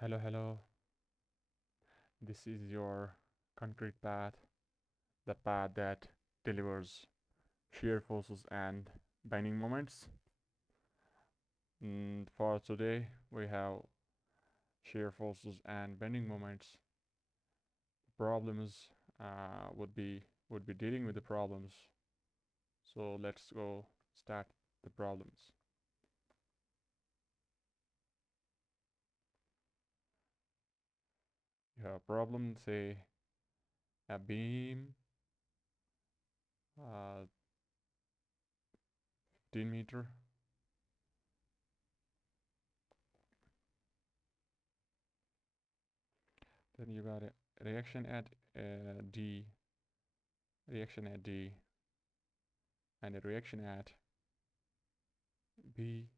Hello, hello. This is your concrete path, the path that delivers shear forces and bending moments. For today, we have shear forces and bending moments. Problems would be dealing with the problems. So let's go start the problems. You have a problem, say a beam, 15 meter. Then you got a reaction at D, reaction at D, and a reaction at B.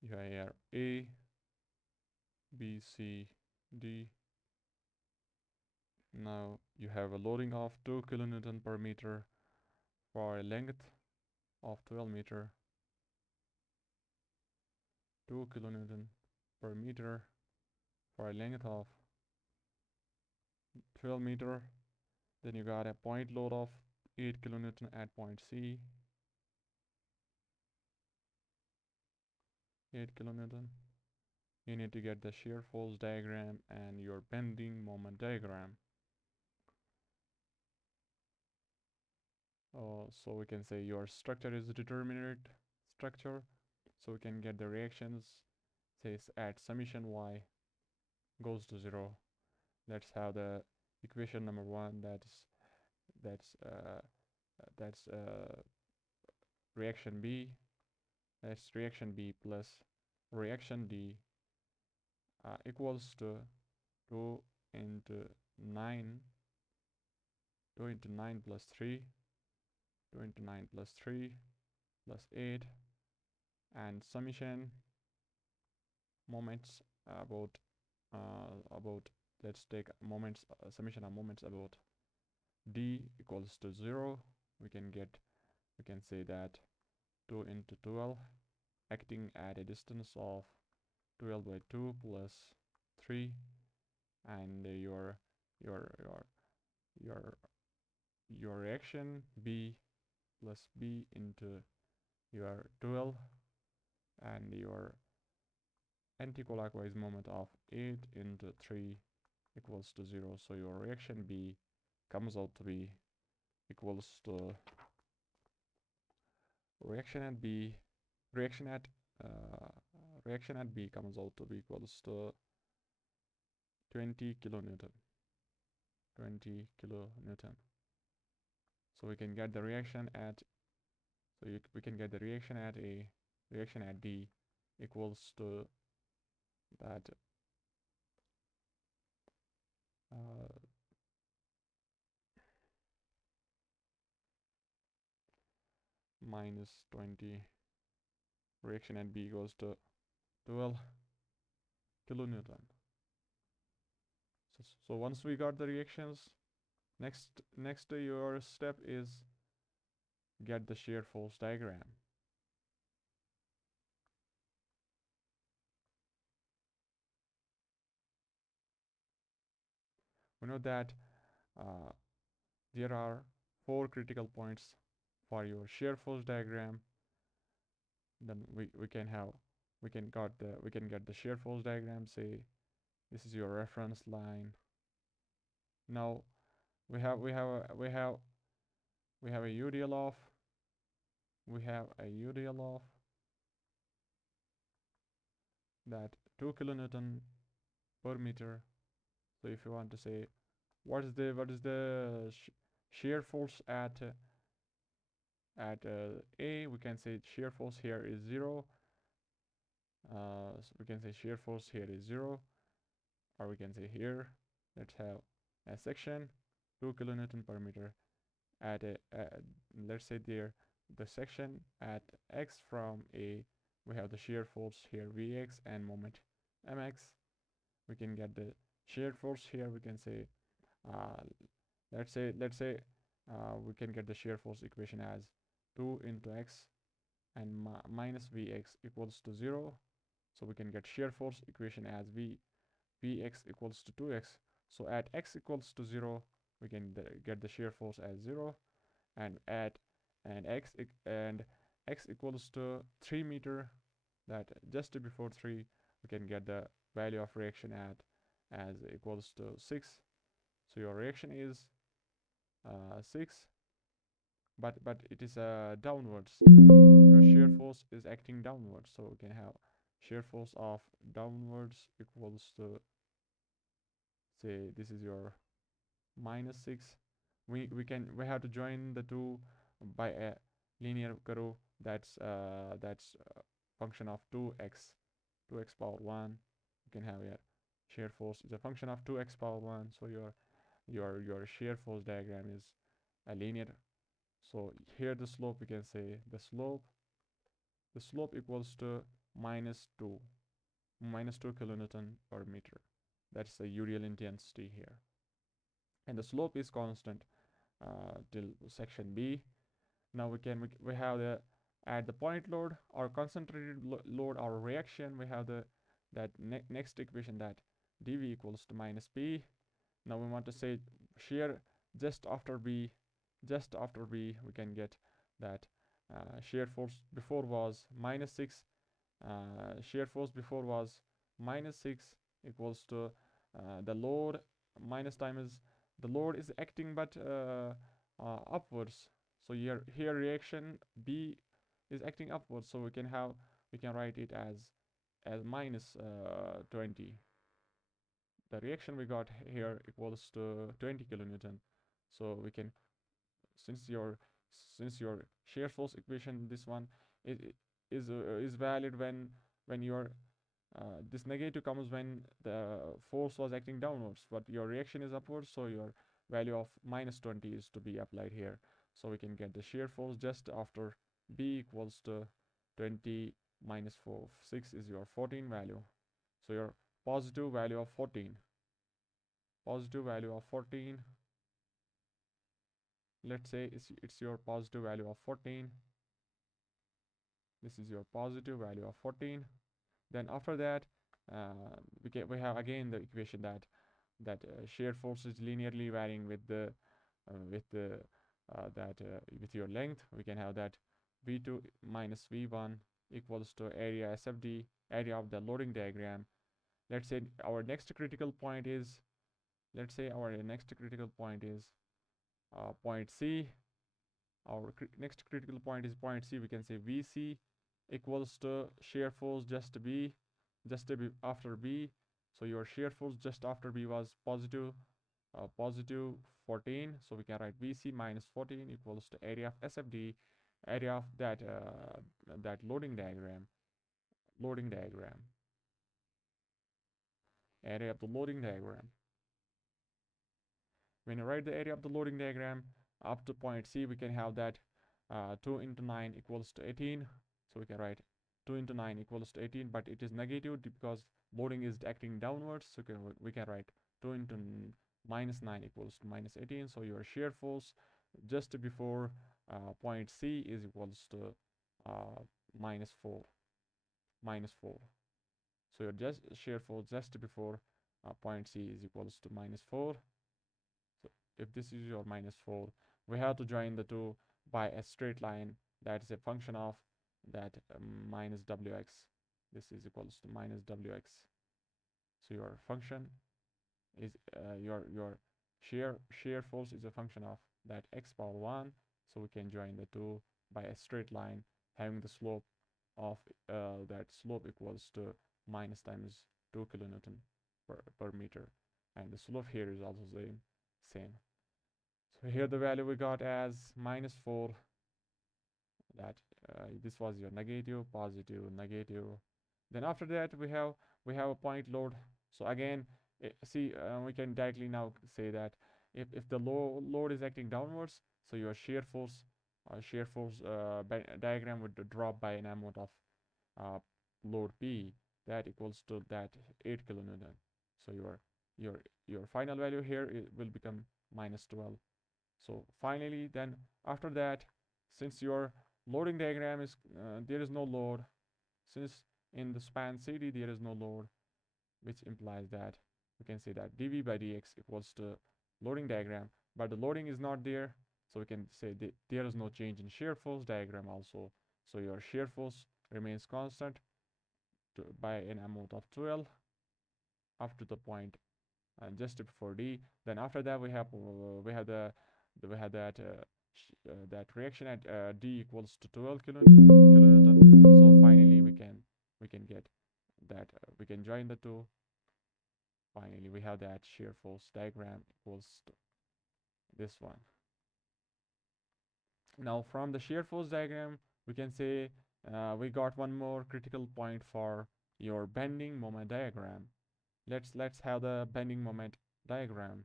You have here A, B, C, D. Now you have a loading of 2 kilonewton per meter for a length of 12 meter. 2 kilonewton per meter for a length of 12 meter. Then you got a point load of 8 kilonewton at point C. 8 kilonewton. You need to get the shear force diagram and your bending moment diagram. So we can say your structure is a determinate structure. So we can get the reactions. Says at summation y goes to 0. Let's have the equation number 1. That's reaction B. That's reaction B plus reaction D equals to 2 into 9. 2 into 9 plus 3. 2 into 9 plus 3 plus 8, and summation moments about let's take moments summation of moments about D equals to 0. We can say that 2 into 12 acting at a distance of 12 by 2 plus 3, and your reaction B plus B into your 12 and your anti-clockwise moment of 8 into 3 equals to 0. So your reaction B comes out to be equals to reaction at B reaction at B comes out to be equals to 20 kilonewton. 20 kilonewton. So we can get the reaction at we can get the reaction at A, reaction at D equals to that minus 20. Reaction at B goes to 12 kilonewton. So once we got the reactions, next your step is get the shear force diagram. We know that there are 4 critical points for your shear force diagram. Then we can get the shear force diagram. Say this is your reference line. Now we have a UDL of that 2 kilonewton per meter. So if you want to say what is the shear force at A, we can say shear force here is 0. So we can say shear force here is 0, or we can say here let's have a section 2 kilonewton per meter at let's say there the section at X from A, we have the shear force here Vx and moment Mx. We can get the shear force here. We can say let's say we can get the shear force equation as 2 into X and minus Vx equals to 0. So we can get shear force equation as Vx equals to 2x. So at x equals to 0, we can get the shear force as 0, and at and x equals to 3 meter, that just before 3, we can get the value of reaction at as equals to 6. So your reaction is 6, but it is downwards. Your shear force is acting downwards, so we can have shear force of downwards equals to, say, this is your -6. We have to join the two by a linear curve. That's function of 2x power 1. You can have here shear force is a function of 2x power 1. So your shear force diagram is a linear. So here the slope, we can say the slope equals to -2 kilonewton per meter. That's the UDL intensity here, and the slope is constant till section B. Now we have the at the point load or concentrated load or reaction, we have the next equation, that dV equals to -P. Now we want to say shear just after B, we can get that shear force before was -6. Shear force before was -6 equals to the load minus time is the load is acting, but upwards. So here reaction B is acting upwards. So we can write it as minus 20. The reaction we got here equals to 20 kilonewton. So we can, since your shear force equation, this one is valid when your this negative comes when the force was acting downwards, but your reaction is upwards, so your value of -20 is to be applied here. So we can get the shear force just after B equals to 20 minus 4. 6 is your 14 value. So your positive value of 14. Let's say it's your positive value of 14. This is your positive value of 14. Then after that, we have again the equation that shear force is linearly varying with your length. We can have that V2 minus V1 equals to area SFD, area of the loading diagram. Let's say our next critical point is point C. Our next critical point is point C. We can say VC equals to shear force just after B. So your shear force just after B was positive 14. So we can write VC minus 14 equals to area of SFD, area of that loading diagram, area of the loading diagram. When you write the area of the loading diagram up to point C, we can have that 2 into 9 equals to 18. So we can write 2 into 9 equals to 18, but it is negative because loading is acting downwards. So we can write 2 into -9 equals to -18. So your shear force just before point C is equals to -4. So your shear force just before point C is equals to -4. So if this is your -4, we have to join the two by a straight line that is a function of that minus Wx. This is equals to minus Wx. So your function is your shear force is a function of that x power 1. So we can join the two by a straight line having the slope of that slope equals to minus times 2 kilonewton per meter, and the slope here is also the same. So here the value we got as -4. That this was your negative, positive, negative. Then after that we have a point load. So again, we can directly now say that if the load is acting downwards, so your shear force diagram would drop by an amount of load P that equals to that 8 kilonewton. So your final value here will become -12. So finally, then after that, since your loading diagram is there is no load, since in the span CD there is no load, which implies that we can say that dv by dx equals to loading diagram, but the loading is not there, so we can say there is no change in shear force diagram also. So your shear force remains constant by an amount of 12 up to the point just before D. Then after that we have that reaction at D equals to 12 kilonewton. So finally we can get that we can join the two. Finally we have that shear force diagram equals to this one. Now from the shear force diagram we can say we got one more critical point for your bending moment diagram. Let's have the bending moment diagram.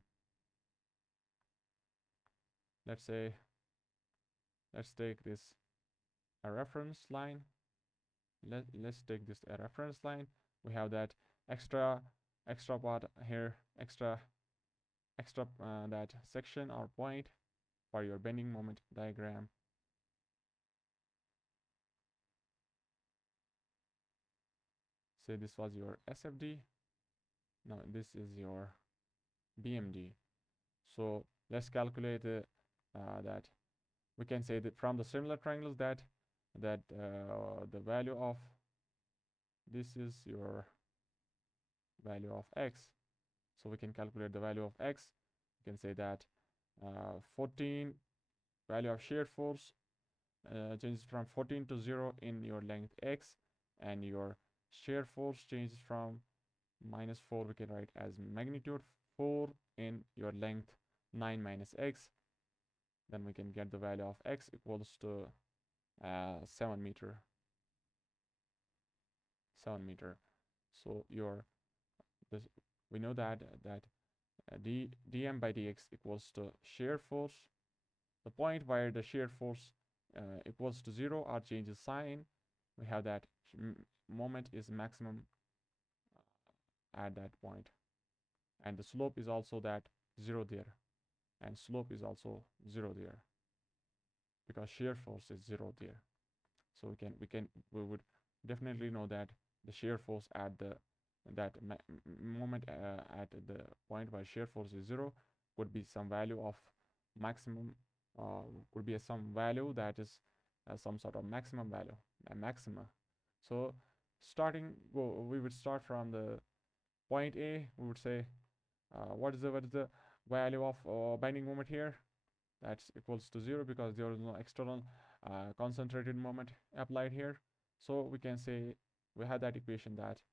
Let's take this a reference line. Let's take this a reference line. We have that extra part here, extra that section or point for your bending moment diagram. Say this was your SFD. Now this is your BMD. So let's calculate that. We can say that from the similar triangles that the value of this is your value of x. So we can calculate the value of x. We can say that 14 value of shear force changes from 14 to 0 in your length x, and your shear force changes from -4, we can write as magnitude 4 in your length 9 minus x. Then we can get the value of x equals to 7 meter. So we know that dm by dx equals to shear force. The point where the shear force equals to 0 or changes sign, we have that moment is maximum at that point, and the slope is also that 0 there, and slope is also 0 there because shear force is 0 there. So we would definitely know that the shear force at that moment at the point where shear force is 0 could be some value of maximum, could be some value that is some sort of maximum value, a maxima. So we would start from the point A. We would say what is the value of bending moment here? That's equals to 0 because there is no external concentrated moment applied here. So we can say we have that equation that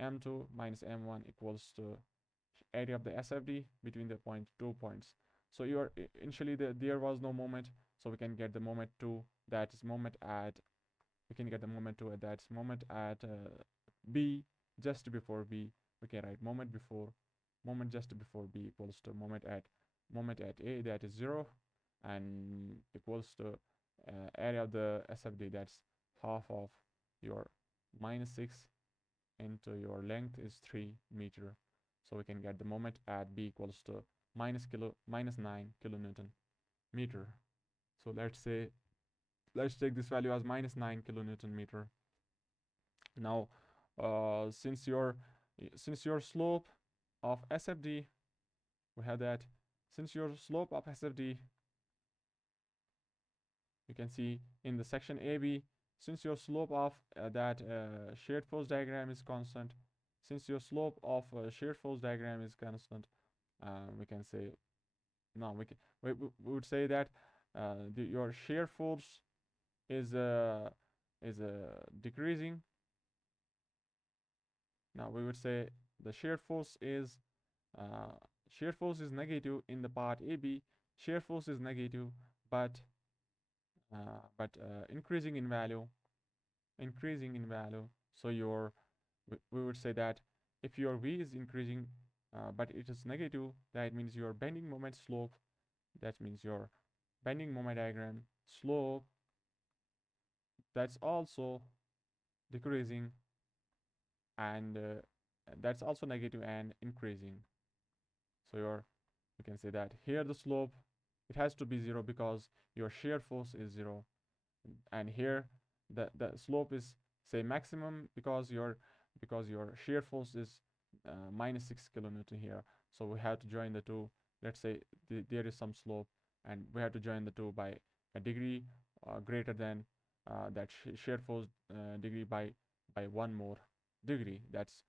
m2 minus m1 equals to area of the SFD between the 2 points. So initially there was no moment, so we can get the moment 2, that is moment at, we can get the moment 2 that's moment at B, just before B. We can write moment just before B equals to moment at A, that is 0, and equals to area of the SFD, that's half of your -6 into your length is 3 meter. So we can get the moment at B equals to -9 kilonewton meter. So let's take this value as -9 kilonewton meter. Now since your slope of SFD, we have that since your slope of SFD, you can see in the section AB, since your slope of that shear force diagram is constant, we can say we would say that your shear force is decreasing. Now we would say the shear force is negative in the part AB. Shear force is negative, but increasing in value. So we would say that if your V is increasing but it is negative, that means your bending moment slope, that means your bending moment diagram slope, that's also decreasing, and that's also negative and increasing. So we can say that here the slope, it has to be 0 because your shear force is 0, and here the slope is say maximum, because your shear force is minus 6 kilonewton here, so we have to join the two. Let's say there is some slope, and we have to join the two by a degree greater than that shear force degree by one more degree. That's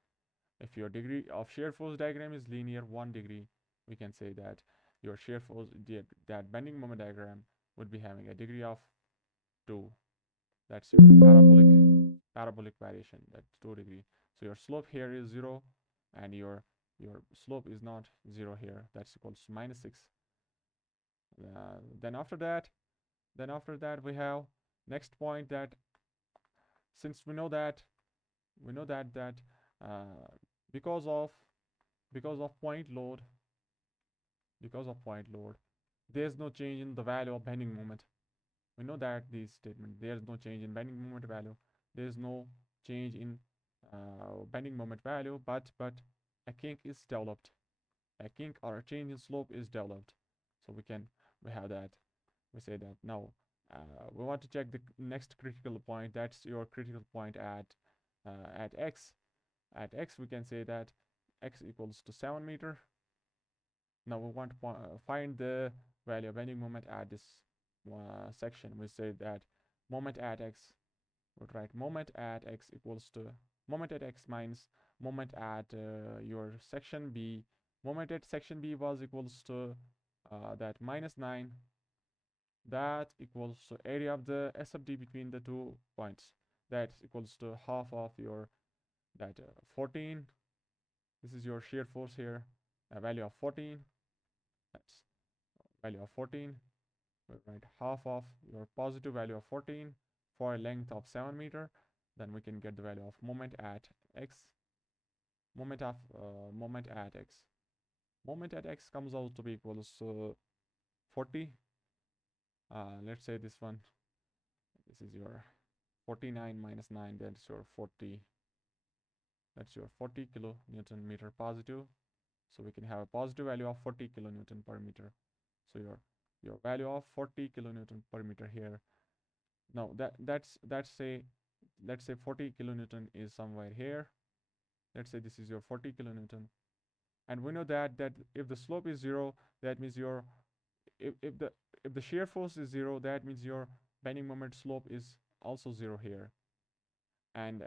if your degree of shear force diagram is linear 1 degree, we can say that your shear force, that bending moment diagram, would be having a degree of 2. That's your parabolic variation, that's 2 degree. So your slope here is 0, and your slope is not 0 here, that's equals to minus 6. Then after that we have next point, that since we know that uh, because of point load, there's no change in the value of bending moment. We know that these statement, there's no change in bending moment value, there's no change in bending moment value, but a kink is developed, a kink or a change in slope is developed. So we have that. We say that now we want to check the next critical point. That's your critical point at x. At x, we can say that x equals to 7 meter. Now we want to find the value of bending moment at this section. We say that moment at x, would write moment at x equals to moment at x minus moment at your section B. Moment at section B was equals to that minus 9. That equals to area of the S sub D between the 2 points. That equals to half of your that 14. This is your shear force here, a value of 14. That's value of 14. We'll write half of your positive value of 14 for a length of 7 meter. Then we can get the value of moment at x. Moment at x. Moment at x comes out to be equals to 40. Let's say this one. This is your 49 minus 9. That's your 40. That's your 40 kilonewton meter positive. So we can have a positive value of 40 kilonewton per meter. So your value of 40 kilonewton per meter here. Now let's say 40 kilonewton is somewhere here. Let's say this is your 40 kilonewton, and we know that if the slope is 0, that means your if the shear force is 0, that means your bending moment slope is also 0 here. And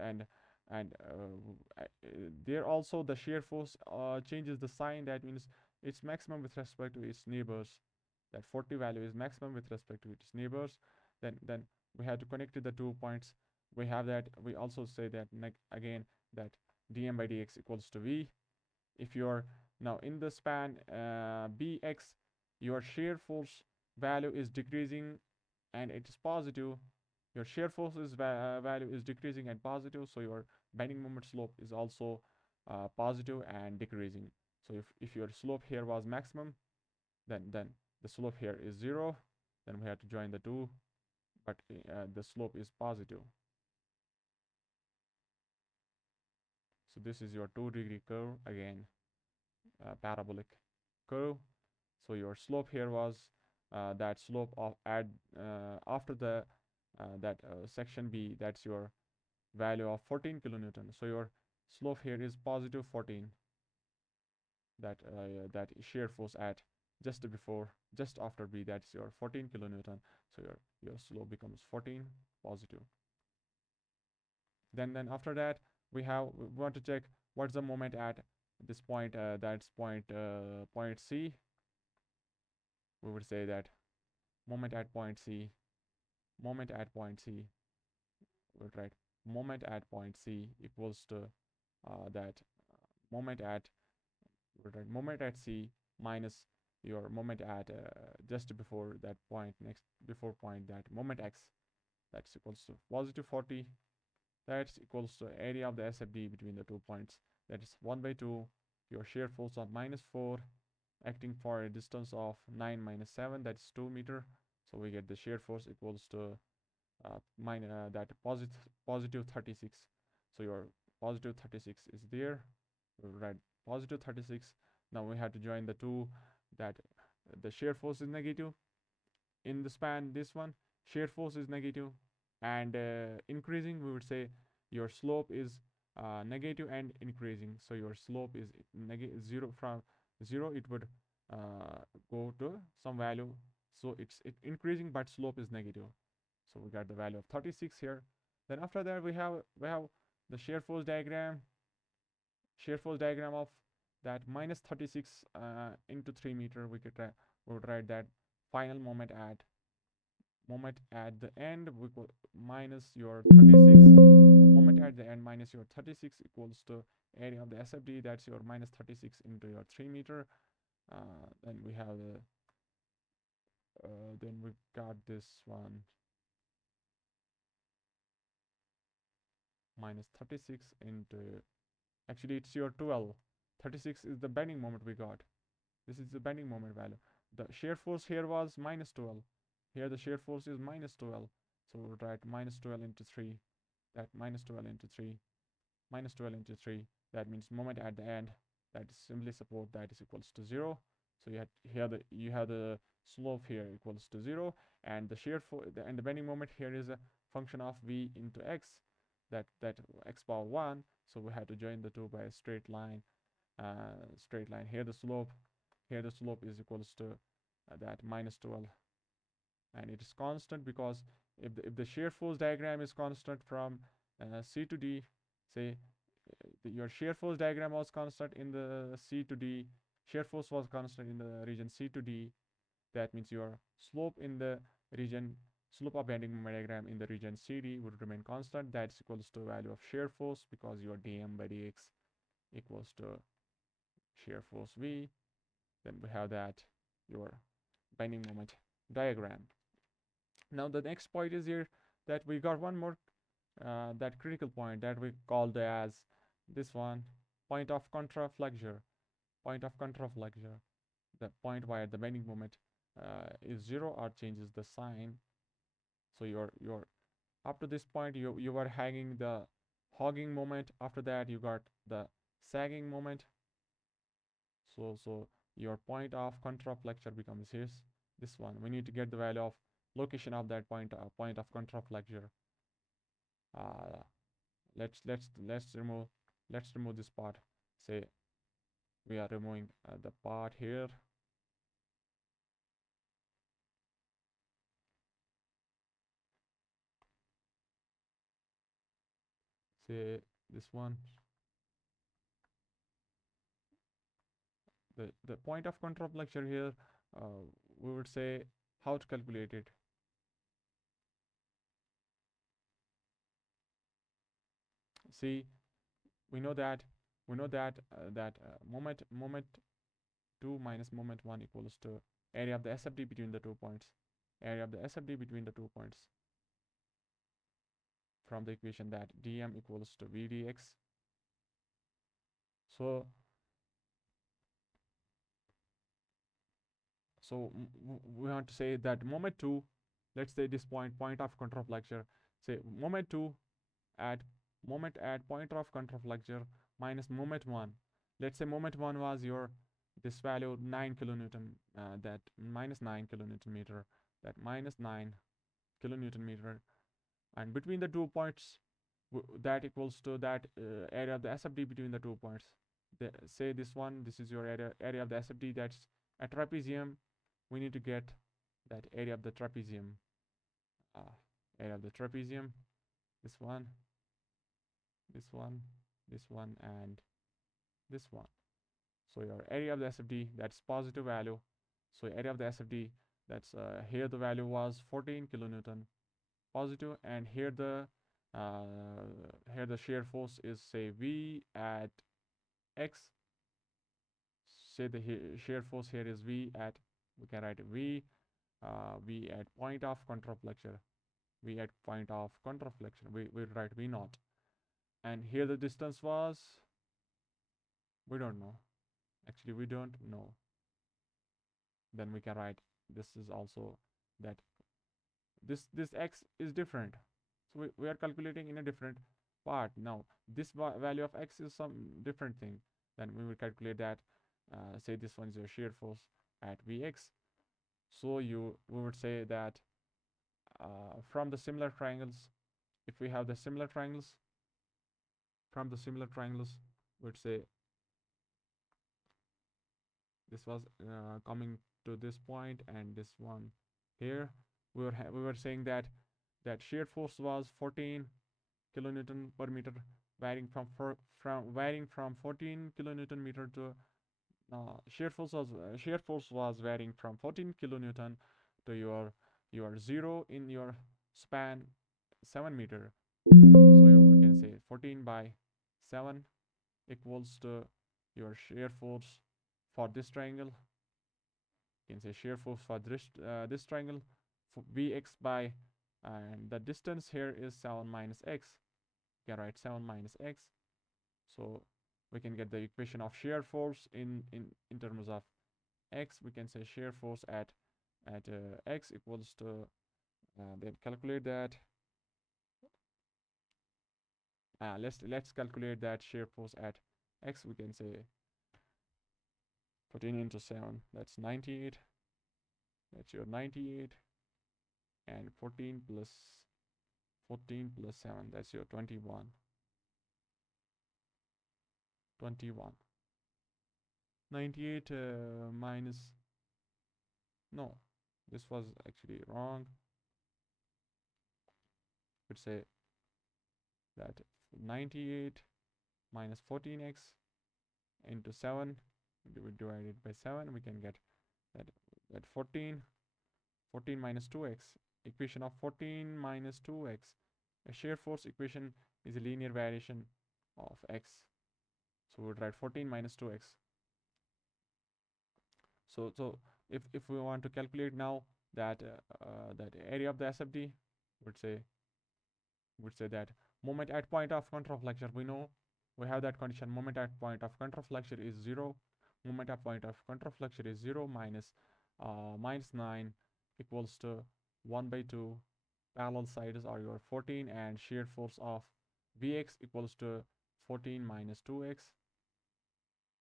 there also the shear force changes the sign. That means it's maximum with respect to its neighbors. That 40 value is maximum with respect to its neighbors. Then we have to connect to the 2 points. We have that. We also say that again that dm by dx equals to v. If you're now in the span bx, your shear force value is decreasing and it is positive. Your shear force value is decreasing and positive, so your bending moment slope is also positive and decreasing. So if your slope here was maximum, then the slope here is 0. Then we have to join the 2, but the slope is positive. So this is your 2-degree curve, again parabolic curve. So your slope here was that slope of after the section B, that's your value of 14 kilonewton. So your slope here is positive 14. That shear force at just after B, that's your 14 kilonewton. So your slope becomes 14 positive. Then after that we want to check what's the moment at this point. That's point C. We would say that moment at point C. Moment at point C. We'll write moment at point C equals to that moment at moment at C minus your moment at just before that point, before point, that moment x. That's equals to positive 40. That's equals to area of the SFD between the 2 points. That is 1 by 2. Your shear force of minus 4 acting for a distance of 9 minus 7. That's 2 meter. So we get the shear force equals to that positive 36. So your positive 36 is there. We'll write positive 36. Now we have to join the 2. That the shear force is negative in the span. This one shear force is negative and increasing. We would say your slope is negative and increasing. So your slope is negative 0. From 0 it would go to some value, so it's increasing but slope is negative. So we got the value of 36 here. Then after that we have the shear force diagram of that minus 36 into 3 meter. We would write that final moment at the end we could minus your 36 moment at the end minus your 36 equals to area of the SFD. That's your minus 36 into your 3 meter. Then we have the then we got this one minus 36 into, actually it's your 12. 36 is the bending moment we got. This is the bending moment value. The shear force here was minus 12. Here the shear force is minus 12. So we'll write minus 12 into 3. That minus 12 into 3. Minus 12 into 3. That means moment at the end. That is simply support that is equals to 0. So you have the slope here equals to 0, and the shear force and the bending moment here is a function of v into x. That x power 1. So we have to join the two by a straight line. Here the slope is equals to that minus 12, and it is constant because if the shear force diagram is constant from C to D, say your shear force diagram was constant in the C to D, shear force was constant in the region C to D, that means your slope in the region slope of bending moment diagram in the region CD would remain constant. That's equals to value of shear force, because your dm by dx equals to shear force V. Then we have that your bending moment diagram. Now the next point is here that we got one more that critical point that we called as this one, point of contraflexure. Point of contraflexure, the point where the bending moment is 0 or changes the sign. So your up to this point you were hanging the hogging moment. After that you got the sagging moment. So your point of contraflexure becomes this one. We need to get the value of location of that point of contraflexure. Let's remove this part. Say we are removing the part here. Say this one. The point of contraflexure here, we would say how to calculate it. See, we know that moment 2 minus moment 1 equals to area of the SFD between the 2 points. Area of the SFD between the 2 points, from the equation that dm equals to v dx. So we want to say that moment 2, let's say this point of contraflexure, say moment 2 at point of contraflexure minus moment 1. Let's say moment 1 was your this value 9 kilonewton, that minus 9 kilonewton meter, that minus 9 kilonewton meter, and between the 2 points that equals to that area of the SFD between the 2 points. Say this one, this is your area of the SFD, that's a trapezium. We need to get that area of the trapezium. Area of the trapezium, this one, and this one. So your area of the SFD, that's positive value. So area of the SFD, that's here the value was 14 kilonewton positive, and here the shear force is say V at x. Say the shear force here is V at, we can write V at point of contraflexure. V at point of contraflexure. We write V naught. And here the distance was, we don't know. Actually, we don't know. Then we can write this is also that this x is different. So we are calculating in a different part. Now this value of x is some different thing. Then we will calculate that. Say this one is your shear force at Vx. So we would say that from the similar triangles, if we have the similar triangles, from the similar triangles, would say this was coming to this point and this one here. We were saying that shear force was 14 kilonewton per meter, varying from 14 kilonewton meter to shear force was varying from 14 kilonewton to your zero in your span 7 meter. So we can say 14 by 7 equals to your shear force for this triangle. You can say shear force for this triangle for Vx by, and the distance here is 7 minus x. You can write 7 minus x. So we can get the equation of shear force in terms of x. We can say shear force at x equals to, then calculate that. Let's calculate that shear force at x. We can say 14 into 7, that's 98. That's your 98, and 14 plus 7, that's your 21. 98 minus, no, this was actually wrong. Would say that 98 minus 14x into 7, we divide it by 7, we can get that 14 minus 2x, equation of 14 minus 2x. A shear force equation is a linear variation of x, so we would write 14 minus 2x. So if we want to calculate now that area of the SFD, would say that moment at point of contraflexure, we know we have that condition. Moment at point of contraflexure is 0. Moment at point of contraflexure is 0 minus 9 equals to 1 by 2. Parallel sides are your 14, and shear force of Vx equals to 14 minus 2x,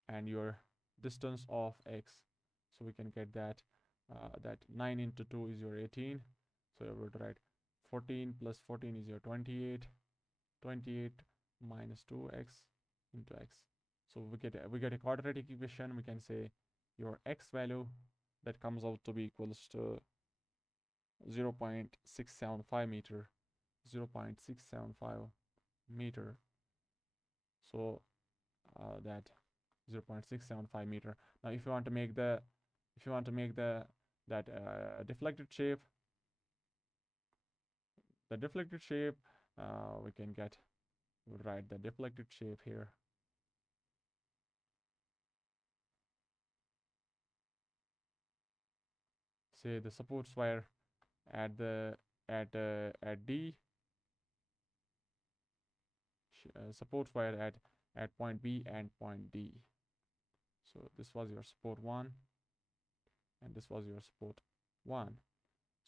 and your distance of x. So we can get that 9 into 2 is your 18. So we would write 14 plus 14 is your 28. 28 minus 2x into x. So we get a quadratic equation. We can say your x value that comes out to be equals to 0.675 meter. 0.675 meter. So that 0.675 meter. Now if you want to make that deflected shape, we can get, we'll write the deflected shape here. Say the supports were at D. Supports were at point B and point D. So this was your support 1, and this was your support 1.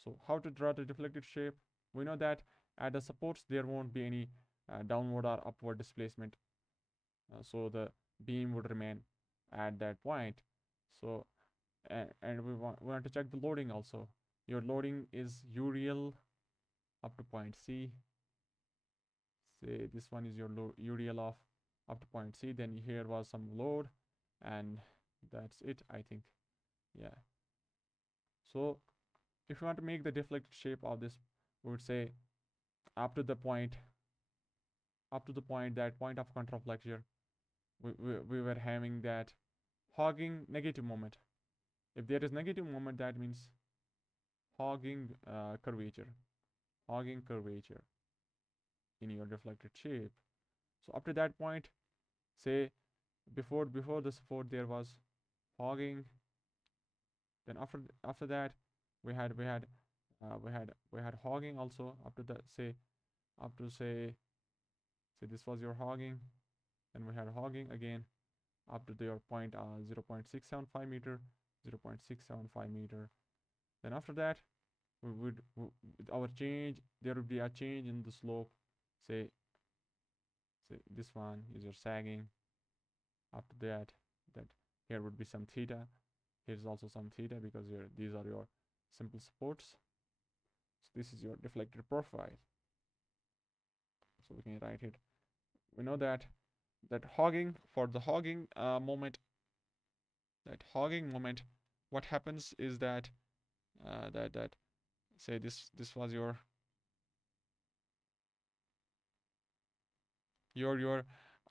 So how to draw the deflected shape? We know that at the supports there won't be any downward or upward displacement, so the beam would remain at that point. So and we want to check the loading also. Your loading is U real up to point C. Say this one is your U real of up to point C. Then here was some load, and that's it, I think. Yeah. So if you want to make the deflected shape of this, we would say up to the point that point of contraflexure, we were having that hogging negative moment. If there is negative moment, that means hogging curvature in your deflected shape. So up to that point, say before the support there was hogging. Then after that we had hogging also up to say this was your hogging. Then we had hogging again up to your point 0.675 meter. 0.675 meter. Then after that with our change, there would be a change in the slope. Say this one is your sagging. After that here would be some theta. Here's also some theta, because these are your simple supports. So this is your deflected profile. So we can write it. We know that that hogging, for the hogging moment, what happens is that that say this was your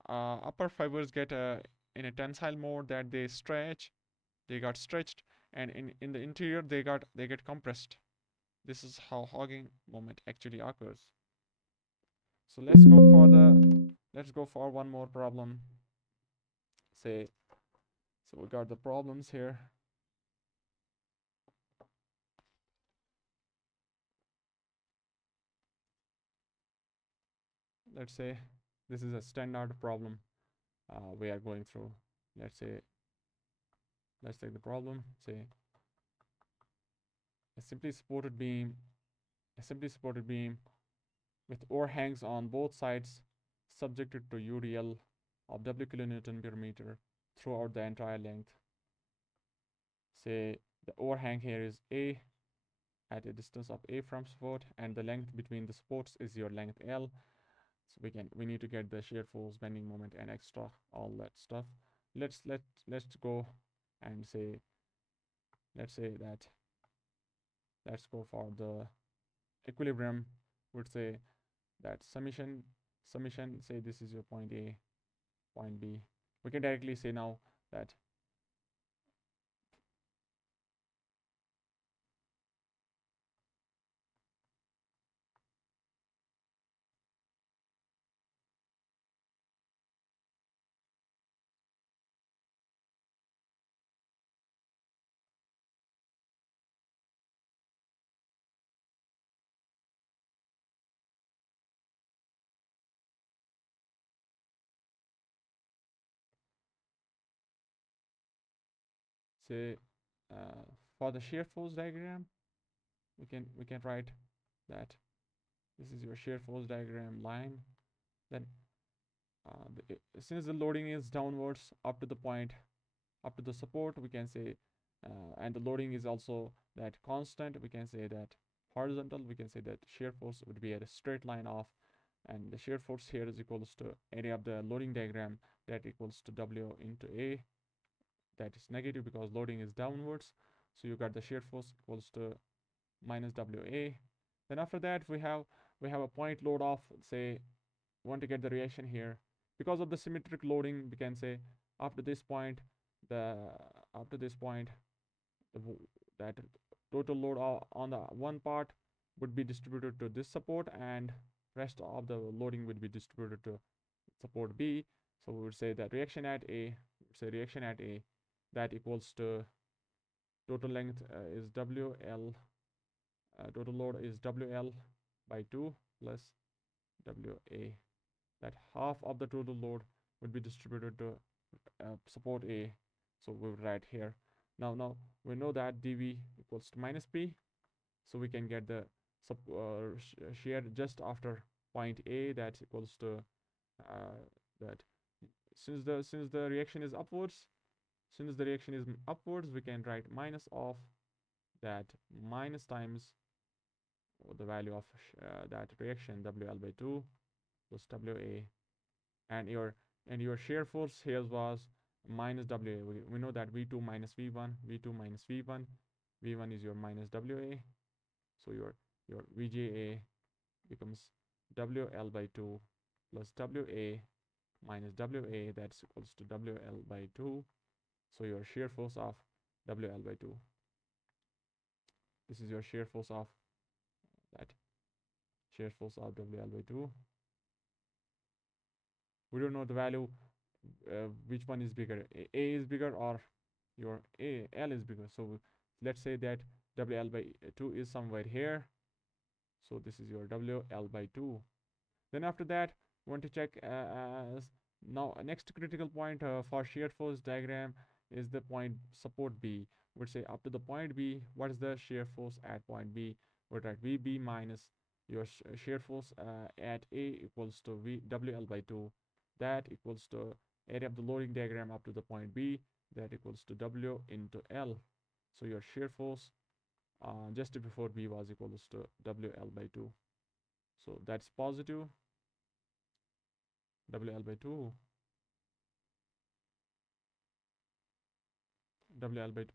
upper fibers get in a tensile mode, that they got stretched, and in the interior they get compressed. This is how hogging moment actually occurs. So let's go for one more problem. Say, so we got the problems here. Let's say this is a standard problem we are going through. Let's say, let's take the problem. Say a simply supported beam, a simply supported beam with overhangs on both sides, subjected to UDL of W kilonewton per meter throughout the entire length. Say the overhang here is A at a distance of A from support, and the length between the supports is your length L. So we need to get the shear force, bending moment, and extra all that stuff. Let's go and say, let's say that let's go for the equilibrium. Would say that summation, say this is your point A, point B. We can directly say now that say for the shear force diagram, we can write that this is your shear force diagram line. Then since the loading is downwards up to the point, up to the support, we can say, and the loading is also that constant, we can say that horizontal, we can say that shear force would be at a straight line off, and the shear force here is equals to area of the loading diagram, that equals to W into A. That is negative because loading is downwards, so you got the shear force equals to minus WA. Then after that we have a point load off. Say want to get the reaction here because of the symmetric loading. We can say after this point, the after this point the, that total load on the one part would be distributed to this support, and rest of the loading would be distributed to support B. So we would say that reaction at A, that equals to total length is WL, total load is WL by 2 plus WA. That half of the total load would be distributed to support A. So we would write here. Now we know that dV equals to minus P, so we can get the shear just after point A, that's equals to that since the reaction is upwards, we can write minus of that minus times the value of that reaction WL by 2 plus WA, and your shear force here was minus WA. We know that V2 minus V1, V1 is your minus WA, so your VJA becomes WL by 2 plus WA minus WA, that's equals to WL by 2. So your shear force of WL by 2, this is your shear force of that shear force of WL by 2. We don't know the value, which one is bigger, A is bigger or your L is bigger. So let's say that WL by 2 is somewhere here, so this is your WL by 2. Then after that we want to check now next critical point for shear force diagram is the point support B. Would say up to the point B, what is the shear force at point B? Would write VB minus your shear force at A equals to WL by 2, that equals to area of the loading diagram up to the point B, that equals to W into L. So your shear force just before B was equals to WL by 2, so that's positive WL by 2. WL by 2,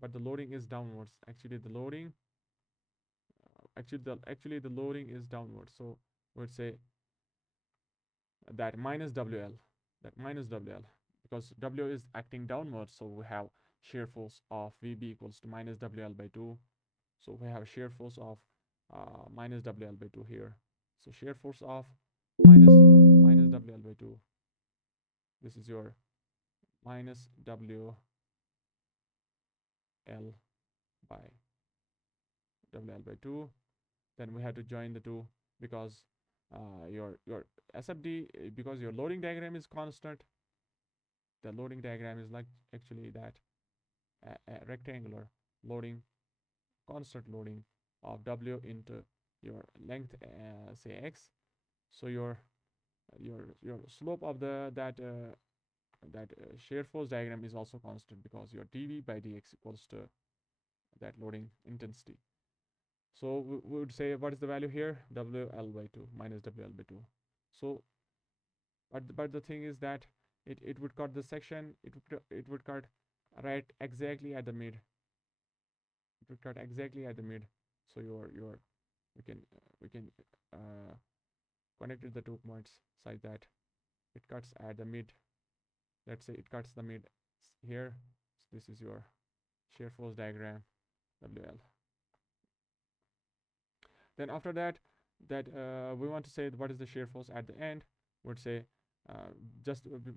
but the loading is downwards. Actually the loading actually the loading is downwards, so we would say that minus WL, because W is acting downwards, so we have shear force of VB equals to minus WL by 2. So we have shear force of minus WL by 2 here. So shear force of minus WL by 2. This is your minus WL by WL by 2. Then we have to join the two, because your SFD, because your loading diagram is constant. The loading diagram is like actually that rectangular loading, constant loading of W into your length, say X. So your slope of the that shear force diagram is also constant, because your dV by dx equals to that loading intensity. So we would say, what is the value here? WL by 2 minus WL by 2. So but the thing is that it would cut the section, it would cut right exactly at the mid. It would cut exactly at the mid. So we can connect the 2 points such that it cuts at the mid. Let's say it cuts the mid here. So this is your shear force diagram, WL. Then after that we want to say what is the shear force at the end. Would say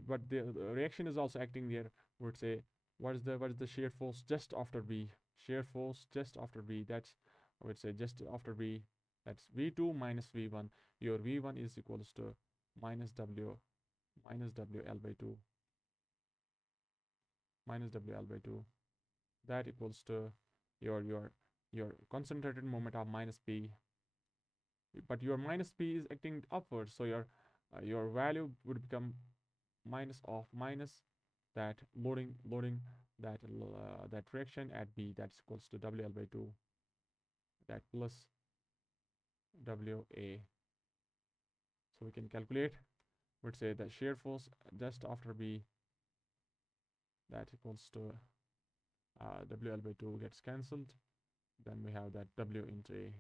but the reaction is also acting there. Would say what is the shear force just after B. Shear force just after B, that's, I would say, just after B, that's V2 minus V1. Your V1 is equals to minus WL by 2, minus WL by 2. That equals to your concentrated moment of minus P. But your minus P is acting upwards, so your value would become minus of minus that loading that reaction at B, that's equals to WL by 2, that plus WA. So we can calculate, would say the shear force just after B, that equals to WL by 2 gets cancelled. Then we have that W into A.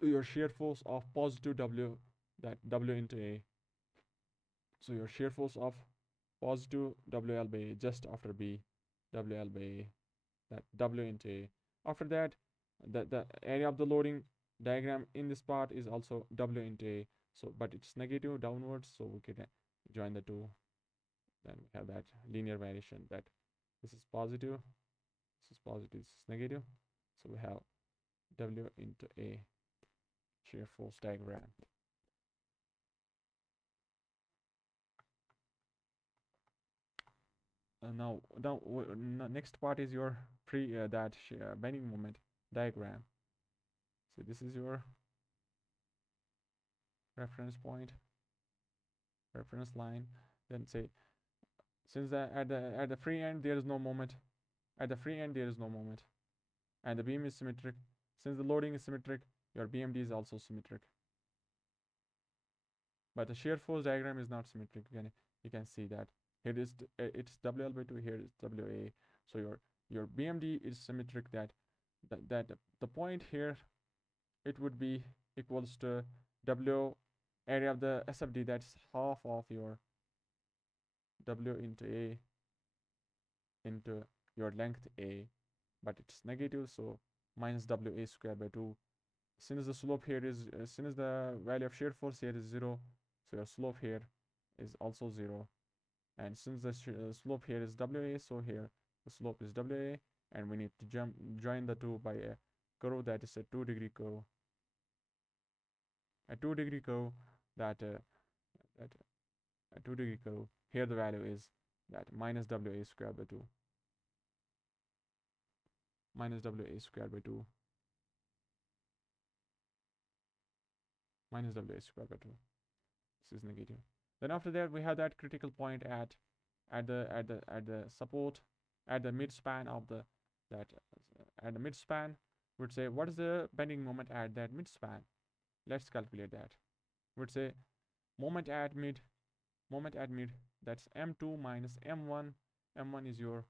So your shear force of positive W, that W into A. So your shear force of positive WL by A just after B, WL by A, that W into A. After that, the area of the loading diagram in this part is also W into A. So but it's negative downwards, so we can join the two. Then we have that linear variation, that this is positive, this is negative. So we have W into A shear force diagram. Now next part is your bending moment diagram. So this is your reference point, reference line. Then say, since at the free end there is no moment, and the beam is symmetric. Since the loading is symmetric, your BMD is also symmetric. But the shear force diagram is not symmetric. You can see that here it's WL by 2, here is WA. So your BMD is symmetric, that the point here, it would be equals to W area of the SFD, that's half of your W into A into your length A, but it's negative, so minus WA square by 2. Since the slope here is since the value of shear force here is 0, so your slope here is also 0. And since the slope here is WA, so here the slope is WA, and we need to join the two by a curve that is a 2-degree curve. A 2-degree curve, that a 2-degree curve. Here the value is that minus WA square by 2. Minus WA square by 2. Minus WA square by 2. This is negative. Then after that we have that critical point at the support, at the midspan of the at the midspan. Would say, what is the bending moment at that midspan? Let's calculate that. Would say moment at mid, that's M2 minus M1 m1 is your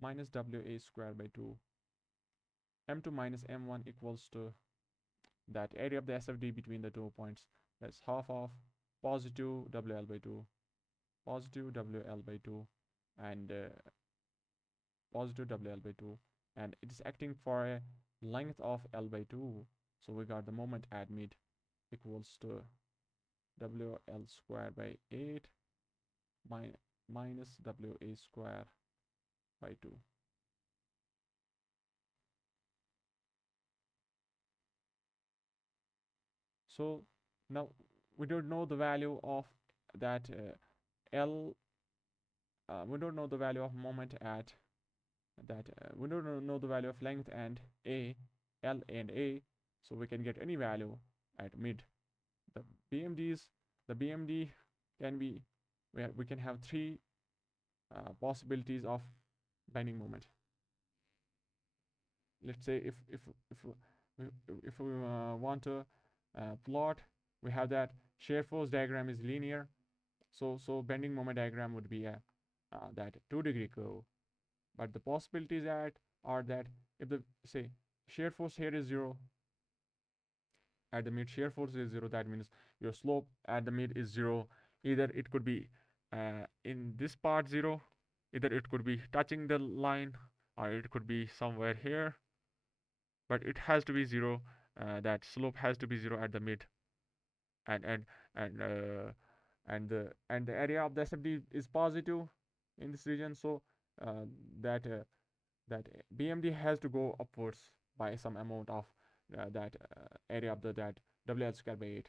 minus wa square by 2. m2 minus m1 equals to that area of the SFD between the 2 points. That's half of positive WL by 2, positive WL by 2, and positive WL by 2, and it is acting for a length of L by 2. So we got the moment at mid equals to WL square by 8 minus WA square by 2. So now we don't know the value of that L. We don't know the value of moment at that. We don't know the value of length and A, L and A. So we can get any value at mid. The BMDs, the BMD can be, we can have three possibilities of bending moment. Let's say if we want to plot, we have that shear force diagram is linear, so bending moment diagram would be a that 2-degree curve. But the possibilities are that if the say shear force here is 0 at the mid, shear force is 0, that means your slope at the mid is 0. Either it could be in this part 0, either it could be touching the line, or it could be somewhere here, but it has to be 0. That slope has to be 0 at the mid, and and and uh, and the area of the SFD is positive in this region, so uh, that that BMD has to go upwards by some amount of that area of that WL square by 8.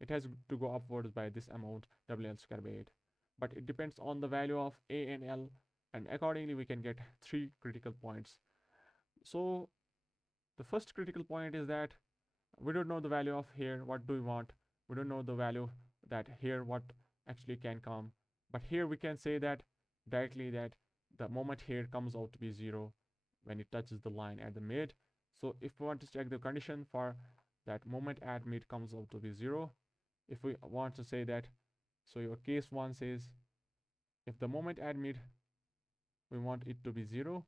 It has to go upwards by this amount WL square by 8, but it depends on the value of A and L, and accordingly we can get 3 critical points. So the first critical point is that we don't know the value of here, what do we want, we don't know the value that here what actually can come, but here we can say that directly that the moment here comes out to be 0 when it touches the line at the mid. So if we want to check the condition for that moment at mid comes out to be 0, if we want to say that, so your case 1 says if the moment at mid we want it to be 0,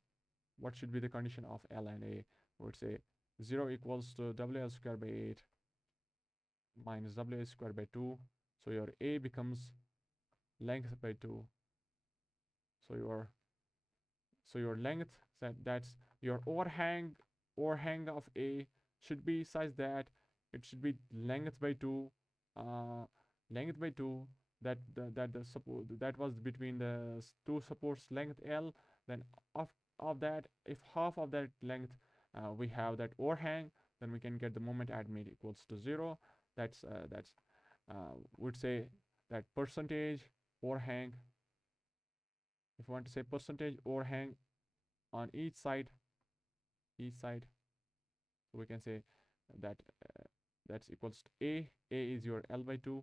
what should be the condition of L and A? We would say 0 equals to WL square by 8 minus WA square by 2. So your A becomes length by 2. So your length, that's your overhang of A should be such that it should be length by 2, length by 2, the support that was between the two supports length L. Then of that, if half of that length we have that overhang, then we can get the moment at mid equals to 0. That's would say that percentage overhang. If you want to say percentage overhang on each side, so we can say that that's equals to A. A is your L by 2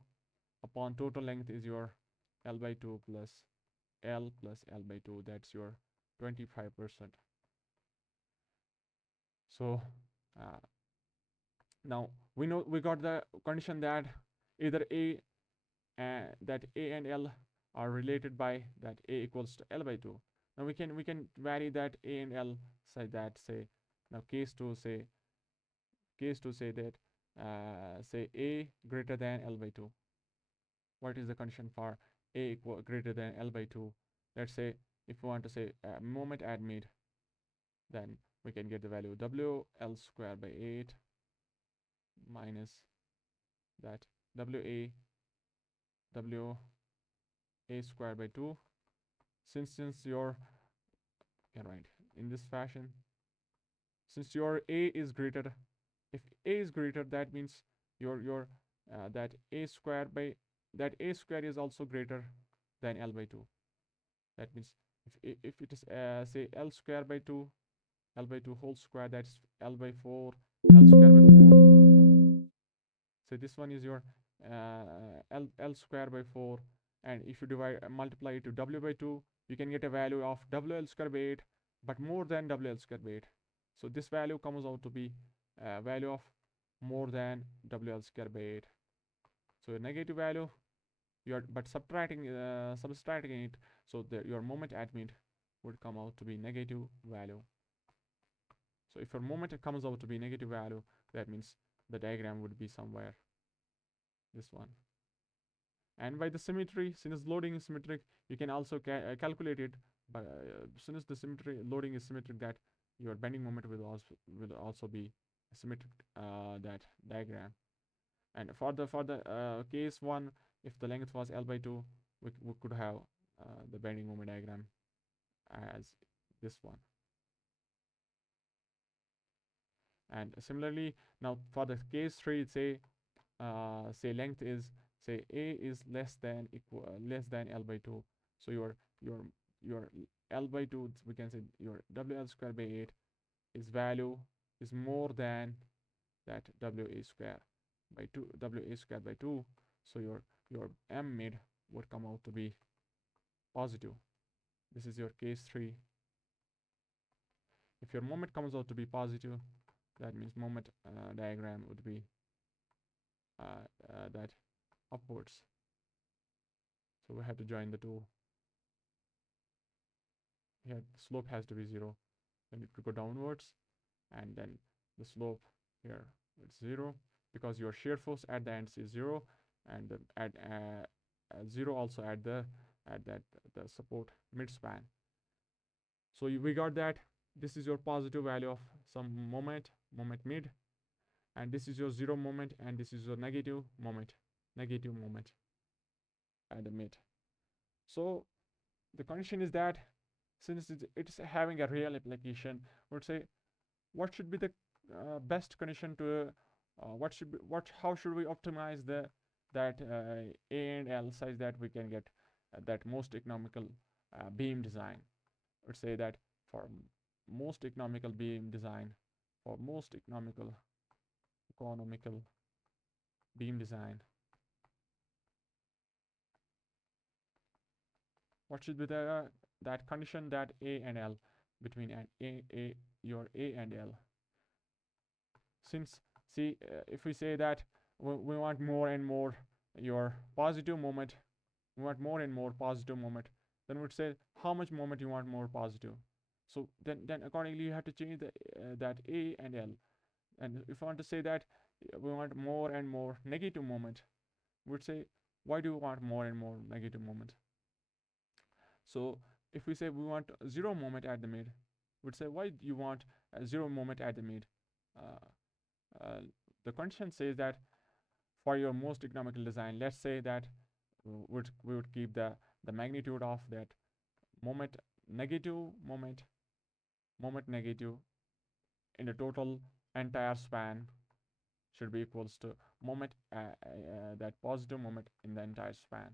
upon total length is your L by 2 plus L by 2. That's your 25%. So now we got the condition that either that A and L are related by that A equals to L by 2. Now we can vary that A and L say that say now case 2 say that say A greater than L by 2. What is the condition for A greater than L by 2? Let's say if we want to say moment at mid, then we can get the value WL square by 8 minus that WA square by 2. Since your right in this fashion, since your A is greater, if A is greater, that means your that A square is also greater than L by 2. That means if it is say L square by 2, L by 2 whole square, that's L by 4, L square by 4. So this one is your L square by 4, and if you multiply it to W by 2, you can get a value of WL square by 8, but more than WL square by 8. So this value comes out to be a value of more than WL square by 8. So a negative value, but subtracting it, so your moment at mid would come out to be negative value. So if your moment comes out to be negative value, that means the diagram would be somewhere this one. And by the symmetry, since loading is symmetric, you can also calculate it. But since the symmetry loading is symmetric, that your bending moment will also be symmetric, that diagram. And for the case 1, if the length was L by 2, we could have the bending moment diagram as this one. And similarly, now for the case 3, say length is, say A is less than L by 2. So your L by 2, we can say your WL square by 8 is value is more than that WA square by 2, WA square by 2. So your M mid would come out to be positive. This is your case 3. If your moment comes out to be positive, that means moment diagram would be that upwards. So we have to join the two. Here the slope has to be 0. Then it could go downwards, and then the slope here it's 0, because your shear force at the ends is 0, and at 0 also at the support mid span. So we got that this is your positive value of some moment mid, and this is your 0 moment, and this is your negative moment at the mid. So the condition is that since it's having a real application, would say what should be the best condition to how should we optimize that A and L such that we can get that most economical beam design. Would say that for most economical beam design, for most economical beam design, what should be the that condition that A and L, between your A and L. Since see if we say that we want more and more your positive moment, we want more and more positive moment, then we'd say how much moment you want more positive. So then accordingly you have to change the that A and L. And if I want to say that we want more and more negative moment, we'd say why do you want more and more negative moment? So if we say we want 0 moment at the mid, we'd say why do you want a 0 moment at the mid? The condition says that for your most economical design, let's say that we would keep the magnitude of that moment negative in the total entire span should be equals to moment that positive moment in the entire span.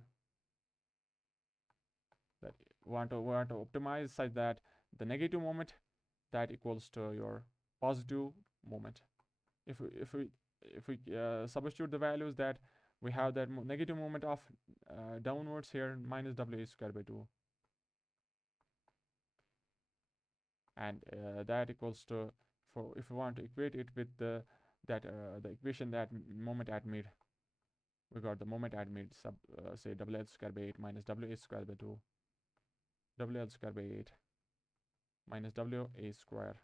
That we want to optimize such that the negative moment that equals to your positive moment. If we substitute the values, that we have that negative moment of downwards here minus WA square by 2, and that equals to, for if we want to equate it with the equation that moment at mid, we got the moment at mid say WL square by 8 minus WA square by 2, WL square by 8 minus WA square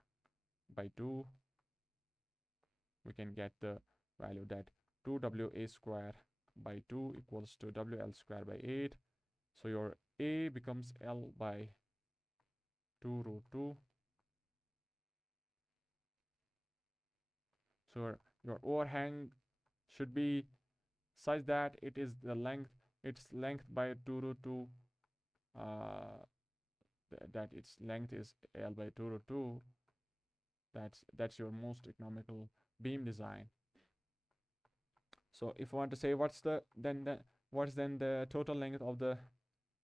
by 2, we can get the value that 2WA square by 2 equals to WL square by 8. So your A becomes L by 2 root 2. So your overhang should be such that it is the length, its length by 2 root 2, that its length is L by 2 root 2. That's your most economical beam design. So if I want to say what's the total length of the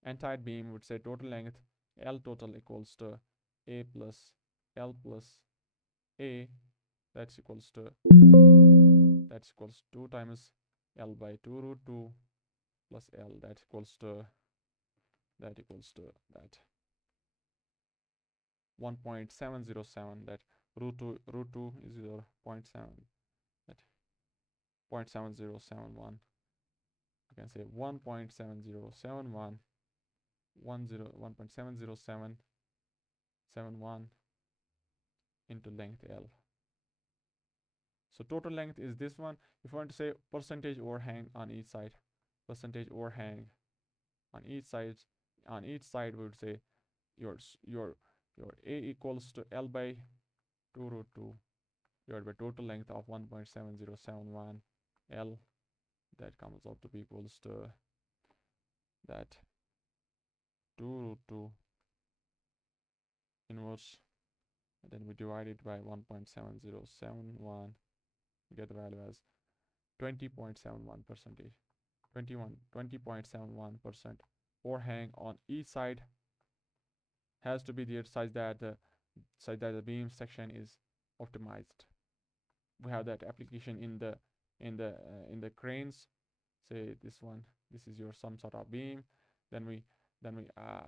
entire beam, would say total length L total equals to A plus L plus A, that's equals to 2 times L by 2 root 2 plus L, that equals to that 1.707, that root 2 is 0.7, that 0.7071. You can say 1.7071 1.707 0.71 into length L. So total length is this one. If you want to say percentage overhang on each side, percentage overhang on each side, we would say your A equals to L by 2 root 2 divided by total length of 1.7071 L. That comes out to be equals to that 2 root 2 inverse, and then we divide it by 1.7071. We get the value as 20.71 percentage. 20.71% overhang on each side has to be there such that the beam section is optimized. We have that application in the cranes. Say this one, this is your some sort of beam. Then we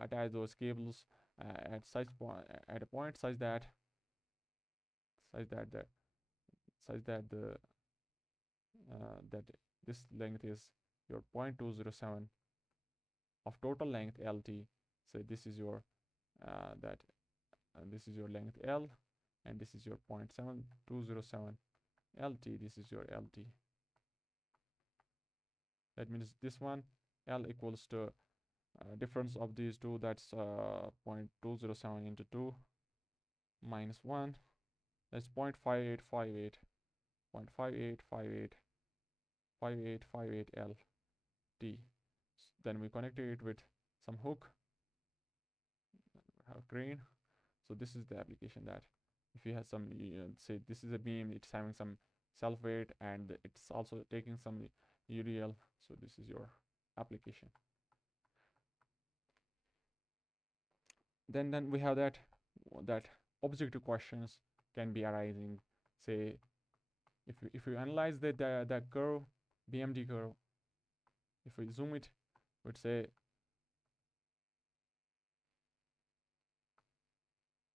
attach those cables at a point such that this length is your 0.207 of total length LT. So this is your this is your length L, and this is your 0.7207 LT. This is your LT. That means this one L equals to difference of these two, that's 0.207 into 2 minus 1, that's 0.5858 LT. Then we connected it with some hook, have crane. So this is the application, that if you have some say this is a beam, it's having some self weight and it's also taking some UDL. So this is your application. Then we have that objective questions can be arising. Say if you analyze the curve, BMD curve, if we zoom it, we'd say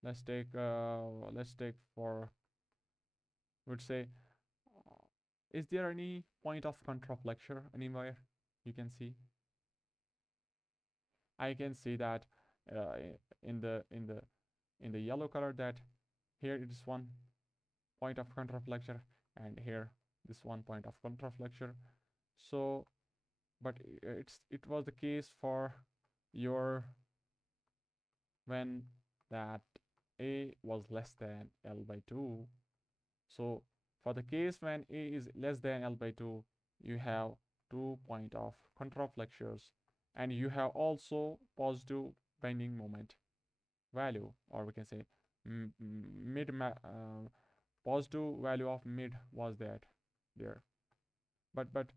let's take for, would say is there any point of contraflexure anywhere you can see? I can see that in the yellow color, that here it is one point of contraflexure, and here this one point of contraflexure. So but it was the case for your when that A was less than L by 2. So for the case when A is less than L by 2, you have 2 point of contraflexures, and you have also positive bending moment value, or we can say positive value of mid was there. But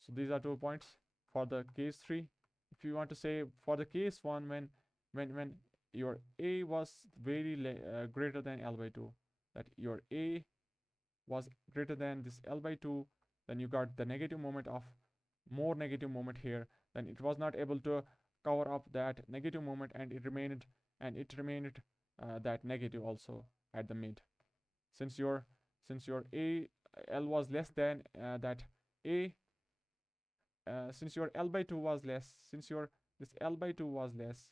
so these are 2 points for the case 3. If you want to say for the case 1, when your A was very greater than L by 2, that your A was greater than this L by 2, then you got the negative moment of more negative moment here, then it was not able to cover up that negative moment, and it remained that negative also at the mid. Since your A L was less than that A, since your L by 2 was less, this L by 2 was less,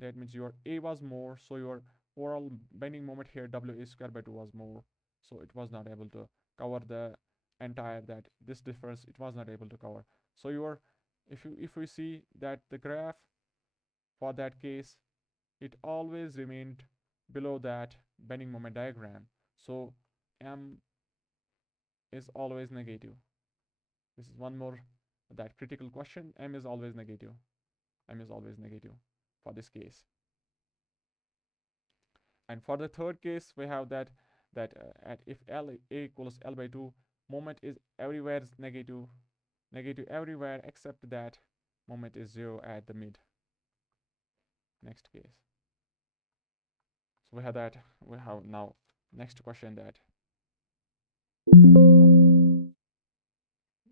that means your A was more, so your overall bending moment here WA square by 2 was more, so it was not able to cover the entire this difference, it was not able to cover. So your if we see that the graph for that case, it always remained below that bending moment diagram, so M is always negative. This is one more that critical question. M is always negative for this case. And for the third case, we have that at if L A equals L by 2, moment is everywhere negative everywhere except that moment is 0 at the mid. Next case. So we have now next question, that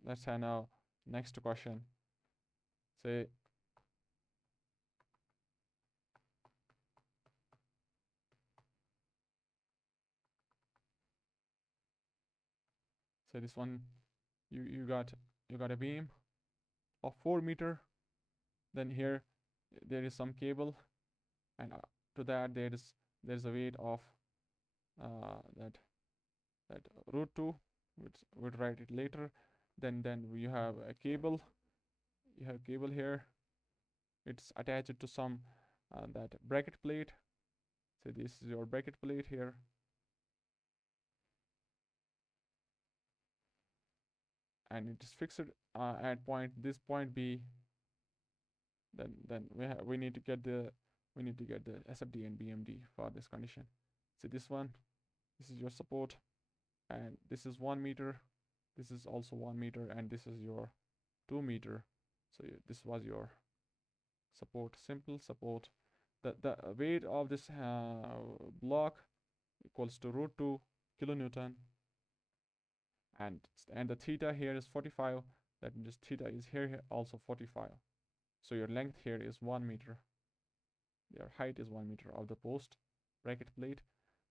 let's have now next question. Say this one, you got a beam of 4 meter, then here there is some cable, and to that, there's a weight of that root 2, which we'll write it later. Then you have a cable. You have cable here. It's attached to some that bracket plate. So this is your bracket plate here, and it is fixed at this point B. Then we need to get the SFD and BMD for this condition. So this is your support, and this is 1 meter. This is also 1 meter, and this is your 2 meter. So this was your support, simple support. The weight of this block equals to root 2 kilonewton, and the theta here is 45. That means theta is here also 45. So your length here is 1 meter. Your height is 1 meter of the post bracket plate.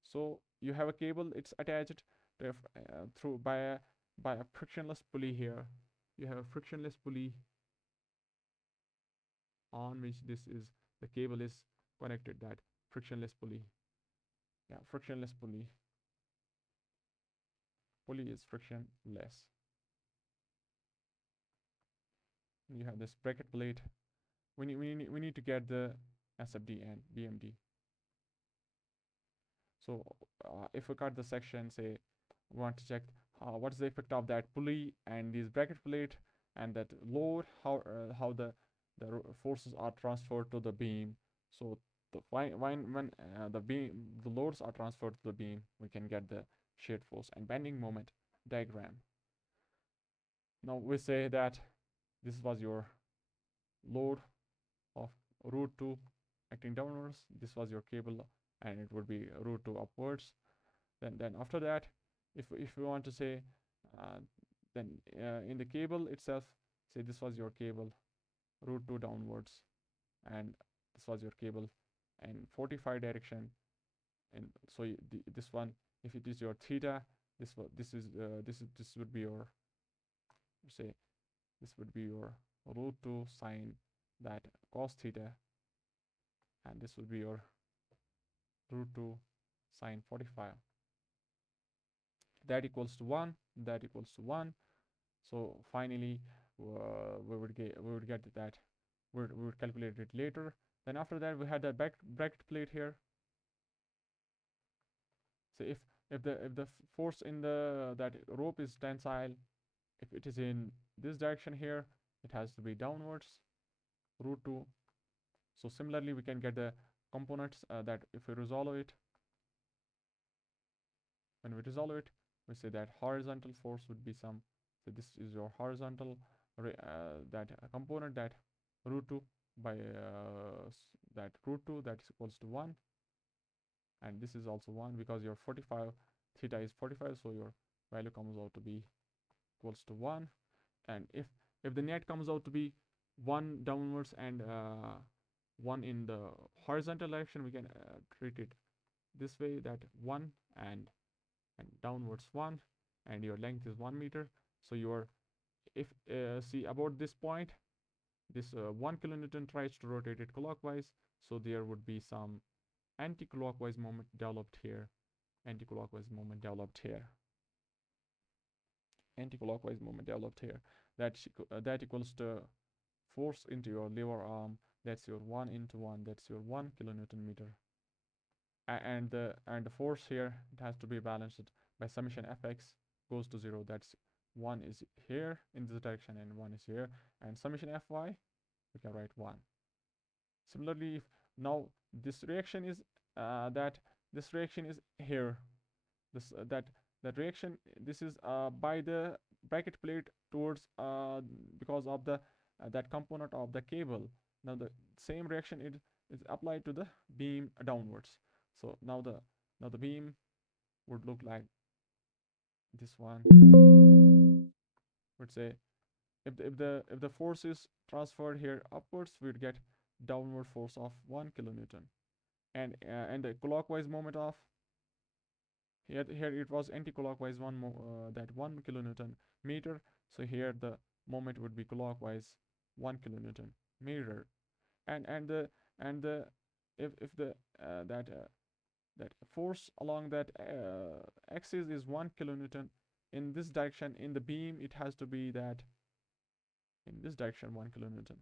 So you have a cable. It's attached to through by a frictionless pulley here. You have a frictionless pulley on which the cable is connected. That frictionless pulley. Yeah, frictionless pulley. Pulley is frictionless. You have this bracket plate. We need to get the SFD and BMD. So if we cut the section, say we want to check what's the effect of that pulley and this bracket plate and that load, how the forces are transferred to the beam. So when the loads are transferred to the beam, we can get the shear force and bending moment diagram. Now we say that this was your load of root 2 acting downwards. This was your cable, and it would be root 2 upwards. Then after that, if we want to say then in the cable itself, say this was your cable root 2 downwards, and this was your cable in 45 direction. And so this one, if it is your theta, this would be your, say this would be your root 2 sine that cos theta, and this would be your root 2 sine 45. That equals to 1. That equals to 1. So finally, we would get that. We would calculate it later. Then after that, we had that bracket plate here. So if the force in that rope is tensile, if it is in this direction here, it has to be downwards, root 2. So similarly, we can get the components that if we resolve it. When we resolve it, we say that horizontal force would be some. So this is your horizontal that component, that root 2 by that root 2, that is equals to 1, and this is also 1 because your 45 theta is 45, so your value comes out to be equals to 1. And if the net comes out to be 1 downwards and 1 in the horizontal direction, we can treat it this way, that 1 and downwards 1, and your length is 1 meter. So your see about this point, this 1 kilonewton tries to rotate it clockwise, so there would be some anti-clockwise moment developed here, anti-clockwise moment developed here, anti-clockwise moment developed here. That equals to force into your lever arm. That's your 1 into 1. That's your 1 kilonewton meter. And the force here, it has to be balanced by summation fx goes to 0. That's 1 is here in this direction and 1 is here, and summation fy, we can write 1. Similarly, if now this reaction is this reaction is here, that reaction, this is by the bracket plate towards because of the that component of the cable. Now the same reaction is applied to the beam downwards. So now the beam would look like this one. Would say if the force is transferred here upwards, we'd get downward force of 1 kilonewton, and the clockwise moment of here it was anti-clockwise 1 kilonewton meter. So here the moment would be clockwise 1 kilonewton meter, and if the that force along that axis is 1 kilonewton in this direction, in the beam it has to be that in this direction 1 kilonewton.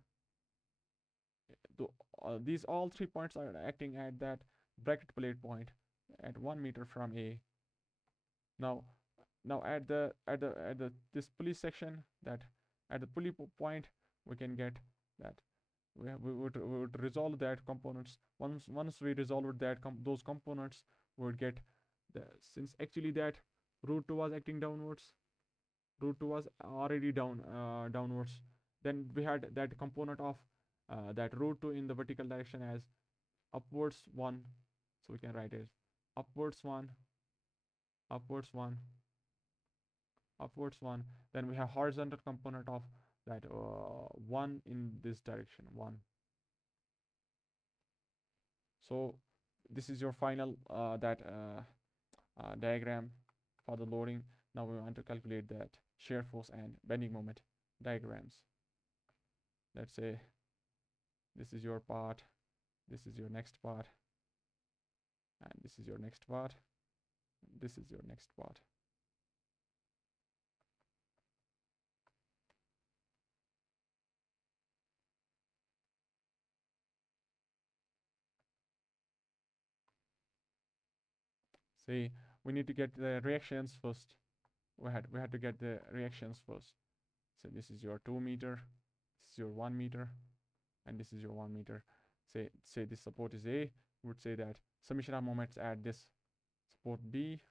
These all 3 points are acting at that bracket plate point at 1 meter from A. Now at the this pulley section, that at the pulley point we can get that we would resolve that components. Once we resolve that those components, we would get the, since actually that root 2 was acting downwards, root 2 was already downwards, then we had that component of that root 2 in the vertical direction as upwards 1, so we can write it upwards 1, upwards 1, upwards 1. Then we have horizontal component of that 1 in this direction 1. So this is your final diagram for the loading. Now we want to calculate that shear force and bending moment diagrams. Let's say this is your part, this is your next part, and this is your next part, this is your next part. See, we need to get the reactions first. We had to get the reactions first. So this is your 2 meter, this is your 1 meter, and this is your 1 meter. Say this support is A. We would say that summation of moments at this support B,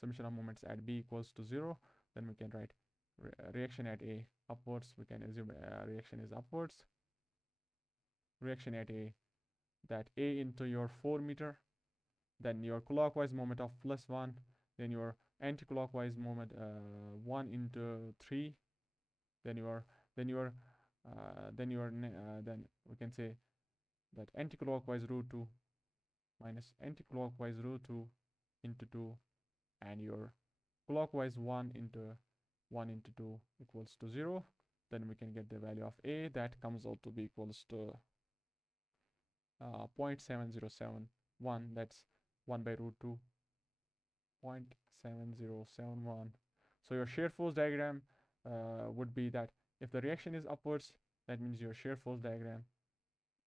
summation of moments at B equals to 0. Then we can write reaction at A upwards. We can assume reaction is upwards. Reaction at A, that A into your 4 meter, then your clockwise moment of +1, then your anti-clockwise moment 1 into 3, then we can say that anti-clockwise root 2 minus anti-clockwise root 2 into 2, and your clockwise 1 into 2 equals to 0. Then we can get the value of A, that comes out to be equals to 0.7071. That's 1 by root 2, 0.7071. So your shear force diagram would be that if the reaction is upwards, that means your shear force diagram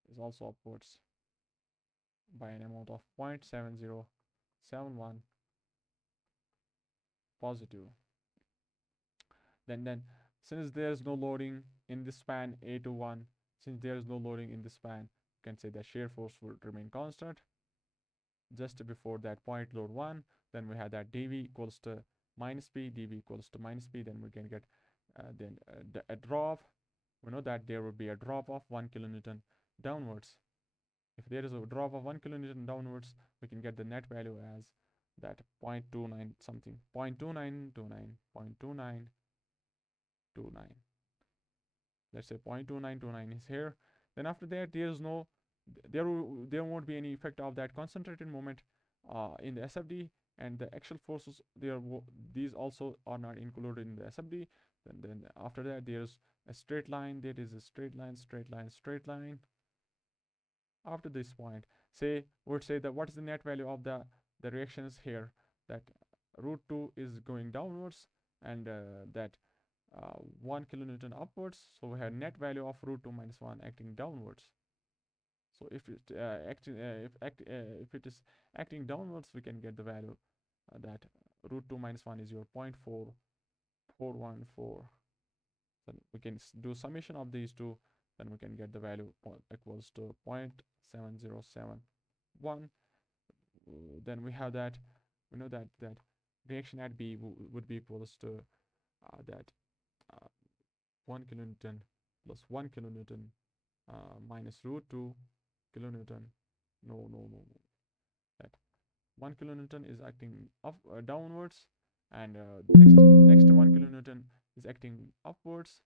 is also upwards by an amount of 0.7071 positive. Then since there is no loading in this span A to 1, since there is no loading in this span, you can say that shear force will remain constant. Just before that point load 1, then we have that dV equals to minus P, dV equals to minus P. Then we can get a drop. We know that there will be a drop of 1 kilonewton downwards. If there is a drop of 1 kilonewton downwards, we can get the net value as that 0.29 something, 0.2929, 0.2929. Let's say 0.2929 is here. Then after that, there won't be any effect of that concentrated moment in the SFD, and the axial forces these also are not included in the SFD. Then after that, there's a straight line. There is a straight line, straight line, straight line. After this point, we would say that what is the net value of the reactions here? That root 2 is going downwards, and that 1 kilonewton upwards. So we have net value of root 2 minus 1 acting downwards. So if it is acting downwards, we can get the value that root 2 minus 1 is your 0.4414. Then we can do summation of these two. Then we can get the value equals to 0.7071. Then we have that. We know that reaction at B would be equals to that 1 kilonewton plus 1 kilonewton minus root 2 kilonewton. No. That 1 kilonewton is acting downwards, and next 1 kilonewton is acting upwards.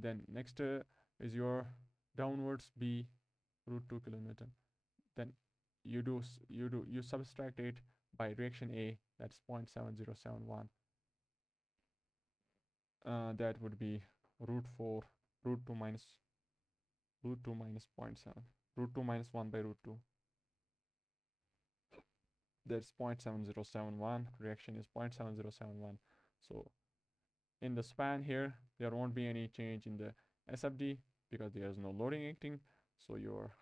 Then next is your downwards B root 2 kilonewton. Then you subtract it by reaction A, that's 0.7071. That would be root 2 minus root 2 minus 0.7, root 2 minus 1 by root 2. That's 0.7071. Reaction is 0.7071. So in the span here, there won't be any change in the SFD because there is no loading acting. So your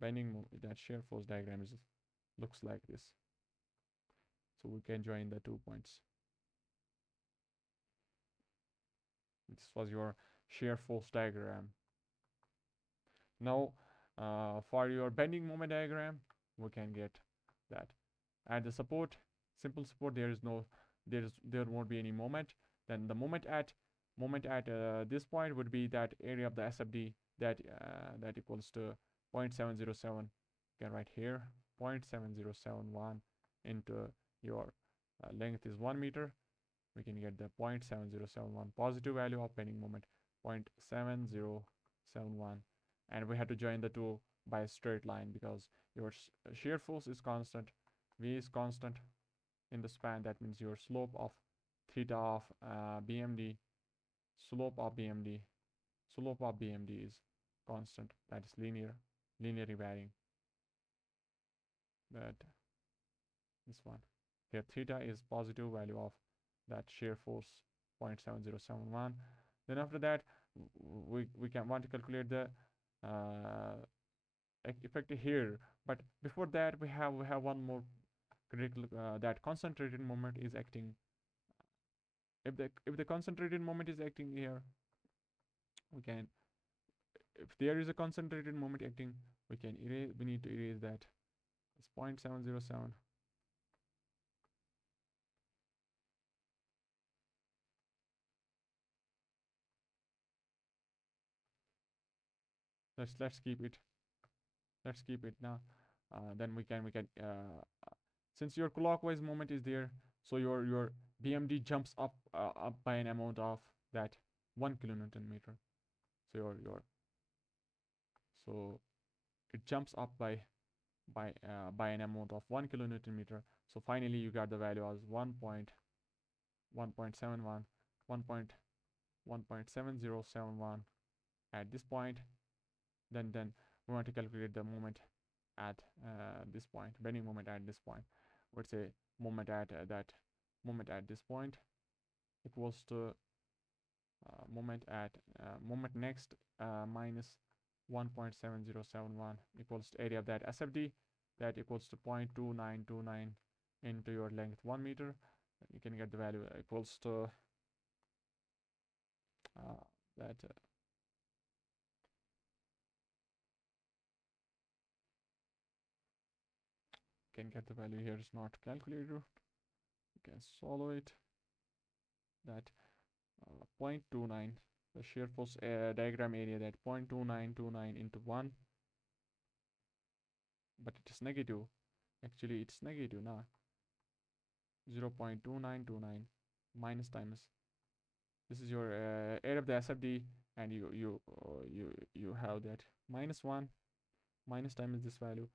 bending, that shear force diagram looks like this. So we can join the 2 points. This was your shear force diagram. Now for your bending moment diagram, we can get that. At the support, simple support, there won't be any moment. Then the moment at this point would be that area of the SFD that equals to 0.707. You can write here 0.7071 into your length is 1 meter. We can get the 0.7071 positive value of bending moment, 0.7071, and we have to join the two by a straight line because your shear force is constant, V is constant in the span. That means your slope of theta of BMD, slope of BMD is constant. That is linearly varying. That this one here, theta is positive value of that shear force 0.7071. Then after that, we want to calculate the effect here. But before that, we have one more critical, that concentrated moment is acting. If the concentrated moment is acting here, we can, if there is a concentrated moment acting, we need to erase that. It's 0.707. Let's keep it. Let's keep it now. Then we can since your clockwise moment is there, so your BMD jumps up by an amount of that 1 kilonewton meter. So so it jumps up by an amount of 1 kilonewton meter. So finally you got the value as 1.71, 1.7071 at this point. Then we want to calculate the moment at this point, bending moment at this point. Let's say moment at this point equals to moment next minus 1.7071 equals to area of that SFD, that equals to 0.2929 into your length 1 meter. You can get the value equals to that can get the value here. Is not calculator. You can solve it. That 0.29, the shear force diagram area, that 0.2929 into 1, but it is negative. Actually it's negative now. 0.2929 minus times, this is your area of the SFD, and you have that minus 1, minus times this value,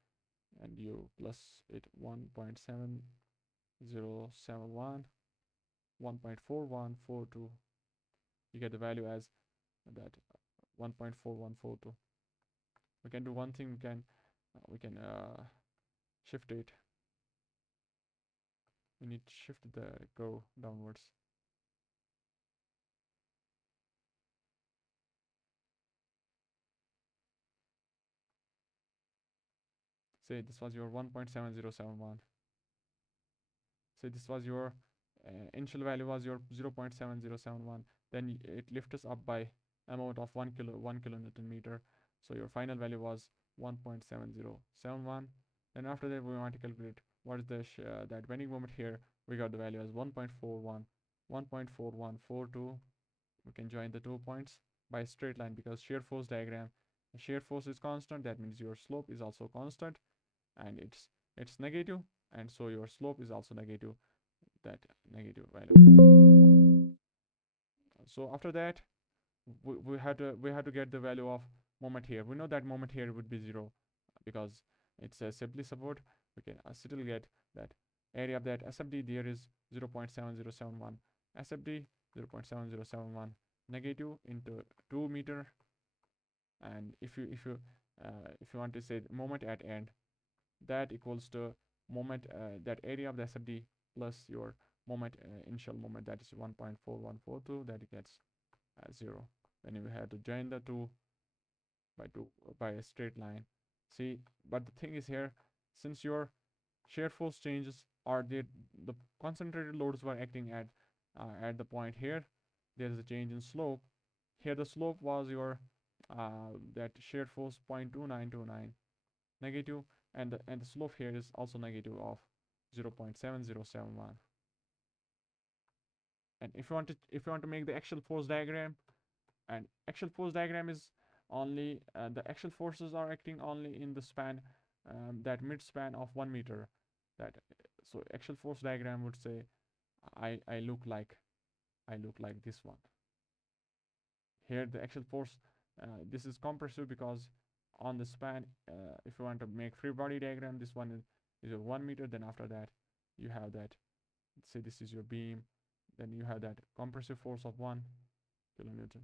and you plus it 1.7071, 1.4142. You get the value as that 1.4142. We can do one thing. We can shift it. We need to shift the curve downwards. Say this was your 1.7071. Say this was your initial value was your 0.7071. Then it lifts us up by amount of 1 kilonewton meter. So your final value was 1.7071. Then after that, we want to calculate what is the that bending moment here. We got the value as 1.41, 1.4142. We can join the 2 points by a straight line because shear force diagram, shear force is constant. That means your slope is also constant, and it's negative, and so your slope is also negative, that negative value. So after that, we had to get the value of moment here. We know that moment here would be 0 because it's a simply support. We can still get that area of that SFD. There is 0.7071 SFD, 0.7071 negative into 2 meter, And if you want to say moment at end, that equals to moment, that area of the SFD plus your moment, initial moment, that is 1.4142, that gets 0. Then you have to join the two by a straight line. See, but the thing is here, since your shear force changes, or the concentrated loads were acting at the point here, there is a change in slope. Here the slope was your that shear force 0.2929 negative, and the slope here is also negative of 0.7071. And if you want to make the axial force diagram, and axial force diagram is only the axial forces are acting only in the span, that mid span of 1 meter. That so axial force diagram would say I look like this one. Here the axial force, this is compressive because on the span, if you want to make free body diagram, this one is your 1 meter. Then after that you have that, say this is your beam, then you have that compressive force of 1 kilonewton.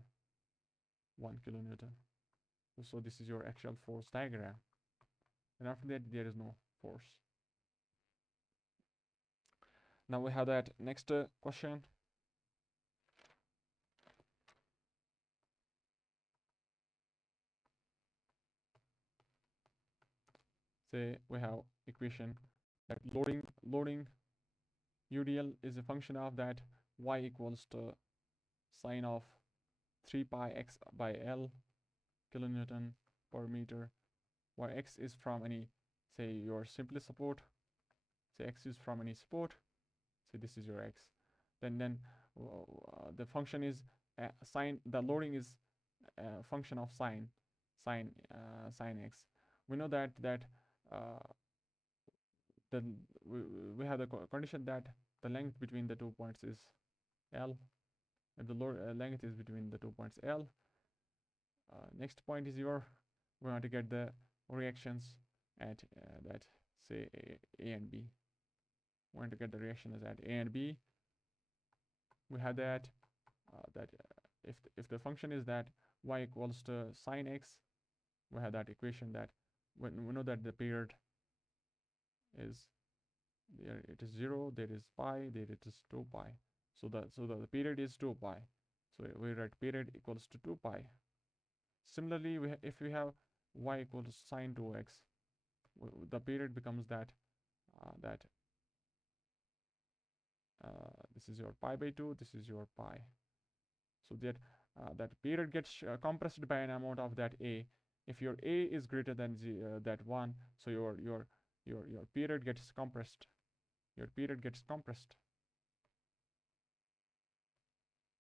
So this is your axial force diagram, and after that there is no force. Now we have that next question. Say we have equation that loading UDL is a function of that y equals to sine of 3 pi x by L kilonewton per meter, where x is from any, say your simplest support, say x is from any support, say this is your x. Then the function is sine, the loading is a function of sine x. We know that then we have the condition that the length between the 2 points is L, and the length is between the 2 points L. Next point is we want to get the reactions at that, say A and B. We want to get the reactions at A and B. We have that if the function is that y equals to sine x, we have that equation that when we know that the period is there, it is 0, there is pi, there it is 2 pi. So the period is 2 pi. So we write period equals to 2 pi. Similarly, if we have y equals sine 2x, the period becomes that this is your pi by 2, this is your pi. So that period gets compressed by an amount of that a. If your a is greater than that 1, so your period gets compressed. Your period gets compressed.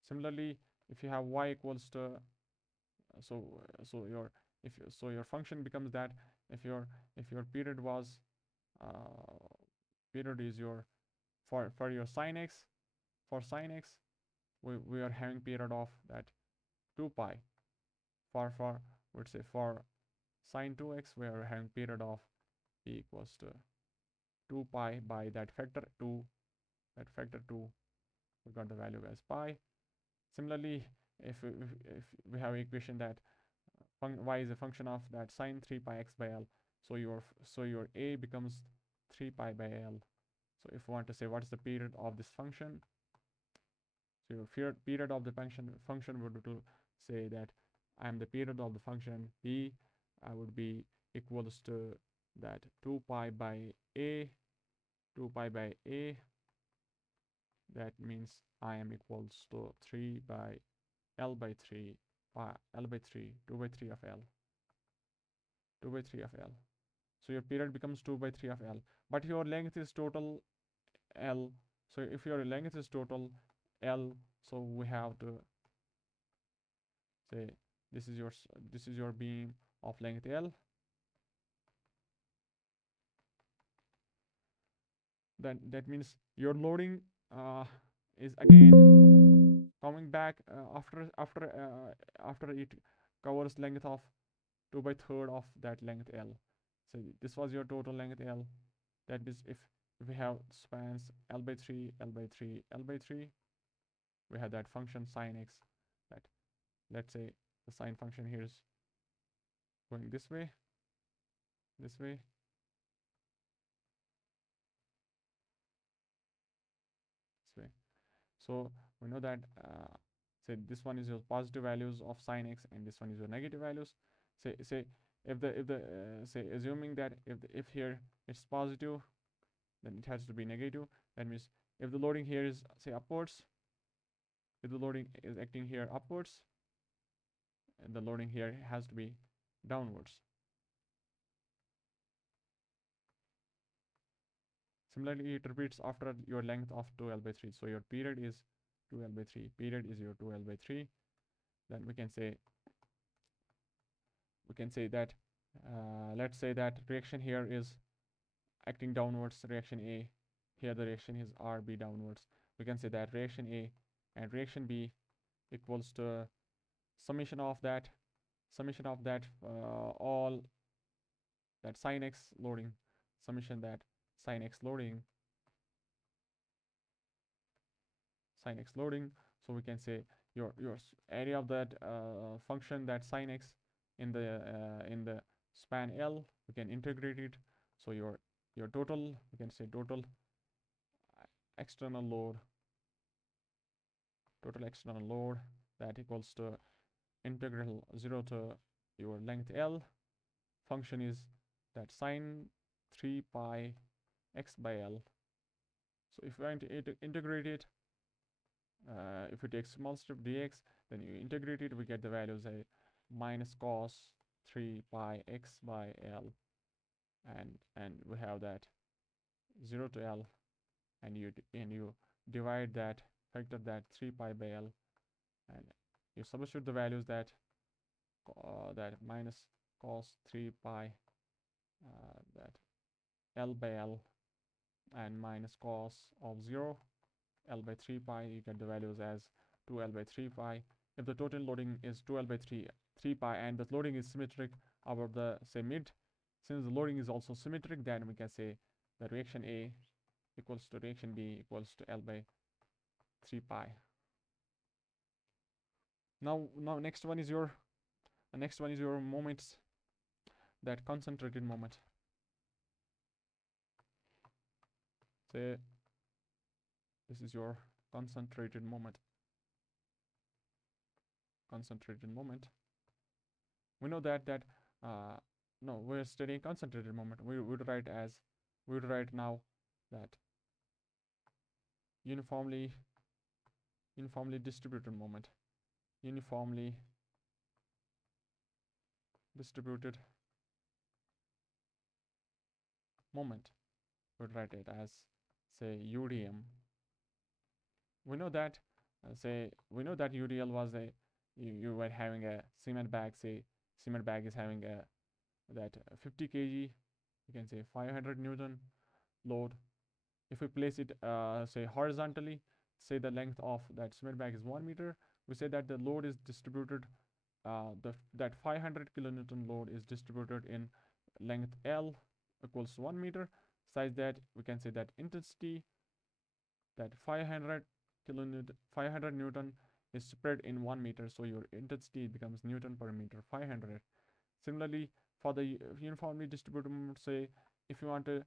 Similarly, if you have y equals to your function becomes that if your period was period is your for your sine x, we are having period of that 2 pi. For let's say for sine 2x, we are having period of e equals to 2 pi by that factor 2. We got the value as pi. Similarly, if we have equation that y is a function of that sine 3 pi x by L, so your a becomes 3 pi by L. So if we want to say what is the period of this function, so your period of the function would to say that I am the period of the function b, I would be equals to that 2 pi by a. That means I am equals to 3 by L by 3 pi L by 3 2 by 3 of L. So your period becomes 2 by 3 of L, but your length is total L. So if your length is total L, so we have to say this is your beam of length L. Then that means your loading is again coming back after it covers length of 2 by 3rd of that length L. So this was your total length L. That means if we have spans L by 3, L by 3, L by 3, we have that function sine x. That let's say the sine function here is going this way, this way, this way. So we know that say this one is your positive values of sine x and this one is your negative values. Say if the say assuming that if here it's positive, then it has to be negative. That means if the loading here is say upwards, if the loading is acting here upwards, and the loading here has to be downwards. Similarly, it repeats after your length of 2L by 3. So your period is 2L by 3. Period is your 2L by 3. Then we can say that let's say that reaction here is acting downwards, reaction A. Here the reaction is RB downwards. We can say that reaction A and reaction B equals to summation of that all that sin x loading, summation that sin x loading. So we can say your area of that function, that sin x in the span L, we can integrate it. So your total, we can say total external load that equals to integral 0 to your length L. Function is that sine 3 pi x by L. So if you want to integrate it, if you take small step dx, then you integrate it, we get the values minus cos 3 pi x by L, and we have that 0 to L, and you divide that, factor that 3 pi by L, and you substitute the values that minus cos 3 pi that L by L and minus cos of 0 L by 3 pi, you get the values as 2L by 3 pi. If the total loading is 2L by 3 pi and the loading is symmetric above the say mid, since the loading is also symmetric, then we can say the reaction A equals to reaction B equals to L by 3 pi. Now next one is your moments, that concentrated moment. Say this is your concentrated moment. We know that no, we're studying concentrated moment. We would write now that uniformly distributed moment. Uniformly distributed moment. We'd write it as say UDM. We know that UDL was you were having a cement bag. Say cement bag is having that 50 kg, you can say 500 Newton load. If we place it say horizontally, say the length of that cement bag is 1 meter, we say that the load is distributed, that 500 kilonewton load is distributed in length L equals 1 meter, such that we can say that intensity, that 500 Newton is spread in 1 meter, so your intensity becomes Newton per meter 500. Similarly, for the uniformly distributed moment, say if you want to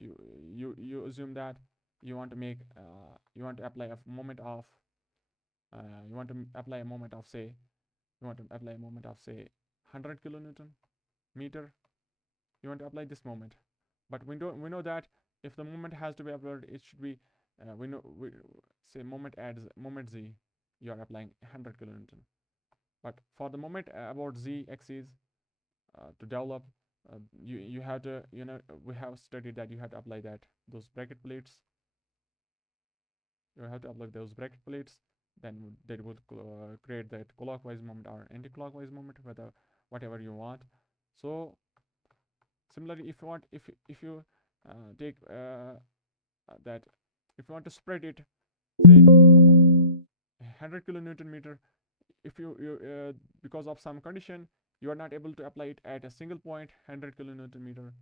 you assume that you want to make apply a moment of say 100 kilonewton meter. You want to apply this moment, but we know that if the moment has to be applied, it should be we say moment z, you are applying 100 kilonewton. But for the moment about z axis to develop, you have to we have studied that you have to apply those bracket plates. You have to apply those bracket plates, then that would create that clockwise moment or anti-clockwise moment, whatever you want. So similarly, if you take that, if you want to spread it, say 100 kilonewton meter, if you because of some condition you are not able to apply it at a single point 100 kilonewton meter,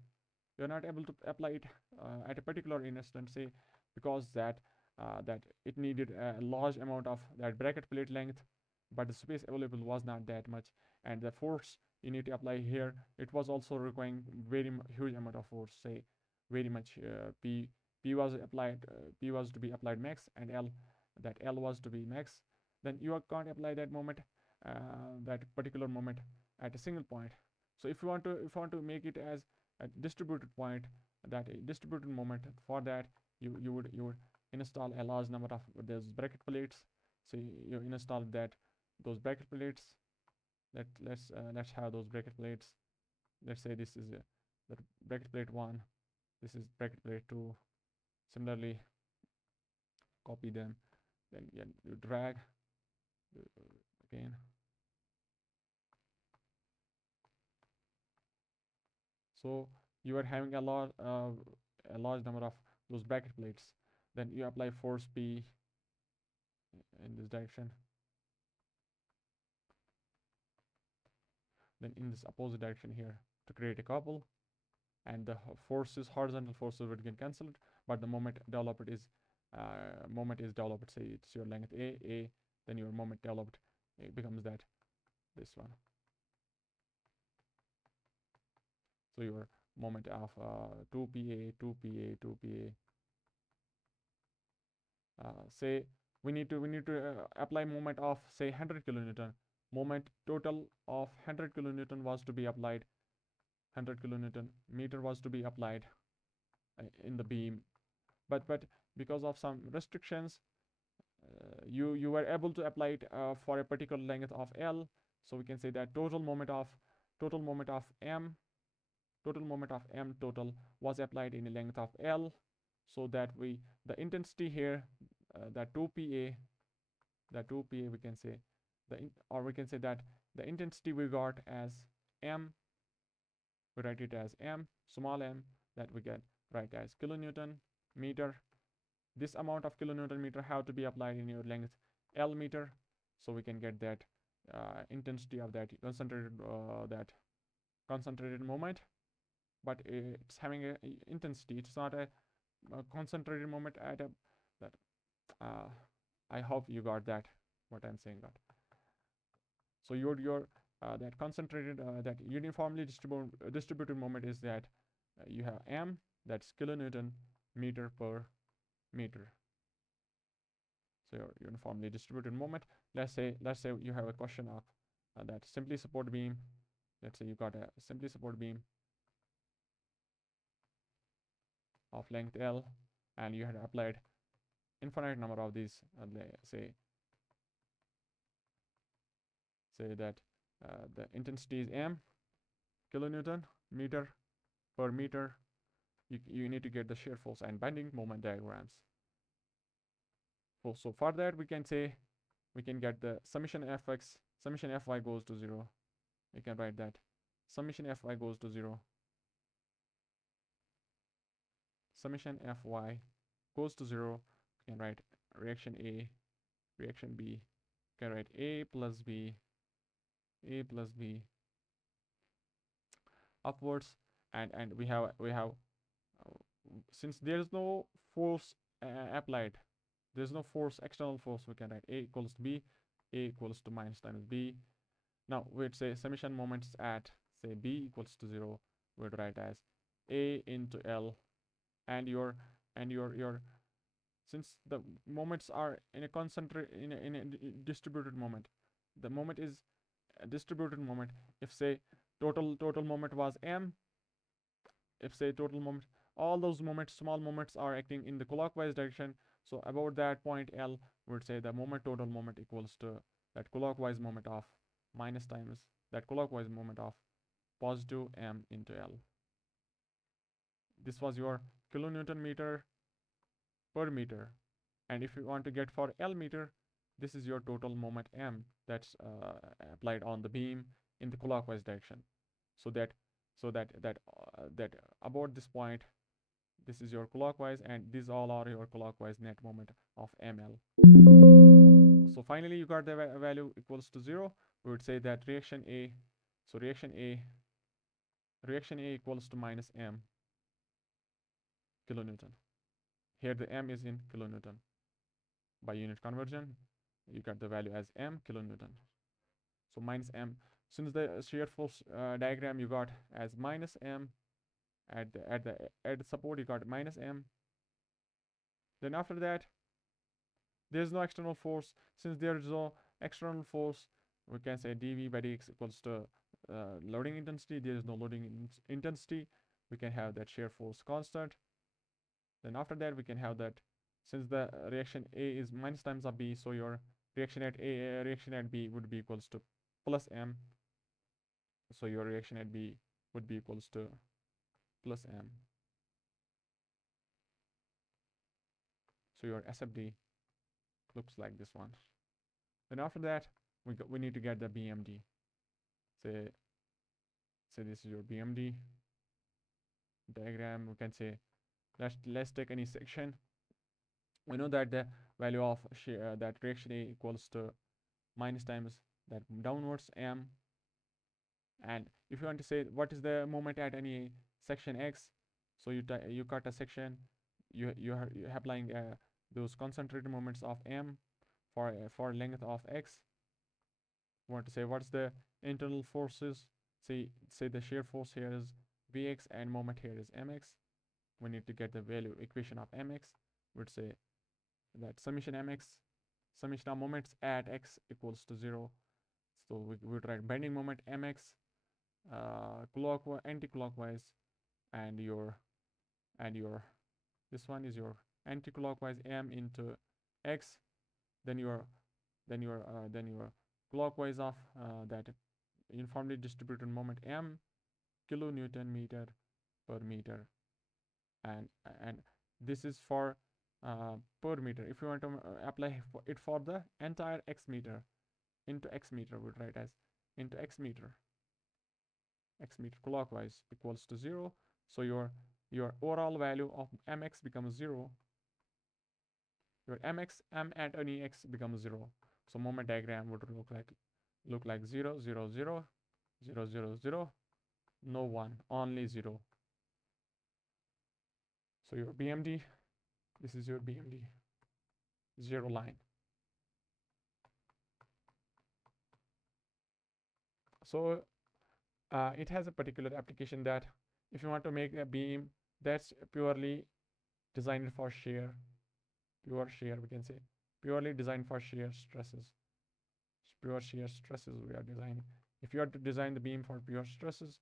you are not able to apply it at a particular instant, say because that it needed a large amount of that bracket plate length, but the space available was not that much, and the force you need to apply here. It was also requiring very huge amount of force, say very much. P was applied, P was to be applied max, and L was to be max. Then you can't apply that moment, that particular moment at a single point. So if you want to make it as a distributed point, that a distributed moment, for that you would install a large number of those bracket plates. So you install those bracket plates. Let's have those bracket plates. Let's say this is the bracket plate 1, this is bracket plate 2. Similarly, copy them, then you drag again. So you are having a large number of those bracket plates. Then you apply force P in this direction, then in this opposite direction here, to create a couple. And the forces, horizontal forces, would get cancelled, but the moment developed is say it's your length a, then your moment developed, it becomes this one. So your moment of 2pa, 2pa, 2pa. Say we need to apply moment of, say, 100 kilonewton. Moment total of 100 kilonewton was to be applied. 100 kilonewton meter was to be applied in the beam, but because of some restrictions, you were able to apply it for a particular length of L. So we can say that total moment of M total was applied in a length of L, so that the intensity here, that 2pa, we can say we can say that the intensity we got as M, we write it as M, small m, that we get write as kilonewton meter. This amount of kilonewton meter have to be applied in your length L meter, so we can get that intensity of that concentrated moment. But it's having a intensity, it's not a concentrated moment at a that I hope you got that, what I'm saying. That so your that concentrated that uniformly distributed moment is that you have M, that's kilonewton meter per meter. So your uniformly distributed moment. Let's say you have a question of that simply support beam. Let's say you got a simply support beam of length L, and you had applied infinite number of these. Say that the intensity is M, kilonewton meter per meter. You need to get the shear force and bending moment diagrams. So for that, we can say we can get the summation fx, summation fy goes to 0. We can write that summation fy goes to 0. Summation fy goes to 0. We can write reaction A, reaction B. We can write A plus B upwards, and we have since there is no force applied, there is no force, external force, we can write A equals to B, A equals to minus times B. Now we'd say summation moments at, say, B equals to 0, we'd write as A into L, and your since the moments are in a distributed moment, the moment is a distributed moment. If say total moment was M, if say total moment, all those moments, small moments, are acting in the clockwise direction, so about that point L, we would say the total moment equals to that clockwise moment of minus times that clockwise moment of positive M into L. This was your kilonewton meter per meter, and if you want to get for L meter, this is your total moment M that's applied on the beam in the clockwise direction. So that about this point, this is your clockwise, and these all are your clockwise net moment of ML. So finally you got the value equals to 0. We would say that reaction A, so reaction A equals to minus M kilonewton. Here the M is in kilonewton. By unit conversion, you got the value as M kilonewton. So minus M. since the shear force diagram you got as minus m at the support you got minus m. Then after that there is no external force. Since there is no external force, we can say dv by dx equals to loading intensity. There is no loading intensity. We can have that shear force constant. Then after that we can have that, since the reaction A is minus times of B, so your reaction at B would be equals to plus m. So your reaction at B would be equals to plus m. So your SFD looks like this one. Then after that we need to get the BMD. Say this is your BMD diagram. We can say let's take any section. We know that the value of that reaction A equals to minus times that downwards m. And if you want to say what is the moment at any section X, so you cut a section, you're applying those concentrated moments of m for length of x. You want to say what's the internal forces. Say the shear force here is Vx and moment here is Mx. We need to get the value equation of Mx. We'd say that summation of moments at x equals to 0. So we would write bending moment Mx clockwise, anti-clockwise, and your this one is your anti-clockwise m into x. Then your clockwise of that uniformly distributed moment m kilonewton meter per meter, and this is for per meter. If you want to apply it for the entire x meter, into x meter, we would write as into x meter clockwise equals to 0. So your overall value of mx becomes 0. Your mx m at any x becomes 0. So moment diagram would look like 0 0 0 0 0 0, no 1, only 0. So your BMD, this is your BMD, 0 line. So it has a particular application that if you want to make a beam that's purely designed for shear, pure shear, we can say purely designed for shear stresses. Pure shear stresses we are designing. If you are to design the beam for pure stresses,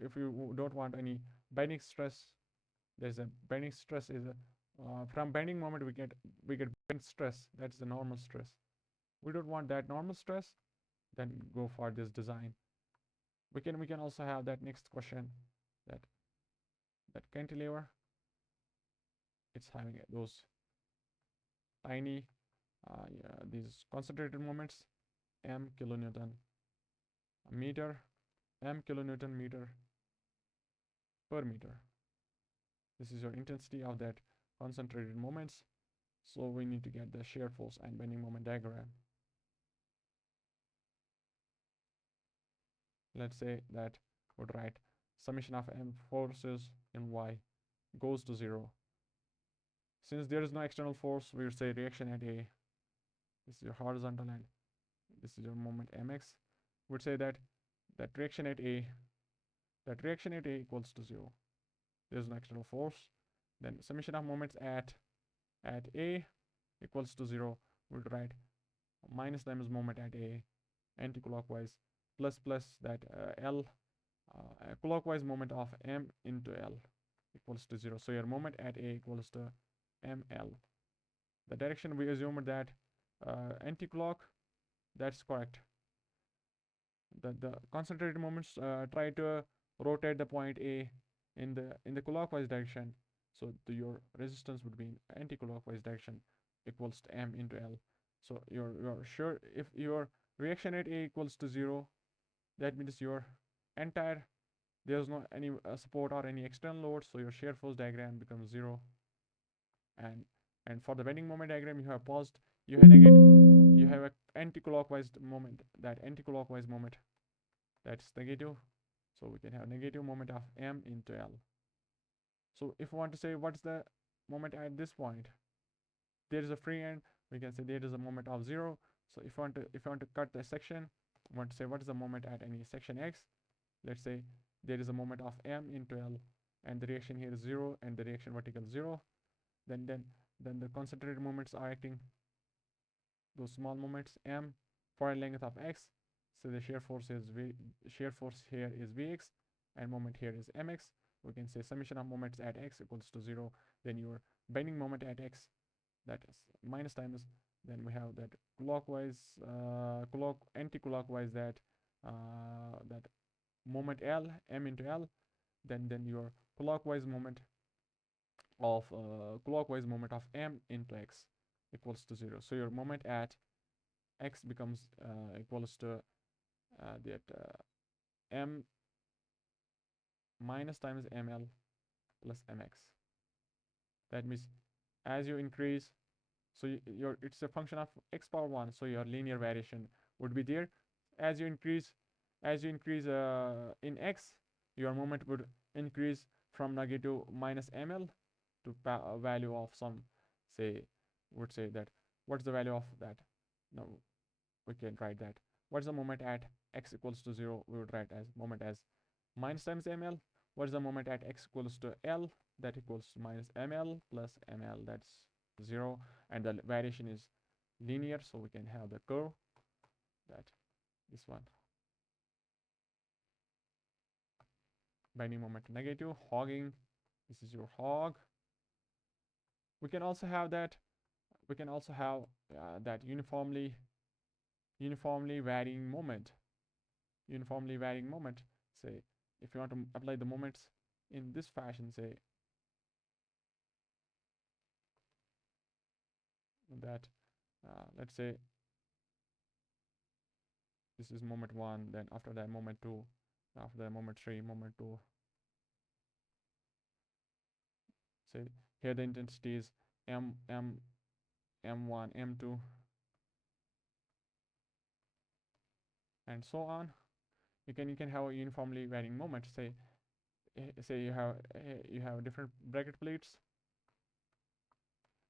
if you don't want any bending stress, there's a bending stress is from bending moment we get bending stress. That's the normal stress. We don't want that normal stress, then go for this design. We can also have that next question, that cantilever, it's having those tiny these concentrated moments m kilonewton meter per meter. This is your intensity of that concentrated moments. So we need to get the shear force and bending moment diagram. Let's say that would write summation of m forces in y goes to 0. Since there is no external force, we would say reaction at A, this is your horizontal and this is your moment mx. We would say that reaction at A equals to 0. There is no external force. Then summation of moments at A equals to 0. We would write minus times moment at A anti-clockwise plus that L clockwise moment of m into L equals to 0. So your moment at A equals to ml. The direction we assumed that anti-clock, that's correct. The concentrated moments try to rotate the point A in the clockwise direction. So your resistance would be in anti-clockwise direction equals to m into L. So you're sure if your reaction at A equals to 0, that means your entire, there's no any support or any external load, so your shear force diagram becomes 0. And for the bending moment diagram, you have you have a anti-clockwise moment. That anti-clockwise moment, that's negative. So we can have negative moment of m into L. So if we want to say what's the moment at this point, there is a free end, we can say there is a moment of 0. So if you want to cut the section, want to say what is the moment at any section X. Let's say there is a moment of m into L, and the reaction here is 0 and the reaction vertical 0. Then the concentrated moments are acting, those small moments m for a length of x. So the shear force here is Vx, and moment here is Mx. We can say summation of moments at x equals to 0. Then your bending moment at x, that is minus times, then we have that clockwise, anti-clockwise, that moment L, m into L. Then your clockwise moment of m into x equals to 0. So your moment at x becomes equals to m minus times ml plus mx. That means as you increase, so it's a function of x power 1, so your linear variation would be there. As you increase in x, your moment would increase from negative minus ml to a value of some, say, would say that what's the value of that. No, we can write that what's the moment at x equals to 0. We would write as moment as minus times ml. What's the moment at x equals to L? That equals to minus ml plus ml, that's 0, and the variation is linear, so we can have the curve, that this one. Bending moment negative, hogging, this is your hog. We can also have that uniformly varying moment. Say if you want to apply the moments in this fashion, say that let's say this is moment 1, then after that moment 2, after that moment 3, moment 2. Say here the intensity is m1, m2, and so on. You can have a uniformly varying moment. Say you have different bracket plates,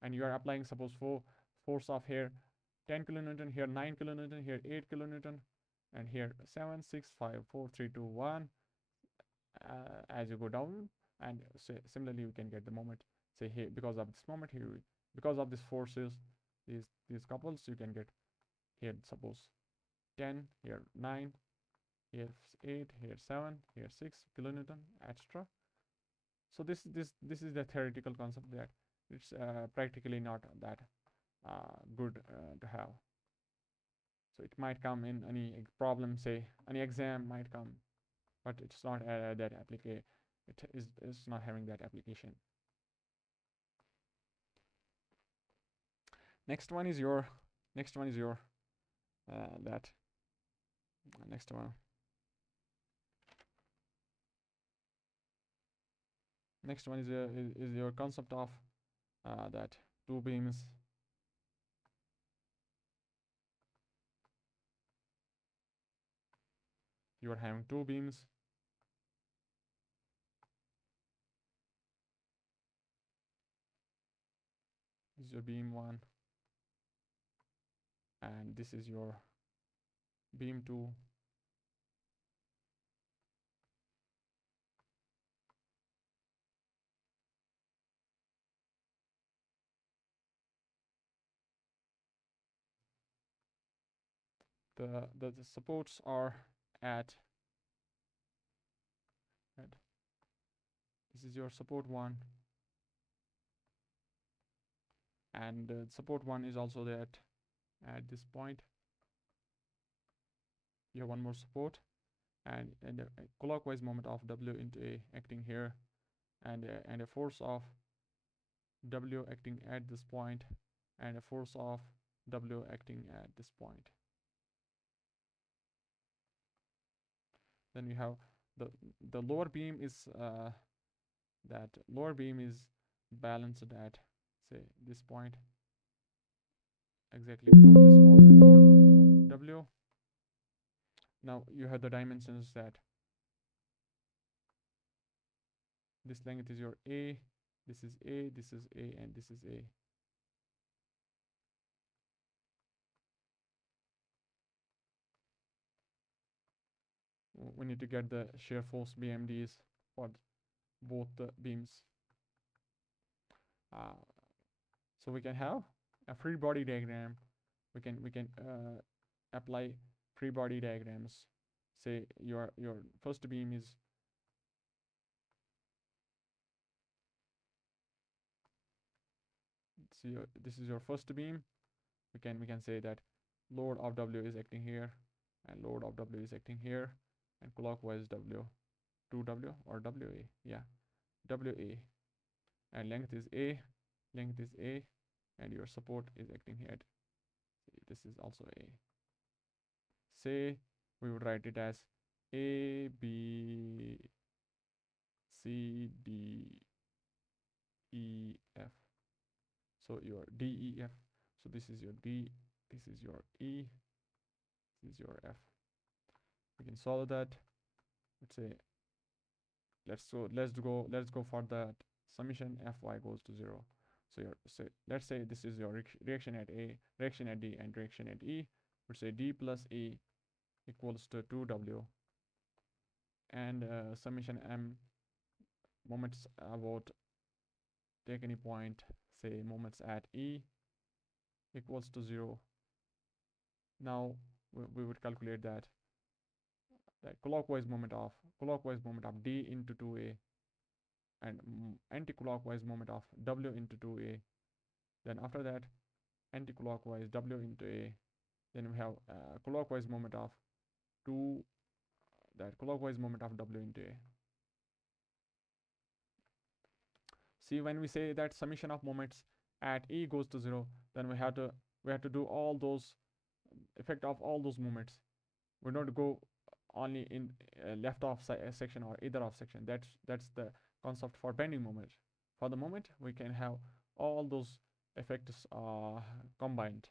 and you are applying, suppose, force of here 10 kilonewton, here 9 kilonewton, here 8 kilonewton, and here 7, 6, 5, 4, 3, 2, 1 as you go down. And similarly you can get the moment, say here, because of this moment here, because of these forces, these couples, you can get here, suppose 10, here 9, here 8, here 7, here 6 kilonewton, etc. So this is the theoretical concept, that it's practically not that good to have. So it might come in any problem, say any exam might come, but it's not that application. It's not having that application. Next one is your next one is your concept of that two beams. You are having two beams. This is your beam 1, and this is your beam 2. The supports are at this is your support 1, and support 1 is also that at this point. You have one more support, and a clockwise moment of W into A acting here, and a force of W acting at this point, and a force of W acting at this point. Then we have the lower beam is balanced at, say, this point, exactly below this point, load W. Now you have the dimensions that this length is your A, this is A, this is A, and this is A. we need to get the shear force BMDs for both the beams. So we can have a free body diagram. We can apply free body diagrams. Say your first beam is this is your first beam. We can say that load of W is acting here, and load of W is acting here, and clockwise W, 2W or WA, yeah, WA, and length is A, and your support is acting here. This is also A. Say we would write it as A, B, C, D, E, F. So your D, E, F. So this is your D, this is your E, this is your F. We can solve that. Let's say let's go for that summation Fy goes to 0. So let's say this is your reaction at A, reaction at D, and reaction at E. Let's say D plus E equals to 2W, and summation M moments about, take any point, say moments at E equals to 0. Now we would calculate that clockwise moment of D into 2A, and anti-clockwise moment of W into 2A. Then after that, anti-clockwise W into A. Then we have clockwise moment of clockwise moment of W into A. See, when we say that summation of moments at E goes to 0, then we have to do all those effect of all those moments. We don't go only in left off section or either off section. That's the concept for bending moment. For the moment, we can have all those effects combined.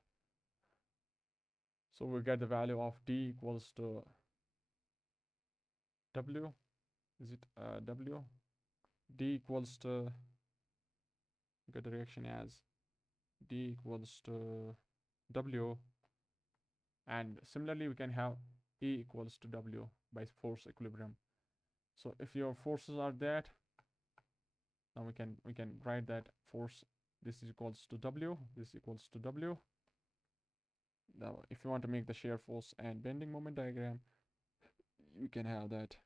So we get the value of D equals to W. Is it W? D equals to, get the reaction as D equals to W, and similarly we can have E equals to W by force equilibrium. So if your forces are that, now we can write that force, this is equals to W, this equals to W. Now if you want to make the shear force and bending moment diagram, you can have that.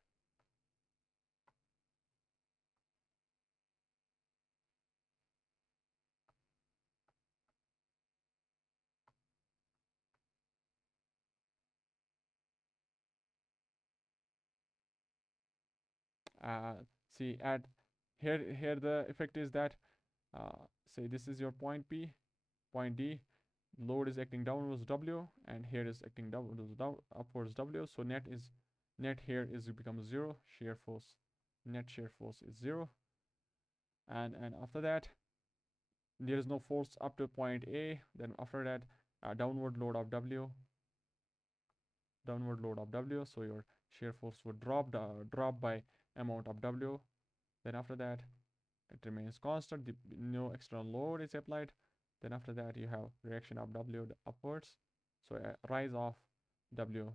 See, at here the effect is that say this is your point P, point D, load is acting downwards W, and here is acting upwards W. So net here is becomes 0. Shear force, net shear force is 0, and after that there is no force up to point A. Then after that downward load of W, so your shear force would drop by amount of W. Then after that it remains constant, no external load is applied. Then after that you have reaction of W upwards, so a rise of W.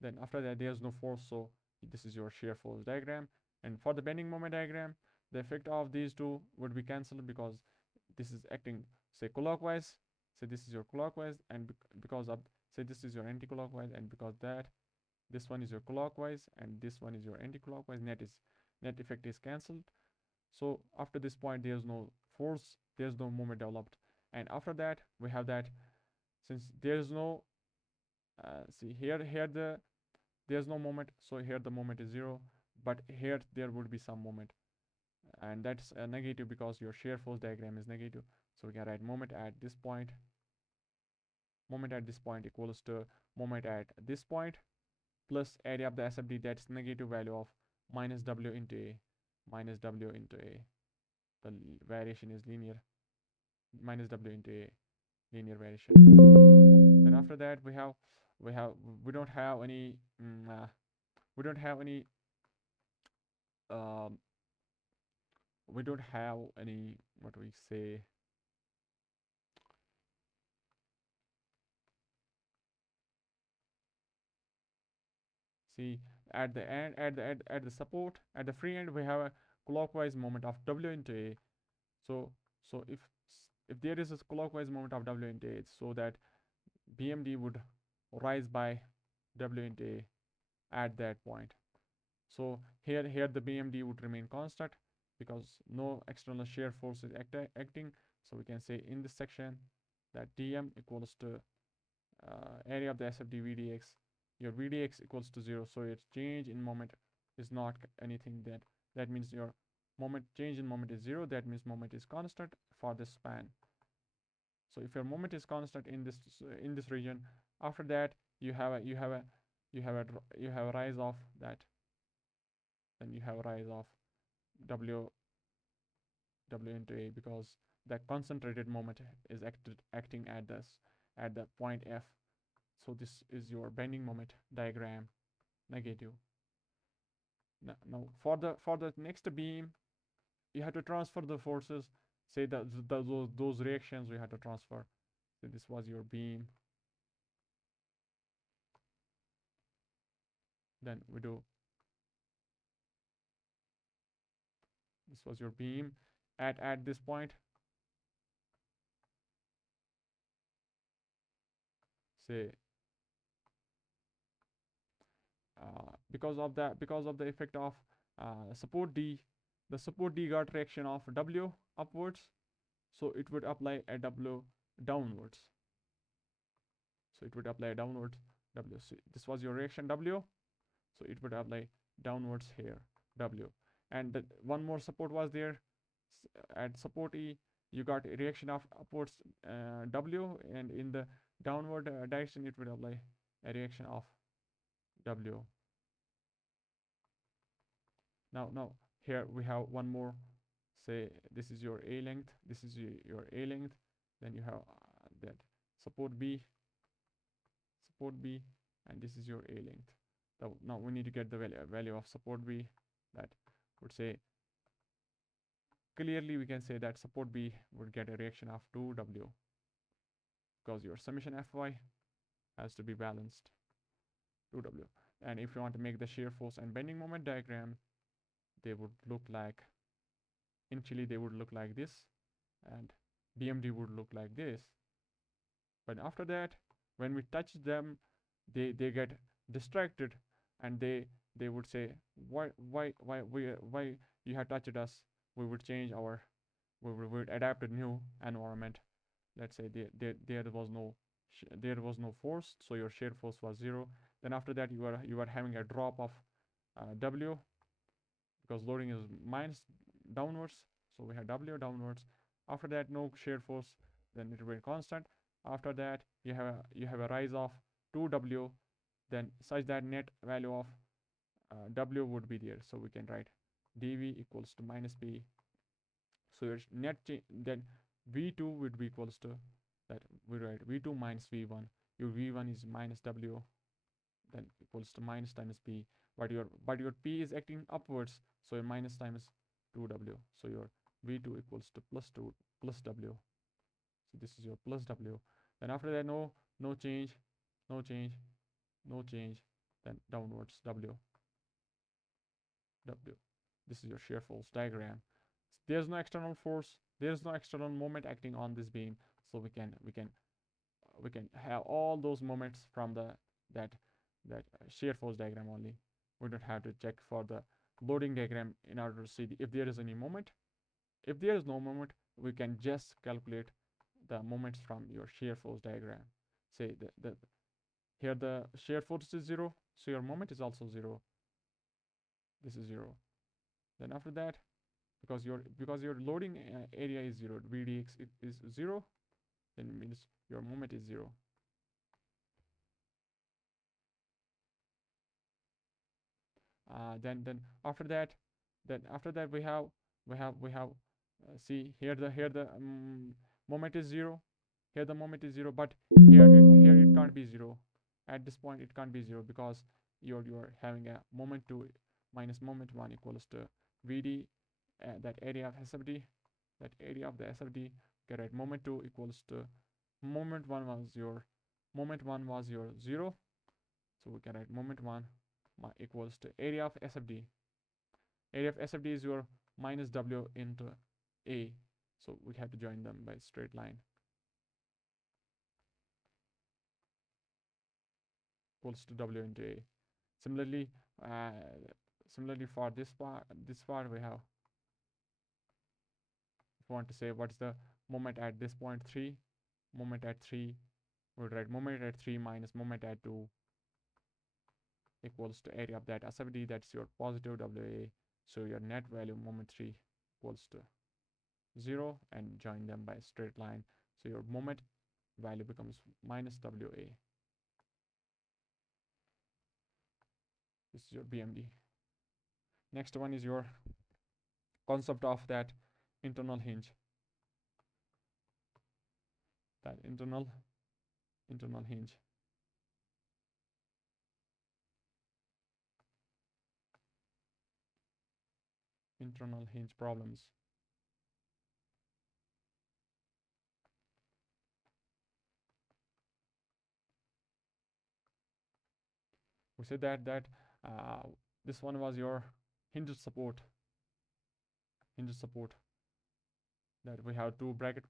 Then after that there is no force, so this is your shear force diagram. And for the bending moment diagram, the effect of these two would be cancelled, because this is acting, say, clockwise. Say this is your clockwise, and because of, say, this is your anti-clockwise, and because that this one is your clockwise and this one is your anti-clockwise, net effect is cancelled. So after this point there is no force, there is no moment developed. And after that we have that, since there is no see here there's no moment, so here the moment is 0, but here there would be some moment, and that's a negative because your shear force diagram is negative. So we can write moment at this point equals to moment at this point plus area of the SFD, that's negative value of minus W into A. The variation is linear, minus W into A, linear variation. Then after that we don't have any what do we say, See, at the end, at the support, at the free end, we have a clockwise moment of W into A. So if there is a clockwise moment of W into A, so that BMD would rise by W into A at that point. So here the BMD would remain constant because no external shear force is acting. So we can say in this section that dm equals to area of the SFD VDX. Your VDX equals to 0, so its change in moment is not anything. That means your moment change in moment is 0. That means moment is constant for this span. So if your moment is constant in this region, after that you have a rise of that. Then you have a rise of W into A, because that concentrated moment is acting at the point F. So this is your bending moment diagram, negative. Now for the next beam, you have to transfer the forces. Say that those reactions we have to transfer. So this was your beam. Then we do. This was your beam at this point. Say because of the effect of support D, the support D got reaction of W upwards, so it would apply a W downwards. So it would apply downwards W. So this was your reaction W, so it would apply downwards here W. And one more support was there. At support E, you got a reaction of upwards W, and in the downward direction it would apply a reaction of W. Now here we have one more. Say this is your A length, this is your A length. Then you have that support B, and this is your A length. So now we need to get the value of support B. That would say clearly we can say that support B would get a reaction of 2W, because your summation Fy has to be balanced 2W. And if you want to make the shear force and bending moment diagram, they would look like, initially they would look like this, and BMD would look like this. But after that, when we touch them, they get distracted, and they would say, why you have touched us. We would change our, we would adapt a new environment. Let's say there was no force, so your shear force was 0. Then after that you are having a drop of W, because loading is minus downwards, so we have W downwards. After that, no shear force, then it will be constant. After that, you have a rise of 2W, then such that net value of W would be there. So we can write dV equals to minus P. So your net then V2 would be equals to that. We write V2 minus V1. Your V1 is minus W, then equals to minus times P. But your P is acting upwards, so your minus times 2W. So your V2 equals to plus W. So this is your plus W. Then after that, no change. Then downwards W. This is your shear force diagram. There's no external force. There's no external moment acting on this beam, so we can have all those moments from that shear force diagram only. We don't have to check for the loading diagram in order to see if there is any moment. If there is no moment, we can just calculate the moments from your shear force diagram. Say here the shear force is 0, so your moment is also 0. This is 0. Then after that, because your loading area is 0, VDX is 0, then it means your moment is 0. Then after that we have see here the moment is 0. Here the moment is 0, but here it can't be 0. At this point it can't be 0, because you're having a moment 2 minus moment 1 equals to VD, that area of SFD, that area of the SFD. Okay, right, moment 2 equals to moment 1 was your 0, so we can write moment 1 equals to area of SFD. Area of SFD is your minus W into A. So we have to join them by straight line. Equals to W into A. Similarly, for this part we have, if you want to say what's the moment at this point 3, moment at 3, we'll write moment at 3 minus moment at 2 equals to area of that SFD, that's your positive WA. So your net value moment 3 equals to 0, and join them by a straight line. So your moment value becomes minus WA. This is your BMD. Next one is your concept of that internal hinge. That internal hinge. Internal hinge problems. We said that this one was your hinge support. That we have two bracket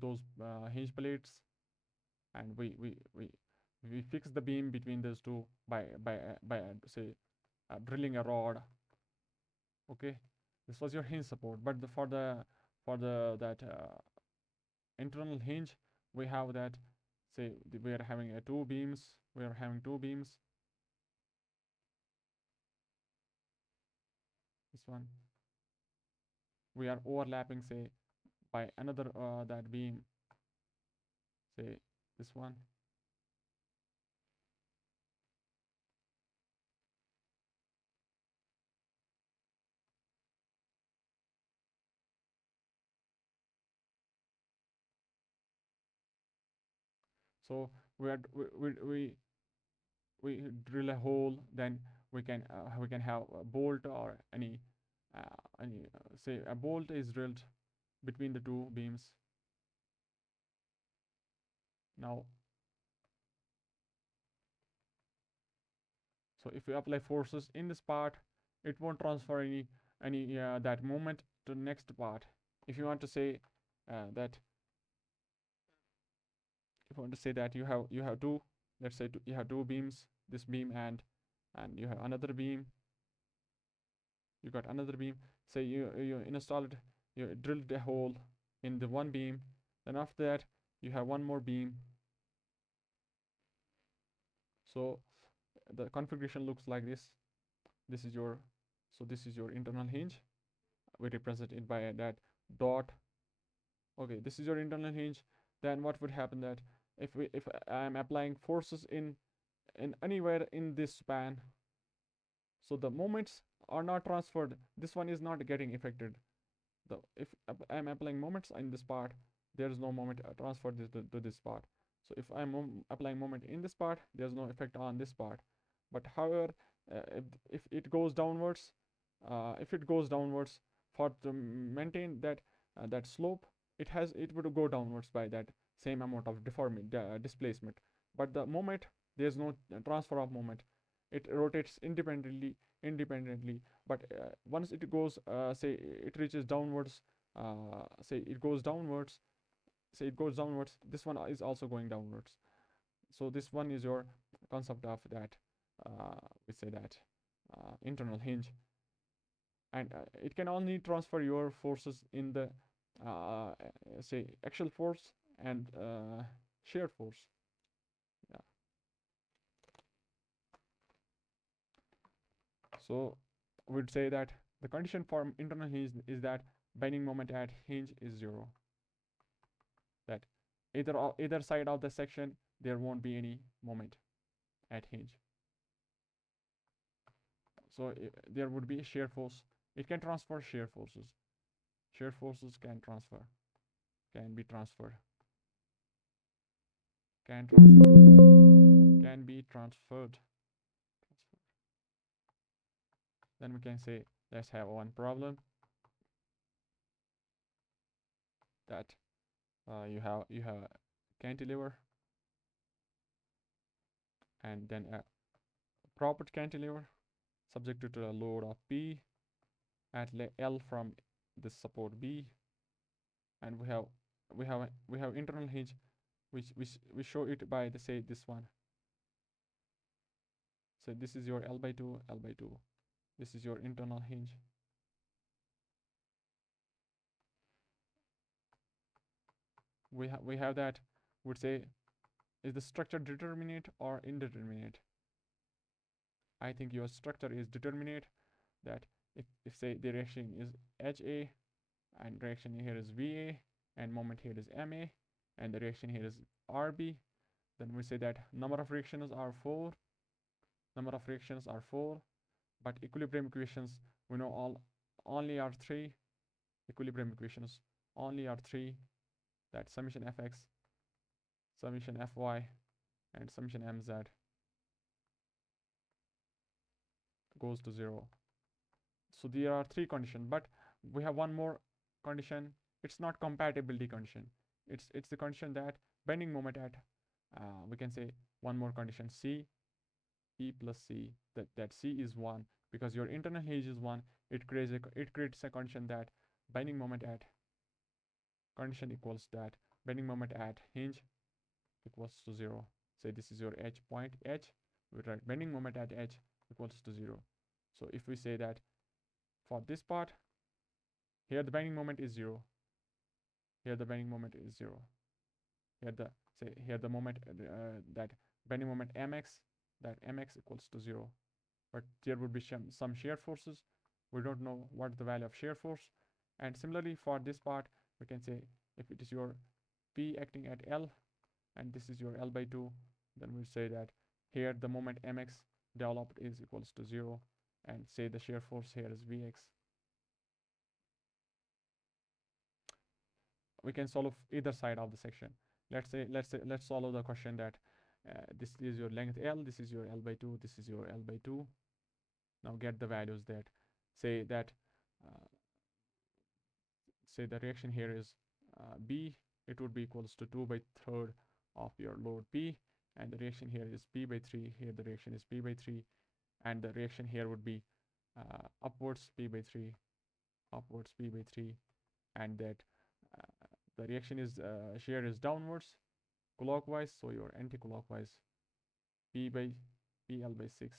those hinge plates, and we fix the beam between those two by say drilling a rod. Okay, this was your hinge support. But for the internal hinge, we have that, say we are having two beams. This one we are overlapping, say by another that beam, say this one. So we drill a hole, then we can have a bolt or any say a bolt is drilled between the two beams. Now, so if we apply forces in this part, it won't transfer any that moment to the next part. If you want to say that, you have two, let's say you have two beams, this beam and you have another beam. You got another beam. Say you installed, you drilled a hole in the one beam. Then after that, you have one more beam. So the configuration looks like this. This is your internal hinge. We represent it by that dot. Okay, this is your internal hinge. Then what would happen that if I am applying forces in anywhere in this span, so the moments are not transferred. This one is not getting affected. If I am applying moments in this part, there is no moment transferred to this part. So if I'm applying moment in this part, there's no effect on this part. But however, if it goes downwards, for to maintain that slope, it would go downwards by that same amount of displacement. But the moment, there's no transfer of moment. It rotates independently. But once it goes, say it reaches downwards, say it goes downwards, this one is also going downwards. So this one is your concept of that, we say that internal hinge. And it can only transfer your forces in the say axial force and shear force. Yeah. So we'd say that the condition for internal hinge is that bending moment at hinge is 0. That either side of the section, there won't be any moment at hinge. So there would be shear force. It can transfer shear forces. Shear forces can be transferred. Then we can say, let's have one problem that you have a cantilever, and then a proper cantilever. subjected to the load of P at L from this support B, and we have internal hinge, which we show it by the say this one. So this is your L by 2, L by 2. This is your internal hinge. We have that, would say, is the structure determinate or indeterminate? I think your structure is determinate, that if say the reaction is HA and reaction here is VA and moment here is MA and the reaction here is RB, then we say that number of reactions are 4, but equilibrium equations we know only are 3. Equilibrium equations only are 3, that summation fx, summation fy, and summation mz goes to 0. So there are 3 conditions, but we have one more condition. It's not compatibility condition. It's the condition that bending moment at we can say one more condition, C, P plus C, that C is 1 because your internal hinge is 1. It creates a condition that bending moment at condition equals that bending moment at hinge equals to 0. Say this is your H point H. We write bending moment at H equals to 0. So if we say that for this part, here the bending moment is 0. Here the bending moment is 0. Here the moment that bending moment mx, that mx equals to 0. But there would be some shear forces. We don't know what the value of shear force. And similarly for this part, we can say if it is your P acting at L and this is your L by 2, then we'll say that here the moment mx developed is equals to 0, and say the shear force here is Vx. We can solve either side of the section. Let's solve the question that this is your length L, this is your L by 2, this is your L by 2. Now get the values that say that say the reaction here is B, it would be equals to 2 by 3rd of your load P, and the reaction here is P by 3, here the reaction is P by 3, and the reaction here would be upwards P by 3, upwards P by 3, and that the reaction is shear is downwards clockwise, so your anti-clockwise PL by 6,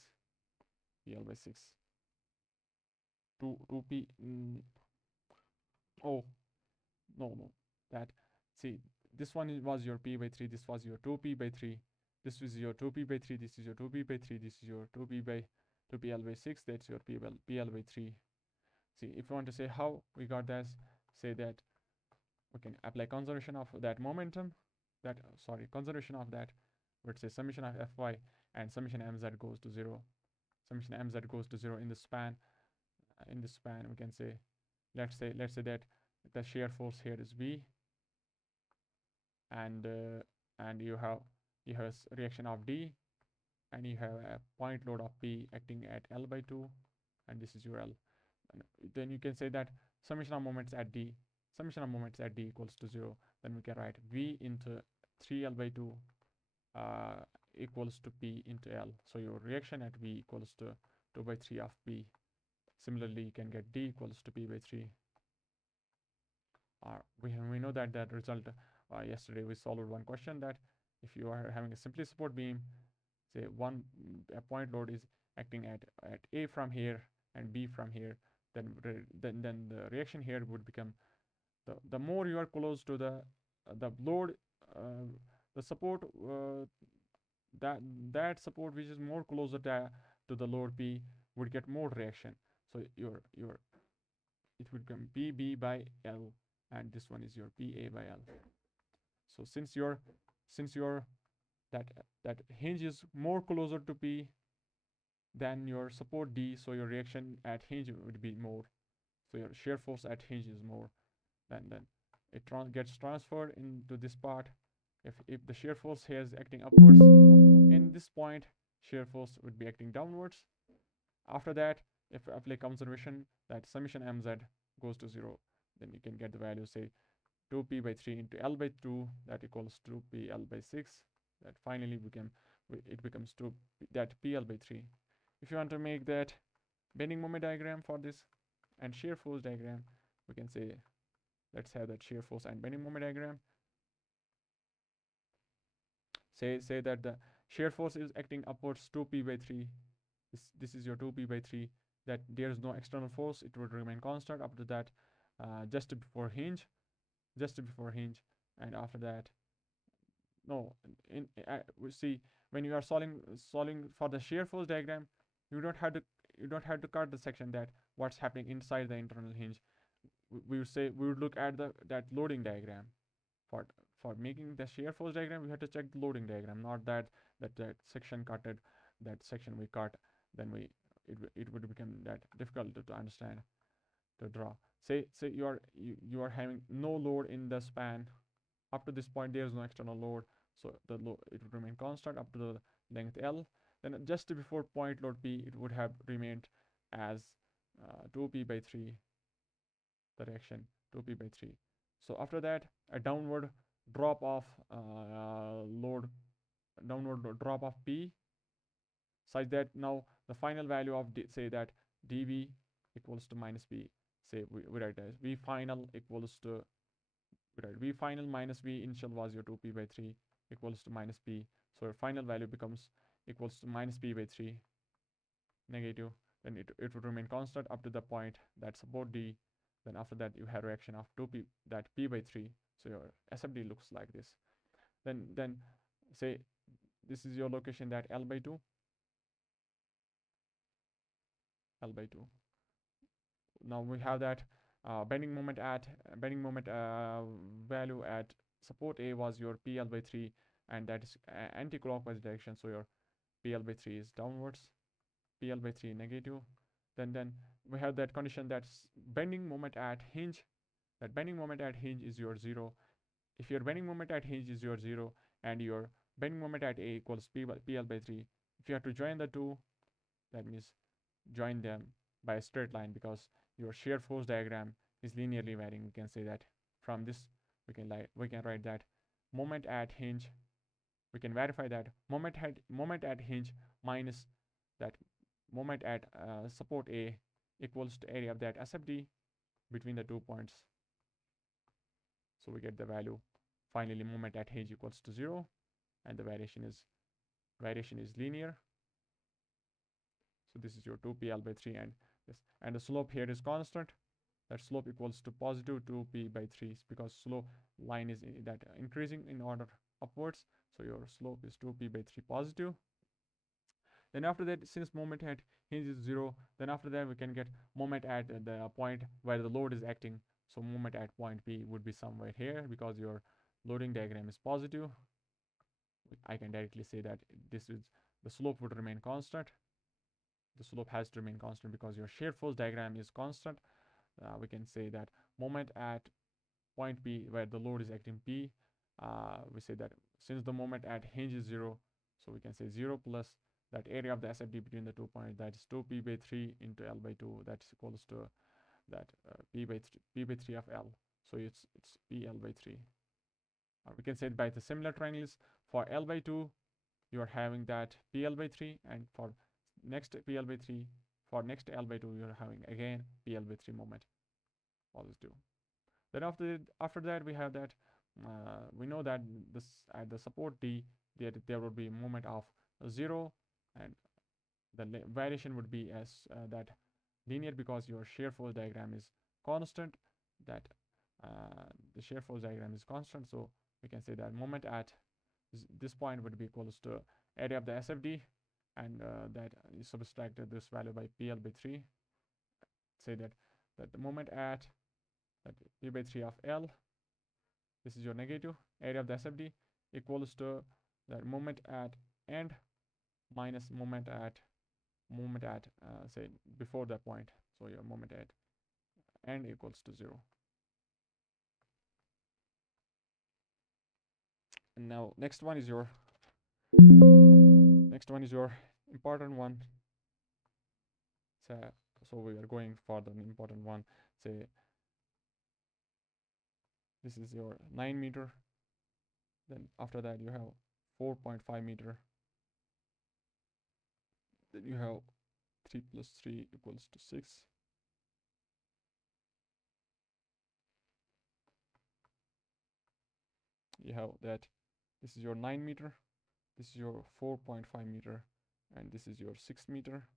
PL by 6, 2P. Oh no, that, see, this one was your P by 3, this was your 2P by 3, this is your 2P by 3, this is your 2P by 3, this is your 2PL by 6, that's your PL by 3. See, if you want to say how we got this, say that we can apply conservation of that momentum, conservation of that, let's say summation of Fy and summation mz goes to 0. Summation mz goes to 0 in the span. In this span, we can say, let's say that the shear force here is V, and you have a reaction of D, and you have a point load of P acting at L by 2, and this is your L. And then you can say that summation of moments at D equals to 0. Then we can write V into 3L by 2 equals to P into L. So your reaction at V equals to 2 by 3 of P. Similarly, you can get D equals to P by 3. We know that result. Yesterday we solved one question that if you are having a simply support beam, say a point load is acting at A from here and B from here, then the reaction here would become, the more you are close to the load, the support, that support which is more closer to the load P would get more reaction. So it would become PB by L, and this one is your PA by L. So since your that hinge is more closer to P than your support D, so your reaction at hinge would be more. So your shear force at hinge is more. Then it gets transferred into this part. If the shear force here is acting upwards, in this point shear force would be acting downwards. After that, if you apply conservation, that summation mz goes to 0, then you can get the value, say 2P by 3 into L by 2, that equals 2PL by 6. That finally it becomes that PL by 3. If you want to make that bending moment diagram for this, and shear force diagram. We can say, let's have that shear force and bending moment diagram. Say that the shear force is acting upwards 2p by 3. This is your 2p by 3, that there is no external force, it would remain constant up to that, just before hinge, and after that, no, we see, when you are solving for the shear force diagram, you don't have to cut the section that what's happening inside the internal hinge. We would say, we would look at that loading diagram. For making the shear force diagram, we have to check the loading diagram, not that section cutted, that section we cut, then it would become that difficult to understand, to draw. Say you are having no load in the span. Up to this point there is no external load, so the load, it would remain constant up to the length L. Then just before point load P, it would have remained as 2p by 3, the reaction 2p by 3. So after that, a downward drop of load, downward drop of P, such that now the final value of say that dV equals to minus P. Say we write as V final equals to, V final minus V initial was your 2p by 3 equals to minus P. So your final value becomes equals to minus P by 3 negative. Then it would remain constant up to the point that support D. Then after that you have reaction of 2p, that P by 3. So your SFD looks like this. Then say this is your location, that L by 2. Now we have that bending moment value at support A was your PL by 3, and that is anti-clockwise direction, so your PL by 3 is downwards, PL by 3 negative. Then we have that condition, that's bending moment at hinge, that bending moment at hinge is your 0. If your bending moment at hinge is your 0 and your bending moment at A equals PL by 3, if you have to join the two, that means join them by a straight line, because your shear force diagram is linearly varying. We can say that from this we can write that moment at hinge, we can verify that moment at hinge minus that moment at support A equals to area of that SFD between the 2 points. So we get the value, finally moment at hinge equals to 0, and the variation is linear. So this is your 2pl by 3, and this, and the slope here is constant. That slope equals to positive 2p by 3, because slope line is that increasing in order upwards. So your slope is 2p by 3 positive. Then after that, since moment at hinge is 0, then after that we can get moment at the point where the load is acting. So moment at point P would be somewhere here, because your loading diagram is positive. I can directly say that this is, the slope would remain constant. The slope has to remain constant because your shear force diagram is constant. We can say that moment at point P where the load is acting P, we say that since the moment at hinge is 0, so we can say 0 plus that area of the SFD between the 2 points, that is 2p by 3 into L by 2, that's equals to that p by 3 of L. So it's PL by 3. We can say it by the similar triangles. For L by 2, you are having that PL by 3, and for next PL by 3, for next L by 2, you are having again PL by 3 moment, positive. Then after that we have that we know that this at the support D, there would be a moment of 0, and the variation would be as that linear, because your shear force diagram is constant, that the shear force diagram is constant. So we can say that moment at this point would be equals to area of the SFD, and that you subtract this value by PL by 3. Say that the moment at that P by 3 of L, this is your negative area of the SFD, equals to that moment at end minus moment at say before that point. So your moment at end equals to 0. And now next one is your important one. So we are going for the important one. Say this is your 9 meter. Then after that you have 4.5 meter. Then you have 3 plus 3 equals to 6. You have that this is your 9 meter, this is your 4.5 meter, and this is your 6 meter,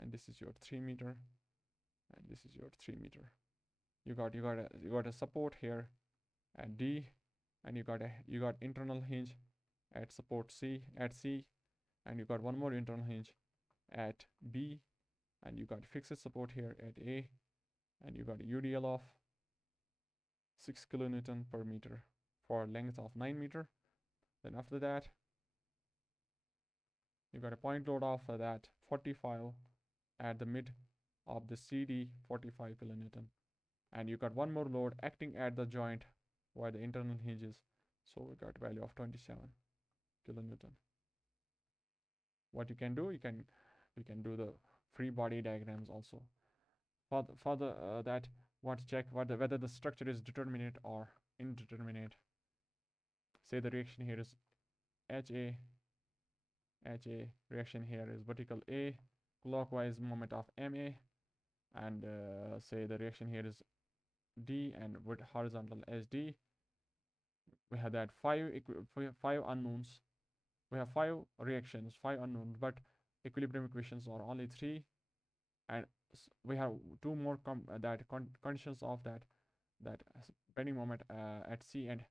and this is your 3 meter, and this is your 3 meter. You got a support here at D, and you got internal hinge at support C at C, and you got one more internal hinge at B, and you got fixed support here at A, and you got a UDL of 6 kilonewton per meter for length of 9 meter. Then after that, you got a point load of that 45 at the mid of the CD, 45 kilonewton, and you got one more load acting at the joint where the internal hinge is. So we got value of 27 kilonewton. What you can do, you can do the free body diagrams also. For that, want to check whether the structure is determinate or indeterminate. Say the reaction here is HA, reaction here is vertical A, clockwise moment of MA, and say the reaction here is D and with horizontal SD. We have that five unknowns. We have 5 reactions, 5 unknowns, but equilibrium equations are only 3, and we have 2 more conditions of that bending moment at C and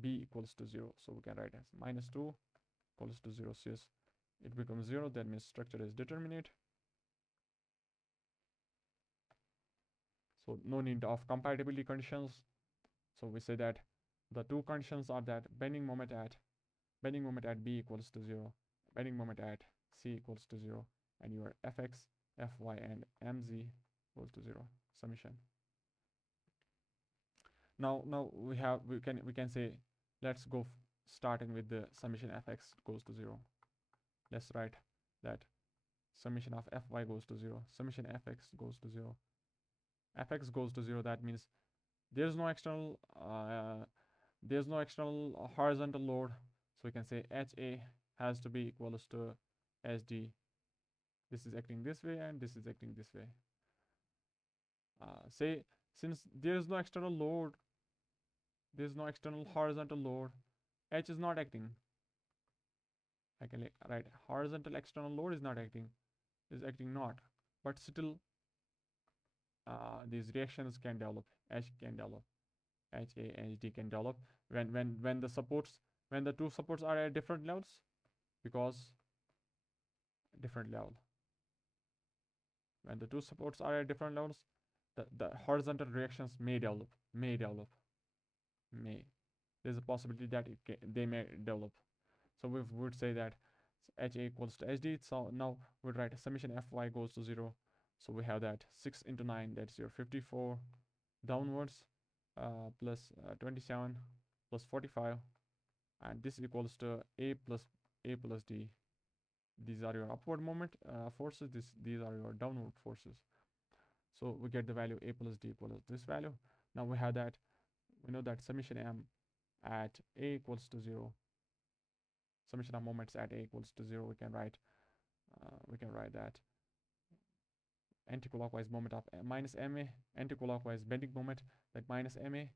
B equals to 0. So we can write as -2 equals to 0. So yes, it becomes 0. That means structure is determinate. So no need of compatibility conditions. So we say that the 2 conditions are that bending moment at B equals to 0, bending moment at C equals to 0, and your Fx, Fy, and Mz equals to 0 summation. Now we can say, let's go starting with the summation Fx goes to 0. Let's write that summation of Fy goes to 0, summation Fx goes to 0. Fx goes to 0, that means there's no external horizontal load. So we can say HA has to be equals to SD. This is acting this way and this is acting this way. Say since there is no external load, there is no external horizontal load, H is not acting. I can write horizontal external load is not acting, is acting not, but still these reactions can develop. H can develop, HA and HD can develop when the 2 supports are at different levels, because different level. When the 2 supports are at different levels, the horizontal reactions may develop. There's a possibility that they may develop. So we would say that HA equals to HD. So now we'd write summation Fy goes to 0. So we have that 6 into 9, that's your 54 downwards, plus 27 plus 45, and this equals to A plus D. These are your upward moment forces, these are your downward forces. So we get the value A plus D equals this value. Now we have that, we know that summation M at A equals to 0, summation of moments at A equals to 0. We can write that anti-clockwise moment of minus MA, anti-clockwise bending moment that minus MA,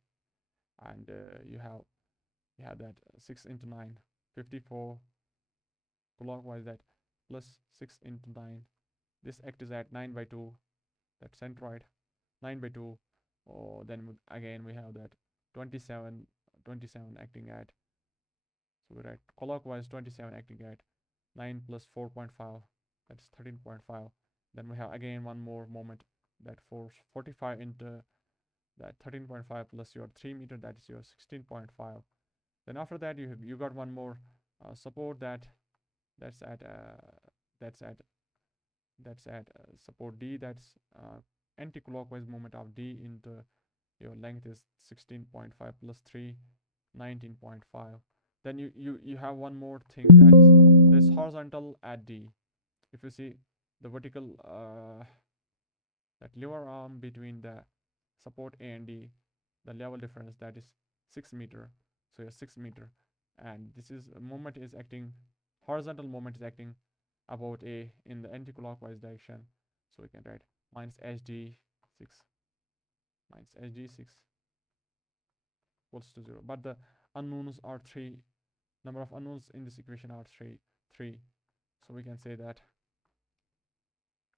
and you have that 6 into 9, 54, clockwise that plus 6 into 9. This act is at 9 by 2, that centroid, 9 by 2. Oh, then again we have that 27 acting at, so we write clockwise 27 acting at 9 plus 4.5, that's 13.5. Then we have again one more moment, that force 45 into that 13.5 plus your 3 meter, that is your 16.5. Then after that you got one more support that's at support D, that's anti-clockwise moment of D into your length is 16.5 plus 3, 19.5. Then you have one more thing, that is this horizontal at D. If you see the vertical that lever arm between the support A and D, the level difference, that is 6 meter. So you're 6 meter, and this is moment is acting, horizontal moment is acting about A in the anti-clockwise direction. So we can write minus hd6 equals to 0. But the unknowns are 3. Number of unknowns in this equation are 3. So we can say that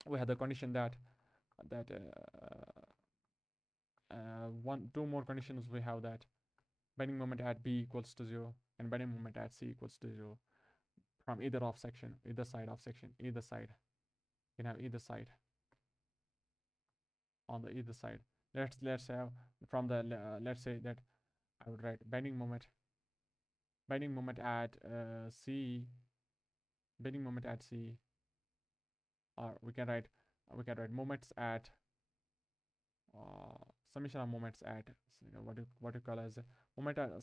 we have the condition that two more conditions. We have that bending moment at B equals to 0 and bending moment at C equals to 0 from either side of section. You can have either side. On the either side, let's have from the let's say that I would write bending moment at C, or we can write moments at summation of moments at what you call as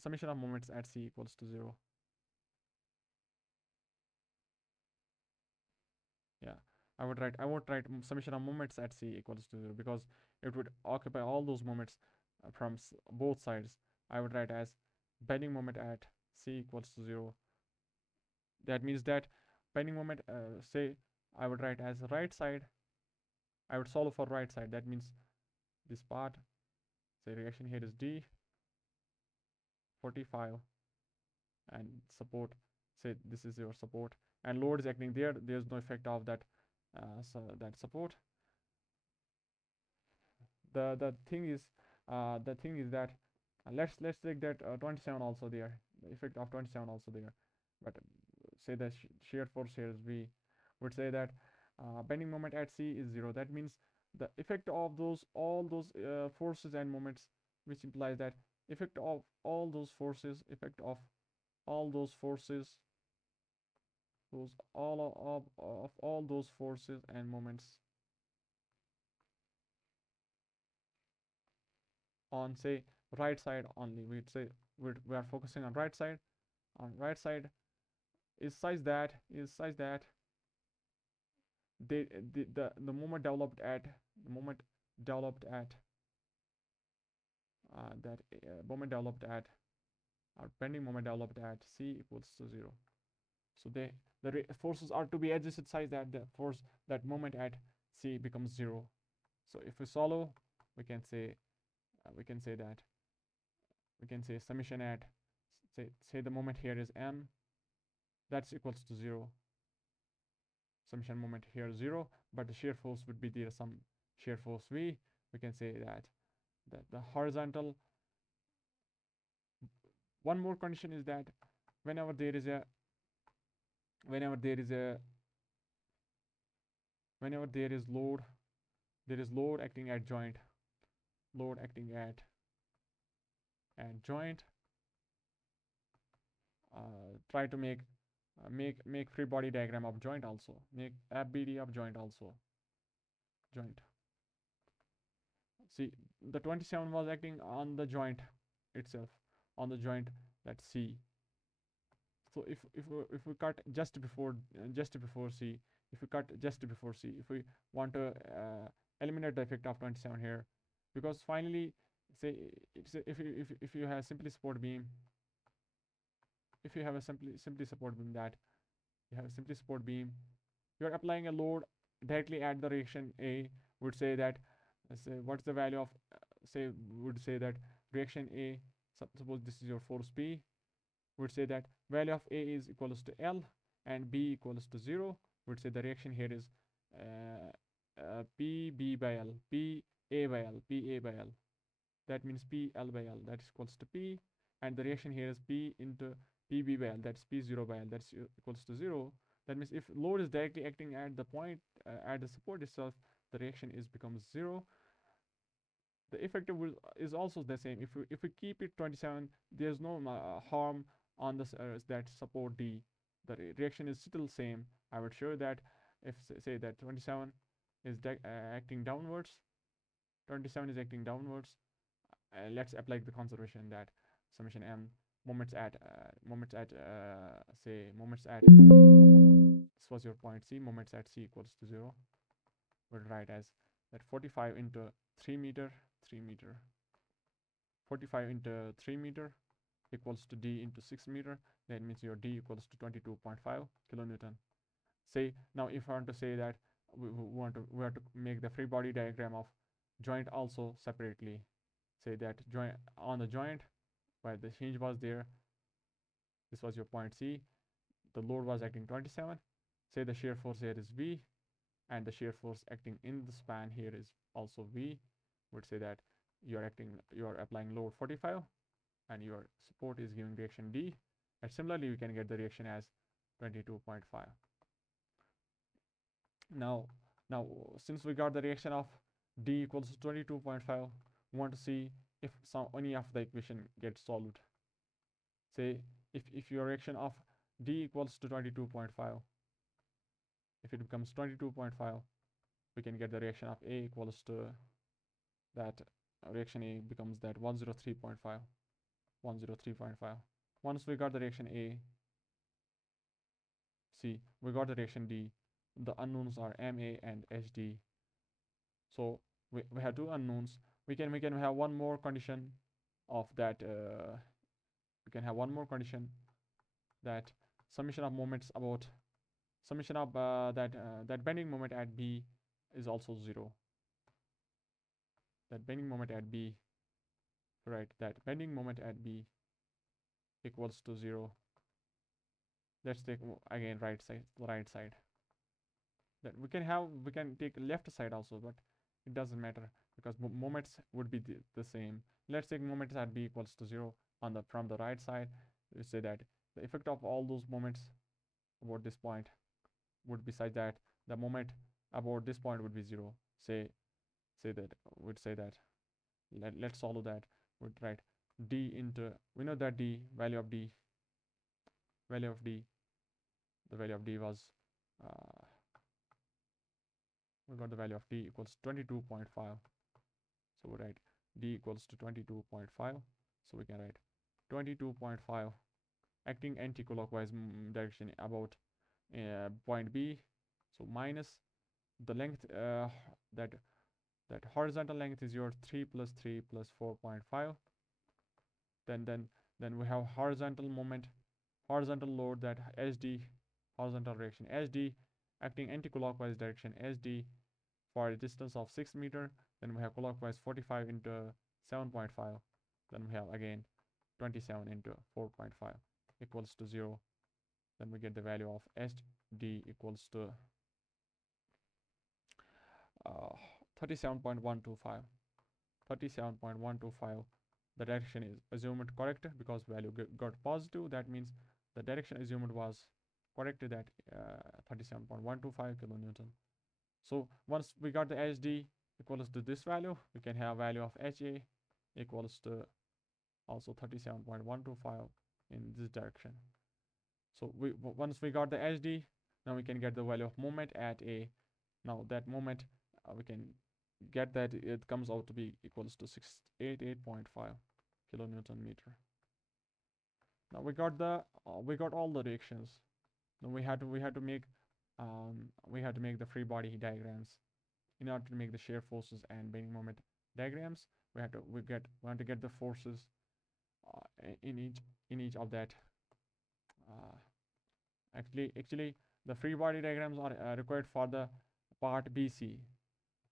summation of moments at C equals to 0. Yeah, I would write summation of moments at C equals to 0 because it would occupy all those moments from both sides. I would write as bending moment at C equals to 0. That means that bending moment, say I would write as right side. I would solve for right side. That means this part, say reaction here is D 45 and support, say this is your support, and load is acting there. There's no effect of that that support. The thing is that let's take that 27 also there, the effect of 27 also there. But say the shear force here is V, would say that bending moment at C is 0. That means the effect of all those forces and moments, which implies that effect of all those forces all those forces and moments on, say, right side only. We'd say we are focusing on right side. Right side is such that the moment developed at or bending moment developed at C equals to 0. So the forces are to be adjusted such that the force that moment at C becomes 0. So if we solve, we can say summation at say the moment here is M, that's equals to 0. Summation moment here 0, but the shear force would be there, some shear force V. We can say that the horizontal. One more condition is that whenever there is load acting at joint, try to make free body diagram of joint also, make FBD of joint also. See, the 27 was acting on the joint itself, on the joint, that's C. So if we cut just before C, if we want to eliminate the effect of 27 here, because finally, say if you have simply support beam, if you have a simply support beam, you are applying a load directly at the reaction A. Would say that what's the value of would say that reaction A, suppose this is your force P, would say that value of A is equals to L and B equals to 0. Would say the reaction here is PB by L, PA by L. That means PL by L, that is equals to P, and the reaction here is P into PB by L, that's P0 by L, that's equals to 0. That means if load is directly acting at the point at the support itself, the reaction becomes 0. The effect is also the same. If we keep it 27, there's no harm on this that support D. The reaction is still same. I would show that if say that 27 is acting downwards, let's apply the conservation that summation M moments at this was your point C, moments at C equals to 0. We'll write as that 45 into 3 meter 45 into 3 meter equals to D into 6 meter. That means your D equals to 22.5 kilonewton. Say now if I want to say that we have to make the free body diagram of joint also separately. Say that joint on the joint where the hinge was there, this was your point C, the load was acting 27. Say the shear force here is V, and the shear force acting in the span here is also V. Would say that you are applying load 45, and your support is giving reaction D, and similarly you can get the reaction as 22.5. Now since we got the reaction of D equals to 22.5, we want to see if any of the equation gets solved. Say if your reaction of D equals to 22.5, if it becomes 22.5, we can get the reaction of A equals to that. Reaction A becomes that 103.5. Once we got the reaction A, see, we got the reaction D. The unknowns are MA and HD. So we have two unknowns. We can have one more condition of that. We can have one more condition that summation of moments about summation of that bending moment at B is also 0. That bending moment at B, right? That bending moment at B equals to 0. Let's take again right side. That we can take left side also, but it doesn't matter because moments would be the same. Let's take moments at B equals to 0 on the from the right side. We say that the effect of all those moments about this point would be such that the moment about this point would be 0. Say that we'd say that let's solve that. We'd write D into, we know that the value of D was we got the value of D equals 22.5. So we write D equals to 22.5. So we can write 22.5 acting anti-clockwise direction about point B. So minus the length that horizontal length is your 3 plus 3 plus 4.5. Then we have horizontal moment, horizontal load, that SD, horizontal reaction SD acting anti-clockwise direction SD for a distance of 6 meter. Then we have clockwise 45 into 7.5. Then we have again 27 into 4.5 equals to 0. Then we get the value of SD equals to 37.125. 37.125. The direction is assumed correct because value got positive. That means the direction assumed was correct, that 37.125 kilonewton. So once we got the HD equals to this value, we can have value of HA equals to also 37.125 in this direction. So once we got the HD, now we can get the value of moment at A. Now that moment we can get that it comes out to be equals to 688.5 kilonewton meter. Now we got all the reactions. Now we had to make the free body diagrams. In order to make the shear forces and bending moment diagrams, we want to get the forces in each of that. Actually the free body diagrams are required for the part BC.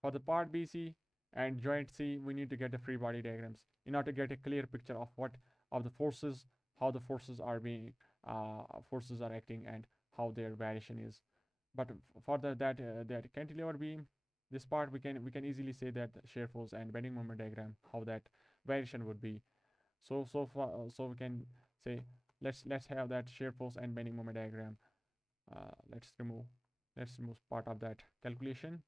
For the part BC and joint C, we need to get the free body diagrams in order to get a clear picture of the forces, how the forces are acting, and how their variation is. But for that cantilever beam, this part we can easily say that shear force and bending moment diagram, how that variation would be. So we can say let's have that shear force and bending moment diagram. Let's remove part of that calculation.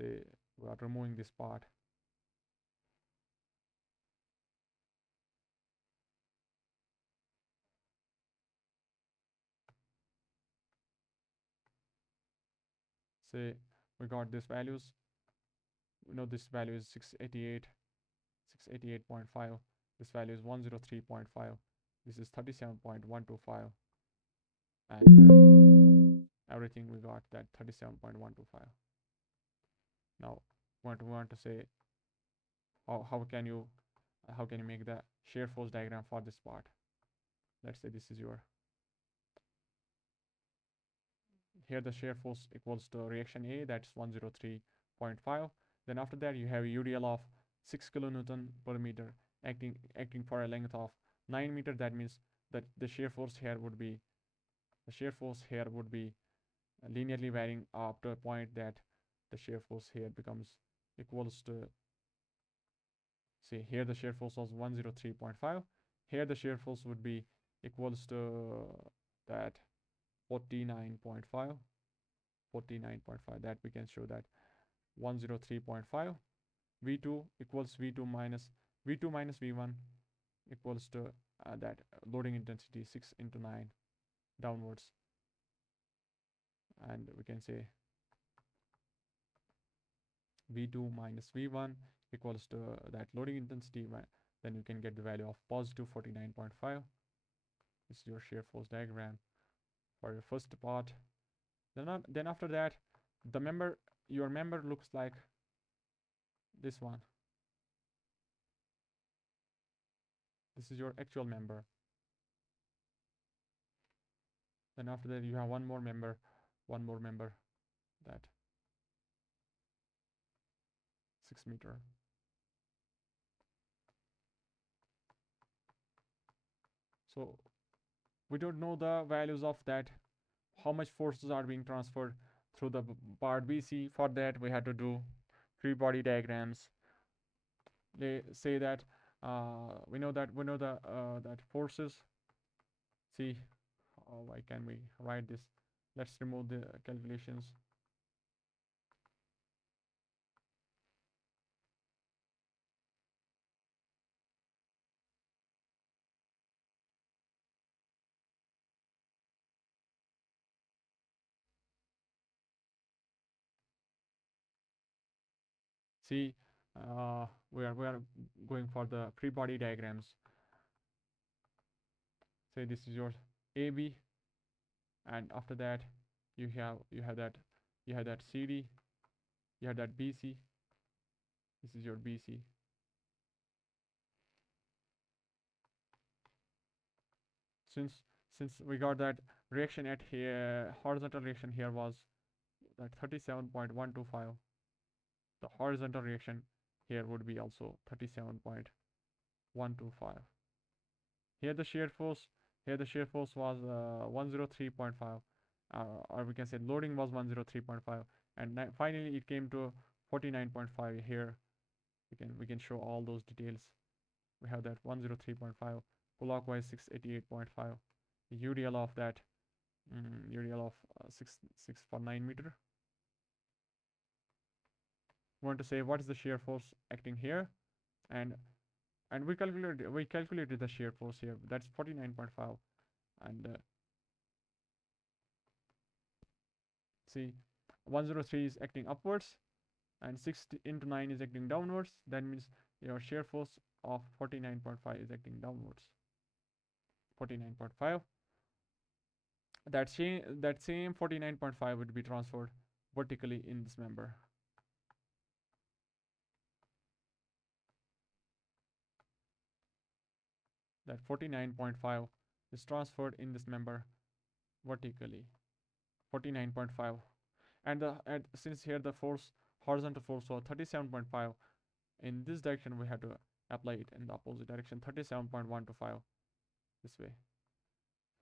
Say we are removing this part. Say we got these values. We know this value is 688.5. This value is 103.5. This is 37.125. And everything we got that 37.125. Now we want to say how can you make the shear force diagram for this part. Let's say this is your here the shear force equals to reaction A, that's 103.5. Then after that you have a UDL of 6 kilonewton per meter acting for a length of 9 meter. That means that the shear force here would be linearly varying up to a point that the shear force here becomes equals to, see here the shear force was 103.5. Here the shear force would be equals to that 49.5. That we can show that 103.5. V2 equals V2 minus V1 equals to that loading intensity 6 into 9 downwards, and we can say V2 minus V1 equals to that loading intensity. Then you can get the value of positive 49.5. This is your shear force diagram for your first part. Then after that, your member looks like this one. This is your actual member. Then after that you have one more member, that 6 meter. So we don't know the values of that, how much forces are being transferred through the part BC. For that we had to do free body diagrams. They say that we know the that forces. See, why can we write this? Let's remove the calculations. See, we are going for the free body diagrams. Say this is your AB, and after that you have that CD, you have that BC. This is your BC. Since we got that reaction at here, horizontal reaction here was that 37.125. The horizontal reaction here would be also 37.125. Here the shear force was 103.5, or we can say loading was 103.5, and finally it came to 49.5. Here we can show all those details. We have that 103.5, clockwise 688.5, UDL of that UDL of 6 for 9 meter. We want to say what is the shear force acting here, and we calculated the shear force here. That's 49.5, and see 103 is acting upwards, and 6 into 9 is acting downwards. That means your shear force of 49.5 is acting downwards. 49.5. That same 49.5 would be transferred vertically in this member. That 49.5 is transferred in this member vertically. 49.5, and since here the horizontal force was 37.5, in this direction we have to apply it in the opposite direction, 37.125, this way.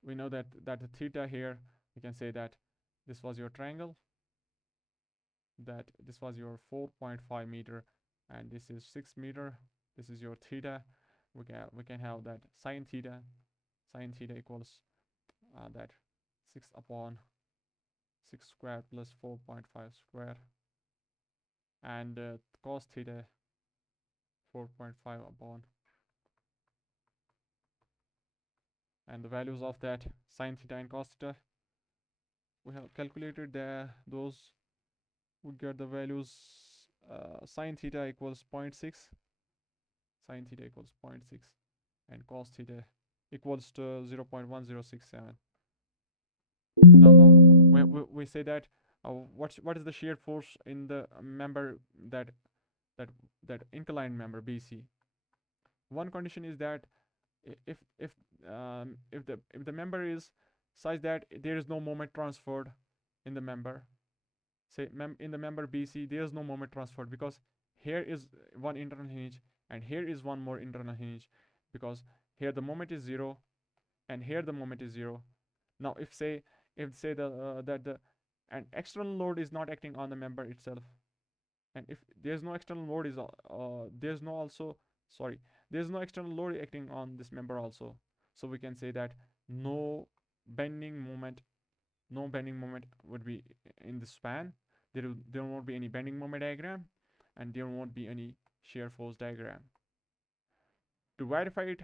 We know that the theta here, we can say that this was your triangle, that this was your 4.5 meter, and this is 6 meter. This is your theta. We can have that sine theta equals that 6 upon 6 square plus 4.5 square, and cos theta 4.5 upon, and the values of that sine theta and cos theta we have calculated those. We get the values. Sine theta equals 0.6, and cos theta equals to 0.1067. Now we say that what is the shear force in the member, that inclined member BC. One condition is that if the member is such that there is no moment transferred, in the member, say in the member BC, there's no moment transferred because here is one internal hinge and here is one more internal hinge, because here the moment is 0 and here the moment is 0. Now if say the that the an external load is not acting on the member itself, and if there's no external load is there's no also sorry there's no external load acting on this member also, so we can say that no bending moment no bending moment would be in the span. There won't be any bending moment diagram, and there won't be any shear force diagram. To verify it,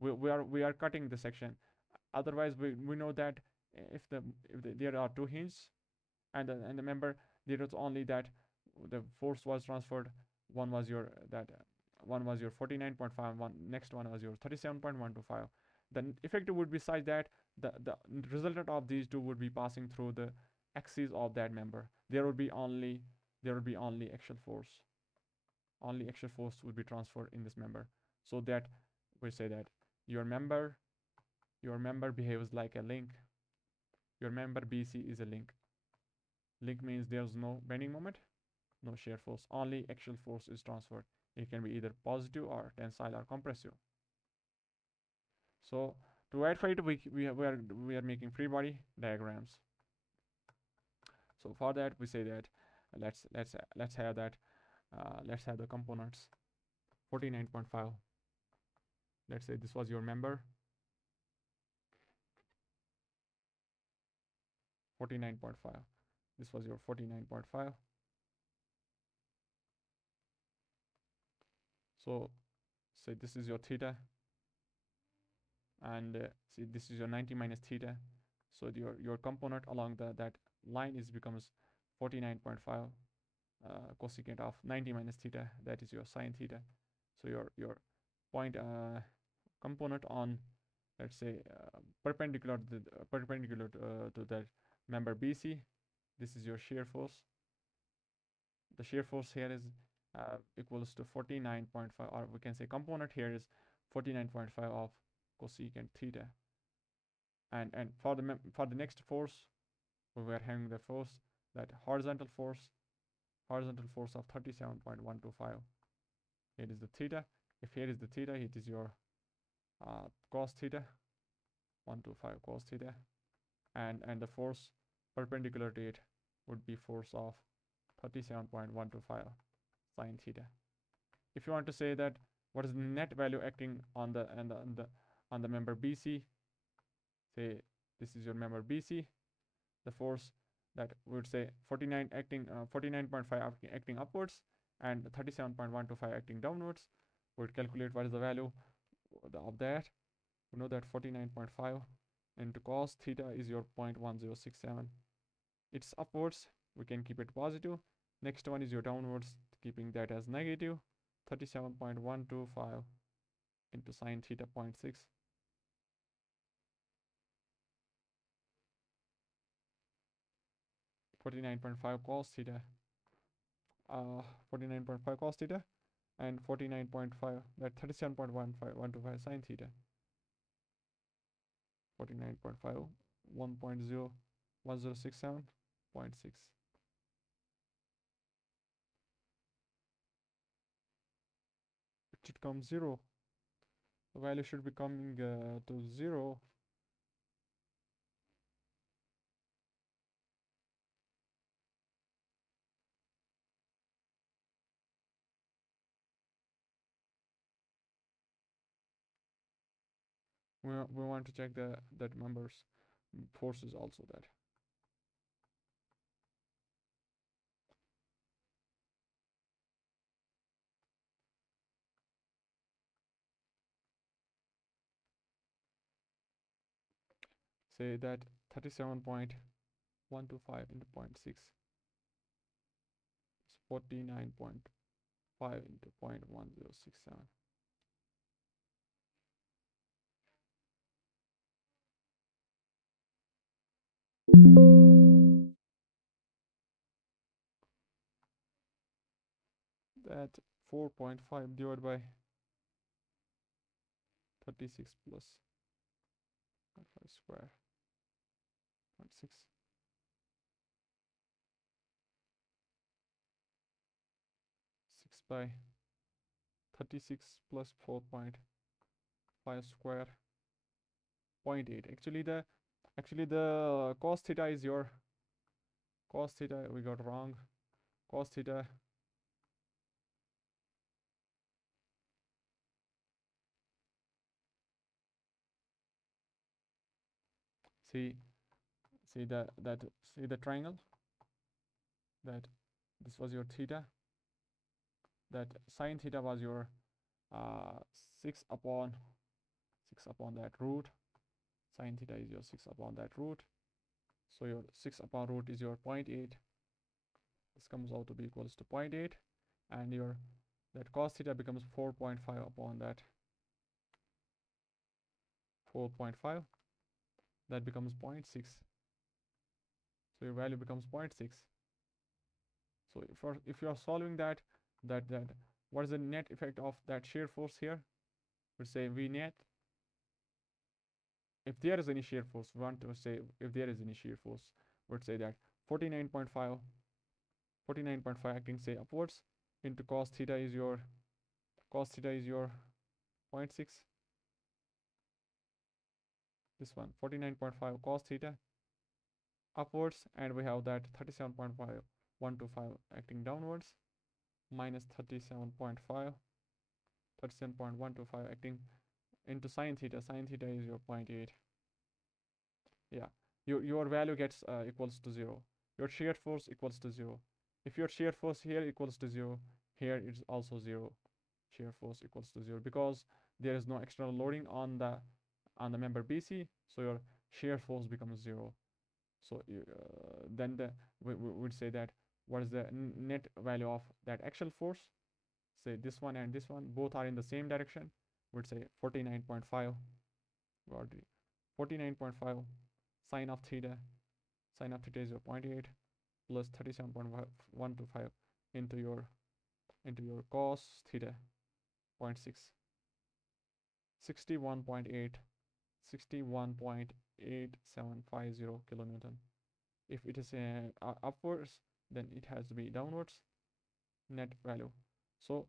we are cutting the section. Otherwise we know that if there are two hinges and the member, there is only that the force was transferred. One was your that one was your 49.5, one next one was your 37.125. The effect would be such that the resultant of these two would be passing through the axis of that member. There would be only axial force. Only axial force would be transferred in this member, so that we say that your member behaves like a link. Your member BC is a link. Link means there's no bending moment, no shear force, only axial force is transferred. It can be either positive or tensile or compressive. So to verify it, we are making free body diagrams. So for that we say that let's have that let's have the components 49.5. Let's say this was your member 49.5. This was your 49.5. So say this is your theta, and see this is your 90 minus theta. So your component along that line is becomes 49.5 cosecant of 90 minus theta. That is your sine theta. So your point component on, let's say, perpendicular to that member BC. This is your shear force. The shear force here is equals to 49.5, or we can say component here is 49.5 of cosecant theta. And for the next force, we are having the force, that horizontal force of 37.125. Here is the theta. If here is the theta, it is your cos theta, 125 cos theta, and the force perpendicular to it would be force of 37.125 sine theta. If you want to say that what is the net value acting on the member BC, say this is your member BC, the force that we would say 49.5 acting upwards and 37.125 acting downwards. We would calculate what is the value of that. We know that 49.5 into cos theta is your 0.1067. It's upwards, we can keep it positive. Next one is your downwards, keeping that as negative. 37.125 into sine theta 0.6. 49.5 cos theta, 49.5 cos theta, and 49.5, that 37.125 sine theta. 49.5, 1.01067.6. It should come 0. The value should be coming to 0. We want to check that members forces also that. Say that 37.125 into 0.6 is 49.5 into 0.1067. That 4.5 divided by 36 plus 0.5 square 0.6. by 36 plus 4.5 square 0.8. Actually the cos theta is your cos theta, we got wrong. Cos theta, see see the triangle, that this was your theta, that sine theta was your uh 6 upon that root. Sine theta is your 6 upon that root, so your 6 upon root is your 0.8. This comes out to be equals to 0.8, and your that cos theta becomes 4.5 upon that 4.5, that becomes 0.6. So your value becomes 0.6. So if you are solving that what is the net effect of that shear force here? We say V net. If there is any shear force, we want to say if there is any shear force, we would say that 49.5 acting say upwards into cos theta is your 0.6. This one 49.5 cos theta upwards, and we have that 37.125 acting downwards, minus 37.125 acting into sine theta. Sine theta is your 0.8. Yeah, your value gets equals to 0. Your shear force equals to 0. If your shear force here equals to 0, here it's also 0. Shear force equals to 0 because there is no external loading on the member BC, so your shear force becomes 0. So then we would say that what is the net value of that axial force? Say this one and this one both are in the same direction. We'd say 49.5. 49.5 sine of theta. Sine of theta is your 0.8 plus 37.125 into your cos theta 0.6. 61.8750 kilonewton. If it is upwards, then it has to be downwards net value. So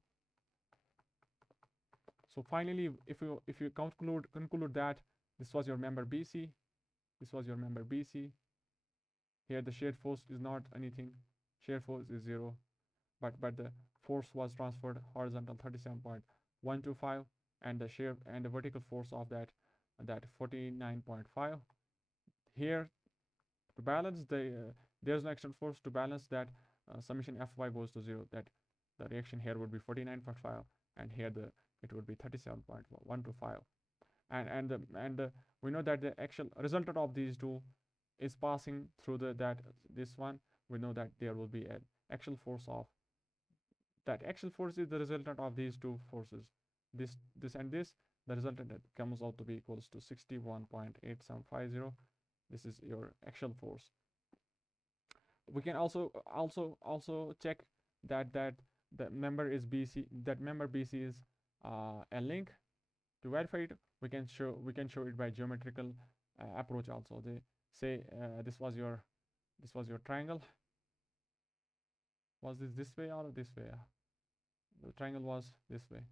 finally, if you conclude that this was your member BC, here the shear force is not anything, shear force is 0, but the force was transferred horizontal 37.125, and the shear and the vertical force of that 49.5. Here to balance there's no external force to balance that, summation Fy goes to 0, that the reaction here would be 49.5, and here it would be 37.125, and we know that the actual resultant of these two is passing through this one. We know that there will be an axial force of that axial force is the resultant of these two forces, this and this. The resultant comes out to be equals to 61.8750. This is your axial force. We can also check that the member is BC, that member BC is a link. To verify it, we can show it by geometrical approach also. They say this was your triangle. Was this way or this way? The triangle was this way.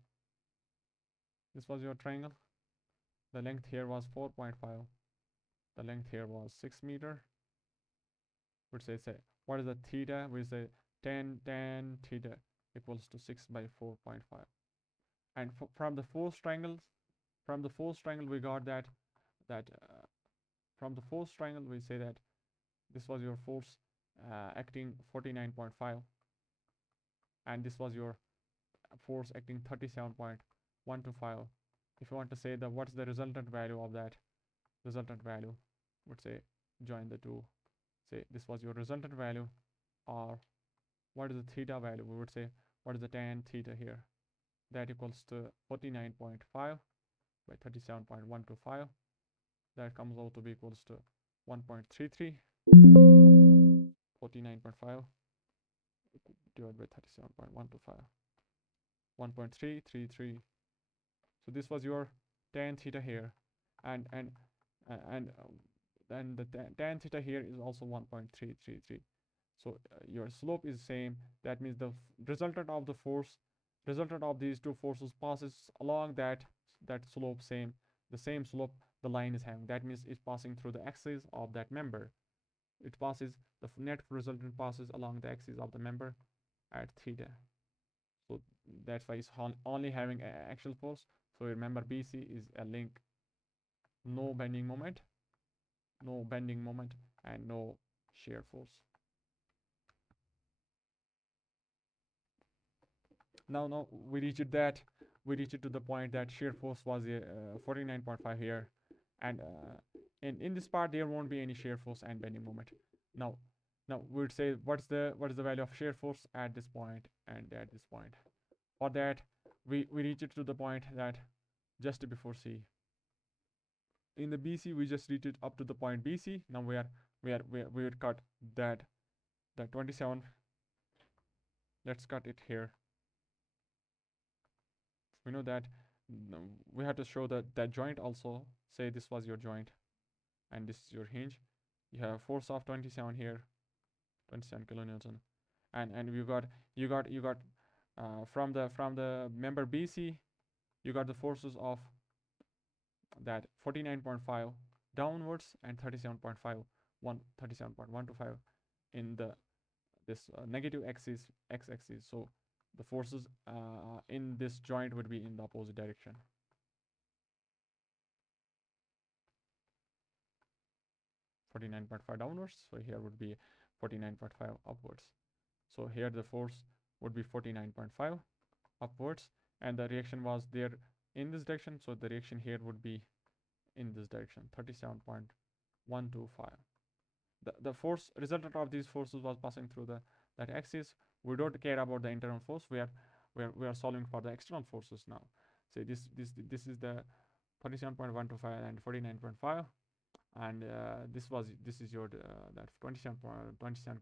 This was your triangle. The length here was 4.5. The length here was 6 meter. We'd say what is the theta? We say tan theta equals to 6 by 4.5. And from the force triangle we got that from the force triangle we say that this was your force acting 49.5, and this was your force acting 37.125. If you want to say what's the resultant value of that, resultant value would say join the two. Say this was your resultant value, or what is the theta value? We would say what is the tan theta here? That equals to 49.5 by 37.125. That comes out to be equals to 1.33. 49.5 divided by 37.125. 1.333. So this was your tan theta here, and then the tan theta here is also 1.333. So your slope is same. That means the resultant of the force resultant of these two forces passes along that slope, the same slope the line is having. That means it's passing through the axis of that member. It passes, the net resultant passes along the axis of the member at theta. So that's why it's only having axial force. So remember, BC is a link, no bending moment, and no shear force. Now we reached to the point that shear force was 49.5 here, and in this part there won't be any shear force and bending moment. Now we would say what is the value of shear force at this point and at this point. For that, we reach it to the point that just before C. In the BC, we just reach it up to the point BC. Now we would cut that 27. Let's cut it here. We know that we have to show that joint also. Say this was your joint, and this is your hinge. You have force of 27 here, 27 kilonewton, and you got from the member BC, you got the forces of that 49.5 downwards and 37.5, 37.125 in this negative axis, x-axis. So the forces in this joint would be in the opposite direction. (49.5) downwards, so here would be 49.5 upwards. So here the force would be 49.5 upwards, and the reaction was there in this direction, so the reaction here would be in this direction, 37.125. The force resultant of these forces was passing through that axis. We don't care about the internal force. We are solving for the external forces now. Say this is the 37.125 and 49.5, and this is your that 27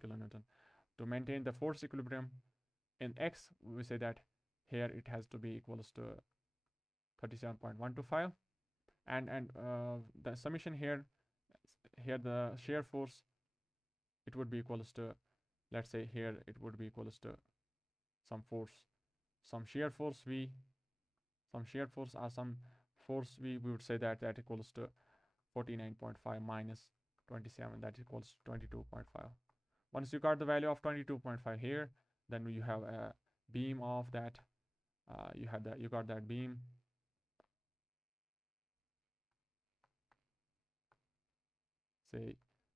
kilonewton. To maintain the force equilibrium in X, we say that here it has to be equals to 37.125, and the summation here the shear force, it would be equals to, let's say here it would be equals to some shear force V, or some force V. We would say that equals to 49.5 minus 27, that equals 22.5. Once you got the value of 22.5 here, then you have a beam of that. You got that beam.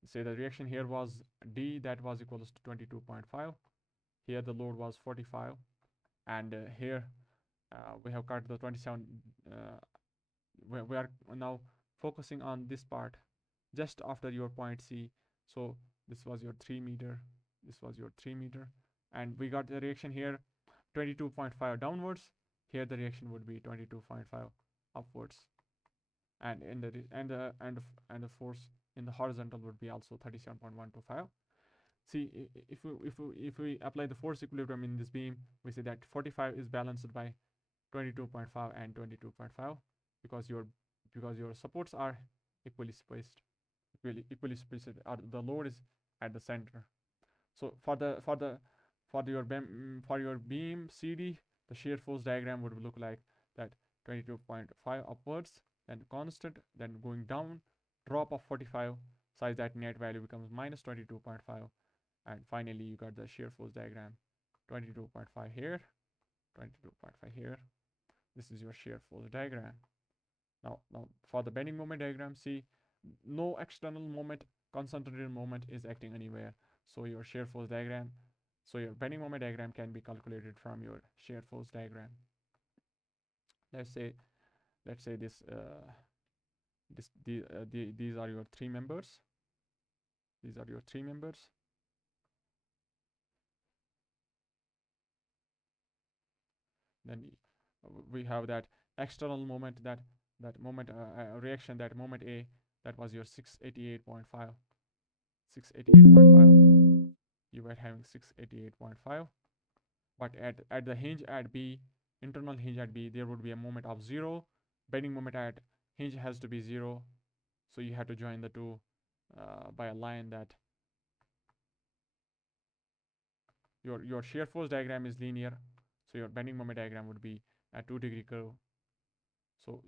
Say the reaction here was D, that was equals to 22.5. Here the load was 45, and here we have got the 27. We are now focusing on this part just after your point C. So this was your 3 meter, and we got the reaction here 22.5 downwards. Here the reaction would be 22.5 upwards, and the force in the horizontal would be also 37.125. See, if we apply the force equilibrium in this beam, we say that 45 is balanced by 22.5 and 22.5, because your supports are equally spaced, the load is at the center. So for your beam CD, the shear force diagram would look like that: 22.5 upwards, then constant, then going down, drop of 45, such that net value becomes minus 22.5, and finally you got the shear force diagram: 22.5 here, 22.5 here. This is your shear force diagram. Now for the bending moment diagram, see, no external moment, concentrated moment is acting anywhere. So your shear force diagram, so your bending moment diagram can be calculated from your shear force diagram. Let's say these are your three members. Then we have that external moment, that moment reaction, that moment A, that was your 688.5. You were having 688.5, but at the hinge at B, internal hinge at B, there would be a moment of 0. Bending moment at hinge has to be 0, so you have to join the two by a line. That your shear force diagram is linear, So your bending moment diagram would be a 2-degree curve. So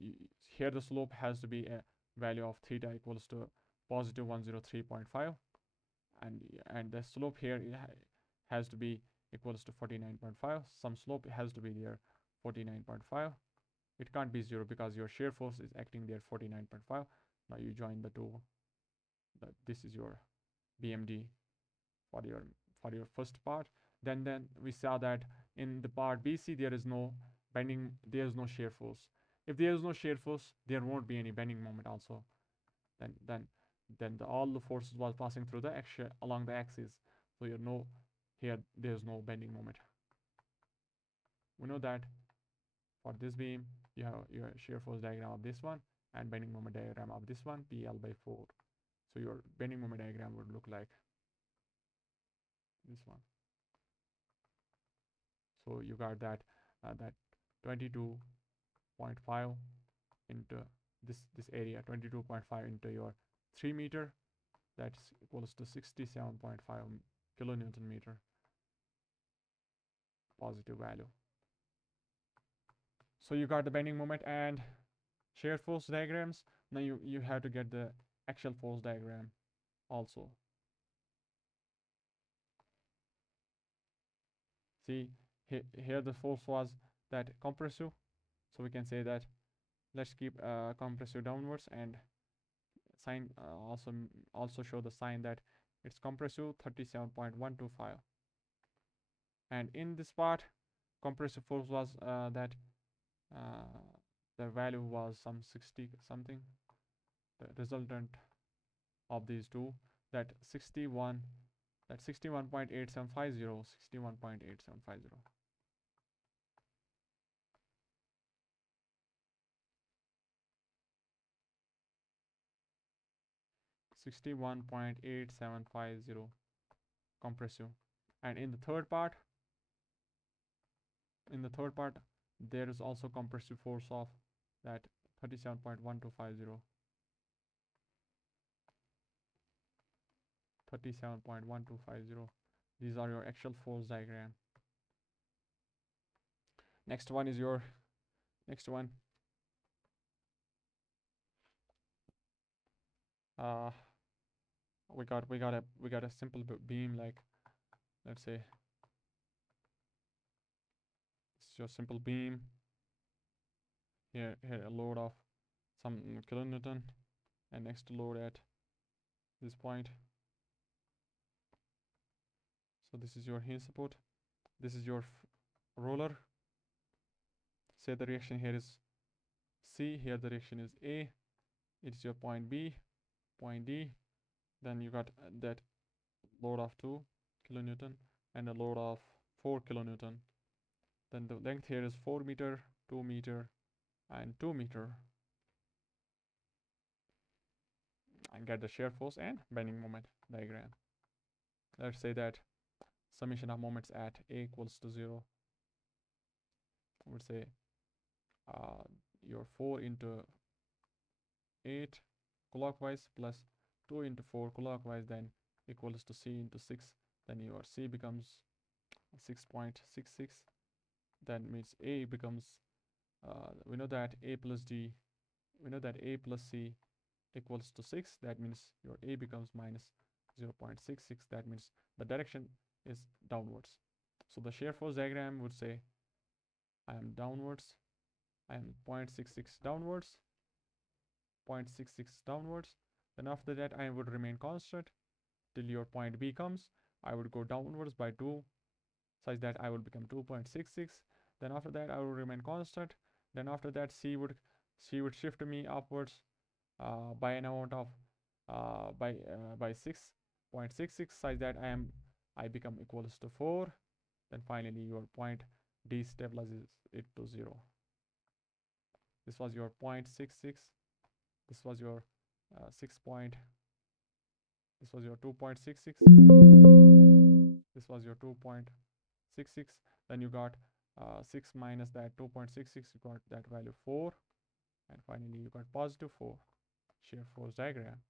here the slope has to be a value of theta equals to positive 103.5, and the slope here has to be equals to 49.5. Some slope has to be there 49.5. It can't be 0 because your shear force is acting there 49.5. Now you join the two. This is your BMD for your first part. Then we saw that in the part BC there is no bending, there is no shear force. If there is no shear force, there won't be any bending moment also. Then all the forces was passing through the axis along the axis. So you know here there is no bending moment. We know that for this beam you have your shear force diagram of this one and bending moment diagram of this one, PL by 4. So your bending moment diagram would look like this one. So you got that 22.5 into this area, 22.5 into your 3 meter, that's equals to 67.5 kilonewton meter positive value. So you got the bending moment and shear force diagrams. Now you have to get the axial force diagram also. See here the force was that compressive, so we can say that let's keep compressive downwards and sign also show the sign that it's compressive 37.125. And in this part compressive force was that the value was some 60 something. The resultant of these two, that 61, that 61.8750, 61.8750. 61.8750 compressive. And in the third part there is also compressive force of that 37.1250. 37.1250. These are your axial force diagram. Next one is your we got a simple beam, like let's say it's your simple beam. Here a load of some kilonewton and next load at this point. So this is your hinge support, this is your roller. Say the reaction here is C, here the reaction is A, it's your point B, point D. Then you got that load of 2 kilonewton and a load of 4 kilonewton. Then the length here is 4 meter, 2 meter and 2 meter. And get the shear force and bending moment diagram. Let's say that summation of moments at A equals to 0. I would say your 4 into 8 clockwise plus 2 into 4 clockwise then equals to C into 6. Then your C becomes 6.66. Then means A becomes we know that A plus D, we know that A plus C equals to 6. That means your A becomes minus 0.66. That means the direction is downwards. So the shear force diagram would say I am downwards, I am 0.66 downwards, 0.66 downwards. Then after that I would remain constant till your point B comes. I would go downwards by 2 such that I would become 2.66. Then after that I will remain constant. Then after that C would shift me upwards by an amount of by 6.66 such that I become equals to 4. Then finally your point D stabilizes it to 0. This was your 0.66. This was your 2.66. This was your 2.66. Then you got 6 minus that 2.66. You got that value 4, and finally you got positive 4. Shear force diagram.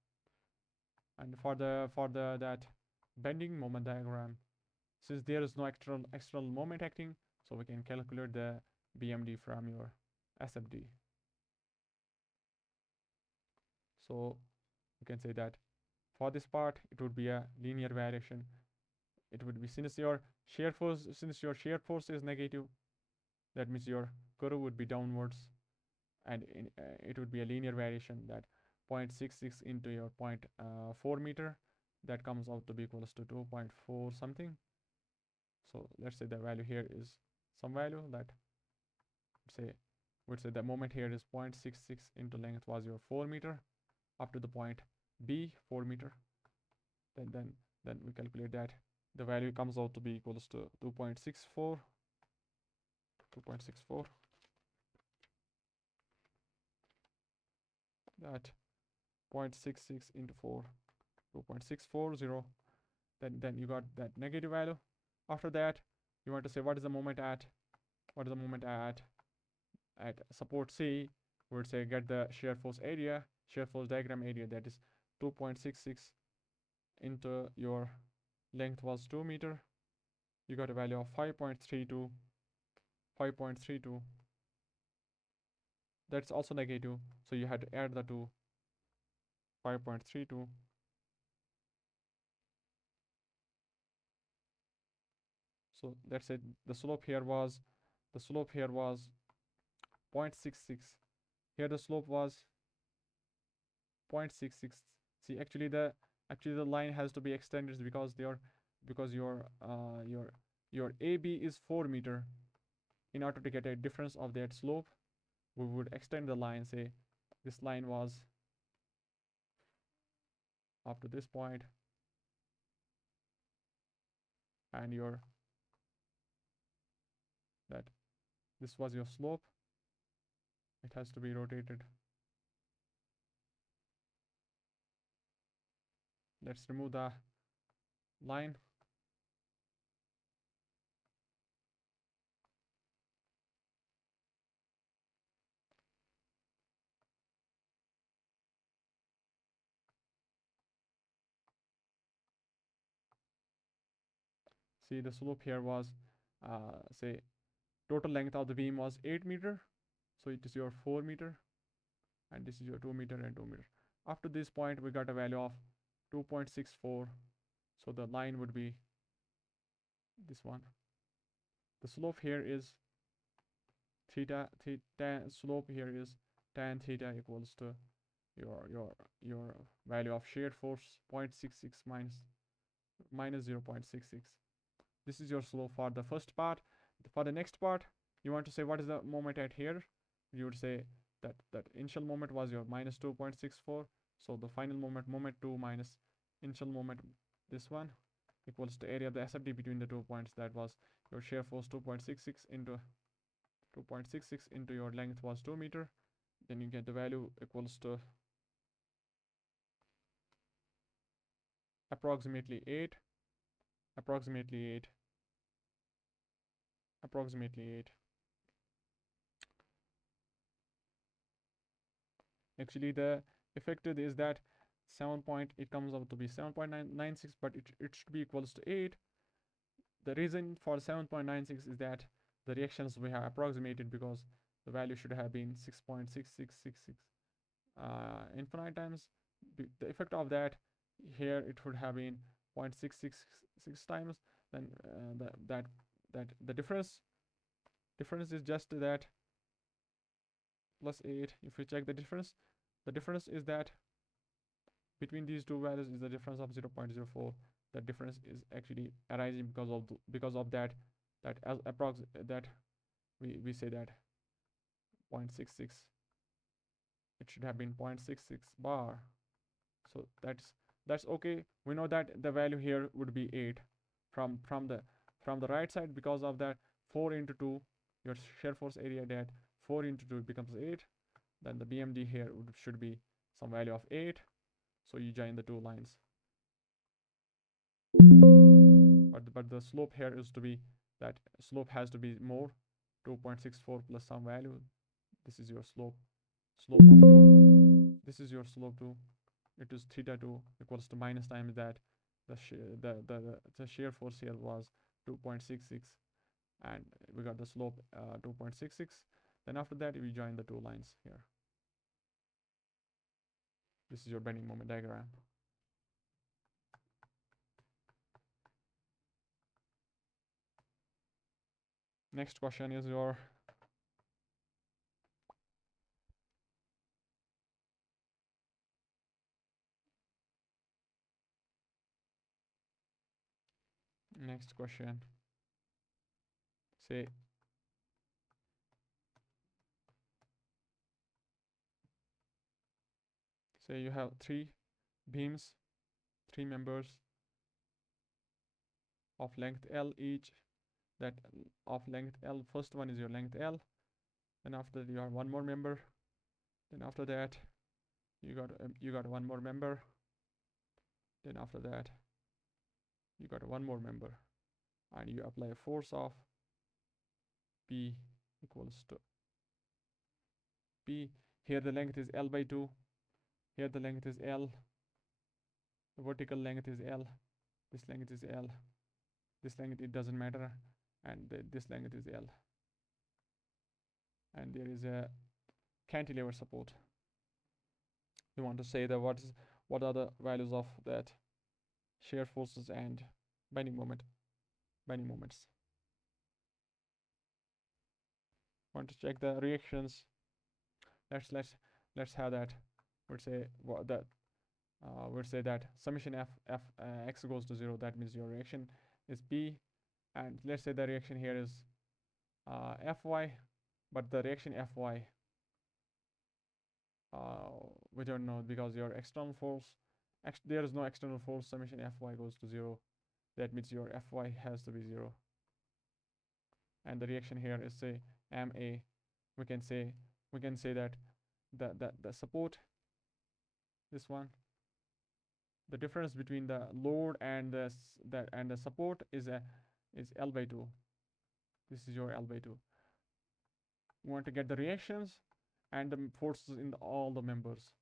And for that bending moment diagram, since there is no external moment acting, So we can calculate the BMD from your SFD. So you can say that for this part it would be a linear variation. It would be since your shear force is negative, that means your curve would be downwards, and it would be a linear variation, that 0.66 into your 0.4 meter, that comes out to be equals to 2.4 something. So let's say the value here is some value that would say the moment here is 0.66 into length was your 4 meter up to the point B 4 meter. Then we calculate that the value comes out to be equals to 2.64. That 0.66 into 4, 2.640. Then you got that negative value. After that, you want to say what is the moment at support C. We would say get the shear force diagram area, that is 2.66 into your length was 2 meter. You got a value of 5.32. That's also negative, so you had to add the two. 5.32. So that's it. The slope here was 0.66. Here the slope was 0.66. See, actually the line has to be extended because your AB is 4 meter. In order to get a difference of that slope, we would extend the line. Say this line was up to this point, and this was your slope. It has to be rotated. Let's remove the line. See, the slope here was say total length of the beam was 8 meter, so it is your 4 meter, and this is your 2 meter and 2 meter. After this point we got a value of 2.64, so the line would be this one. The slope here is theta. Slope here is tan theta equals to your value of shear force 0.66 minus 0.66. This is your slope for the first part. For the next part, you want to say what is the moment at here. You would say that initial moment was your minus 2.64. So the final moment 2 minus initial moment, this one, equals to area of the SFD between the 2 points. That was your shear force 2.66 into your length was 2 meter. Then you get the value equals to approximately 8. Actually the effective is that 7 point, it comes out to be 7.96, but it should be equals to 8. The reason for 7.96 is that the reactions we have approximated, because the value should have been 6.6666 infinite times. The effect of that here, it would have been 0.666 times. Then the difference is just that plus 8. If you check the difference is that between these two values is the difference of 0.04. The difference is actually arising because of that we say that 0.66, it should have been 0.66 bar. So that's okay. We know that the value here would be 8 from the right side, because of that 4 into 2, your shear force area, that 4 into 2 becomes 8. Then the BMD here should be some value of 8. So you join the two lines. But the slope here is to be, that slope has to be more, 2.64 plus some value. This is your slope of 2. This is your slope 2. It is theta 2 equals to minus times that the shear force here was 2.66, and we got the slope 2.66. Then after that we join the two lines here. This is your bending moment diagram. Next question is your next question. Say you have three beams, three members of length L each. That of length L, first one is your length L. Then after that you have one more member. Then after that you got one more member. Then after that you got one more member, and you apply a force of P equals to P. Here the length is L by 2. Here the length is L. The vertical length is L. This length is L. This length, it doesn't matter. And this length is L. And there is a cantilever support. We want to say that what are the values of that shear forces and bending moments. Want to check the reactions. Let's have that. We'll say what that we'll say that summation f x goes to 0. That means your reaction is P, and let's say the reaction here is Fy, but the reaction Fy we don't know, because your external force there is no external force. Summation Fy goes to 0. That means your Fy has to be 0. And the reaction here is say Ma. We can say that the support, this one, the difference between the load and the support is L by 2. This is your L by 2. We want to get the reactions and the forces in all the members.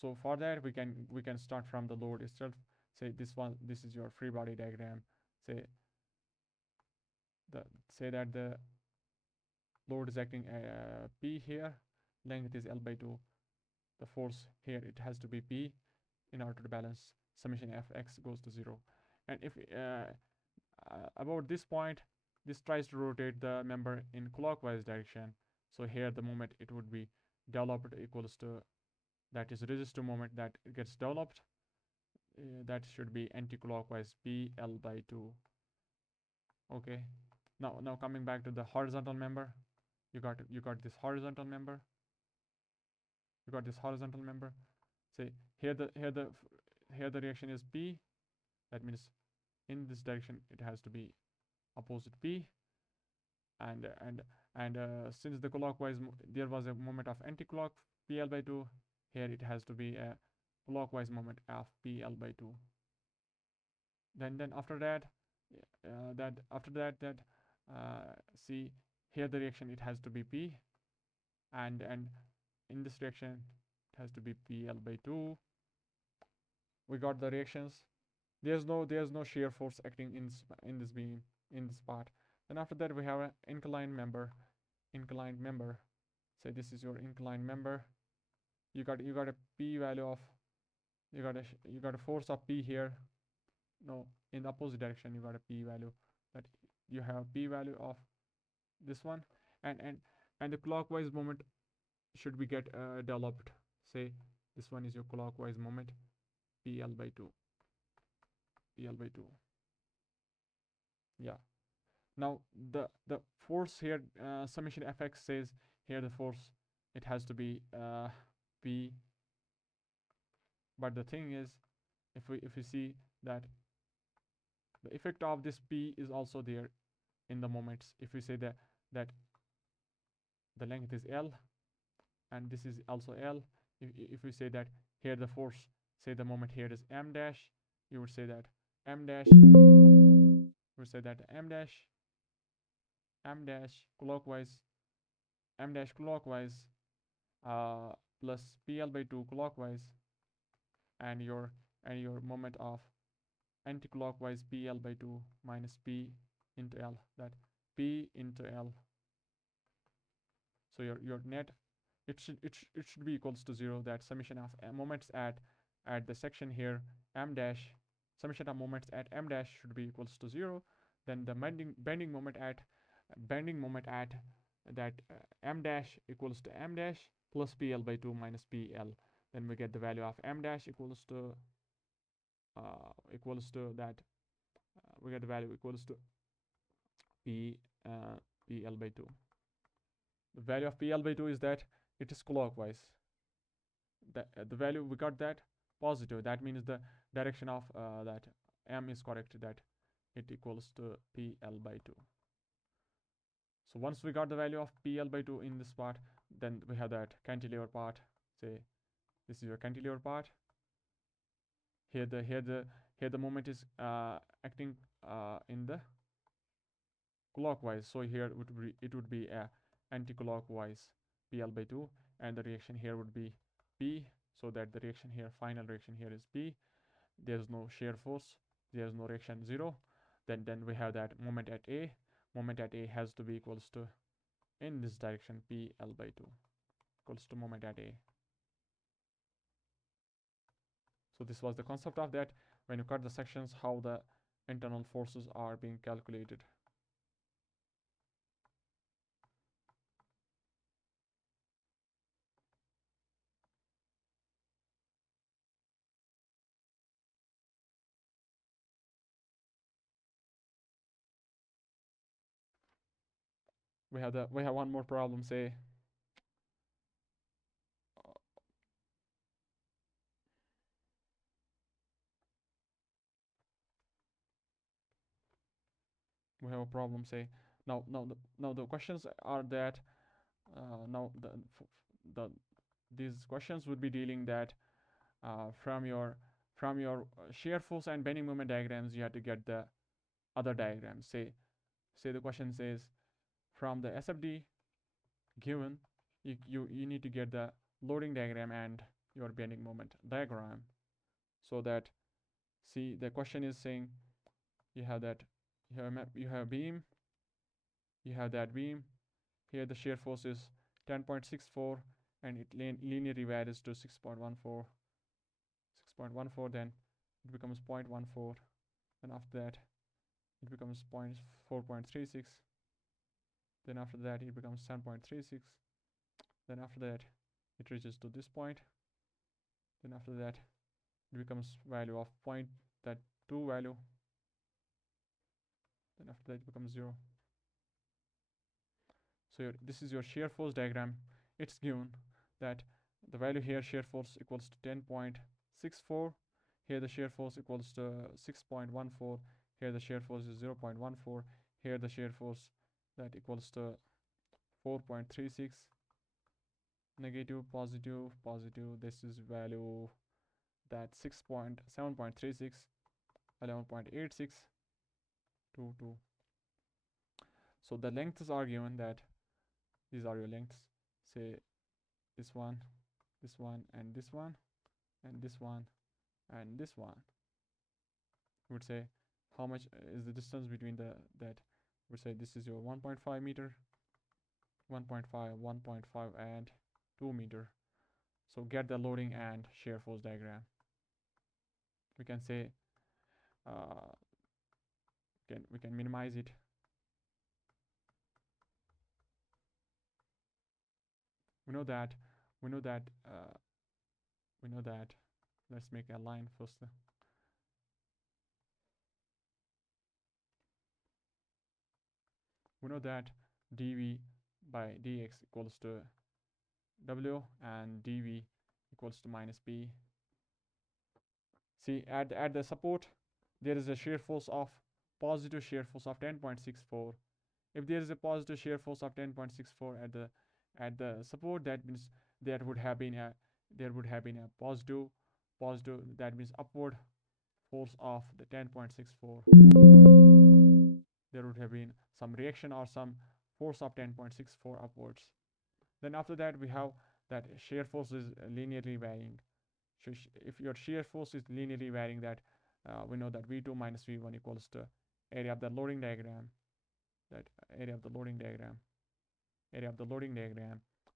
So for that we can start from the load itself. Say this is your free body diagram. Say that the load is acting P here, length is L by 2. The force here, it has to be P in order to balance. Summation Fx goes to 0. And if about this point, this tries to rotate the member in clockwise direction. So here the moment it would be developed equals to, that is resistive moment that gets developed. That should be anti-clockwise P L by 2. Okay. Now coming back to the horizontal member, you got this horizontal member. Say here the reaction is P. That means in this direction it has to be opposite P. And since the clockwise there was a moment of anti-clock PL by 2, here it has to be a clockwise moment of PL by 2. Then after that see here the reaction, it has to be P, and in this reaction it has to be PL by 2. We got the reactions. There's no shear force acting in this beam, in this part. Then after that we have an inclined member. Say this is your inclined member. You got a P value of, you got a force of P here. No, in the opposite direction you got a P value. That you have P value of this one, and the clockwise moment should be get developed. Say this one is your clockwise moment, PL by 2. Yeah. Now the force here, summation Fx says here the force, it has to be P. But the thing is, if we see that the effect of this P is also there in the moments. If we say that the length is L and this is also L, if we say that here the force, say the moment here is M dash, you would say that M dash clockwise, plus PL by 2 clockwise, and your moment of anti-clockwise PL by 2 minus P into L. That P into L. So your net, it should be equals to 0. That summation of moments at the section here m dash, summation of moments at m dash should be equals to 0. Then the bending moment at that m dash equals to m dash plus PL by 2 minus PL. Then we get the value of m dash equals to that we get the value equals to PL by 2. The value of PL by 2 is that it is clockwise. The value we got that positive. That means the direction of that m is correct, that it equals to PL by 2. So once we got the value of PL by 2 in this part, then we have that cantilever part. Say this is your cantilever part. Here the moment is acting in the clockwise. So here it would be a anti-clockwise PL by 2, and the reaction here would be P. So that the reaction here, final reaction here is P. There's no shear force. There's no reaction 0. Then we have that moment at A. Moment at A has to be equals to, in this direction, PL by 2 equals to moment at A. So this was the concept of that. When you cut the sections, how the internal forces are being calculated. We have one more problem. Say we have a problem. Say now the questions are that now these questions would be dealing that from your shear force and bending moment diagrams, you have to get the other diagrams. Say the question says from the SFD given, you need to get the loading diagram and your bending moment diagram. So that, see, the question is saying you have beam, you have that beam. Here the shear force is 10.64 and it linearly varies to 6.14. Then it becomes 0.14, and after that it becomes 4.36. Then after that it becomes 10.36. Then after that it reaches to this point. Then after that it becomes value of 0.2 value. Then after that it becomes 0. So this is your shear force diagram. It's given that the value here, shear force equals to 10.64. Here the shear force equals to 6.14. Here the shear force is 0.14. Here the shear force that equals to 4.36. Negative, positive, positive. This is value that 7.36, 11.86, 22. So the lengths are given that these are your lengths. Say this one, and this one, and this one, and this one. We would say how much is the distance between that. We would say this is your 1.5 meter, 1.5, 1.5, and 2 meter. So get the loading and shear force diagram. We can say we can minimize it. We know that let's make a line first. We know that dv by dx equals to w and dv equals to minus p. See, at the support there is a shear force of positive shear force of 10.64. If there is a positive shear force of 10.64 at the support, that means there would have been a positive, that means upward force of the 10.64. There would have been some reaction or some force of 10.64 upwards. Then after that we have that shear force is linearly varying. So if your shear force is linearly varying, that we know that V2 minus V1 equals to area of the loading diagram. that area of the loading diagram,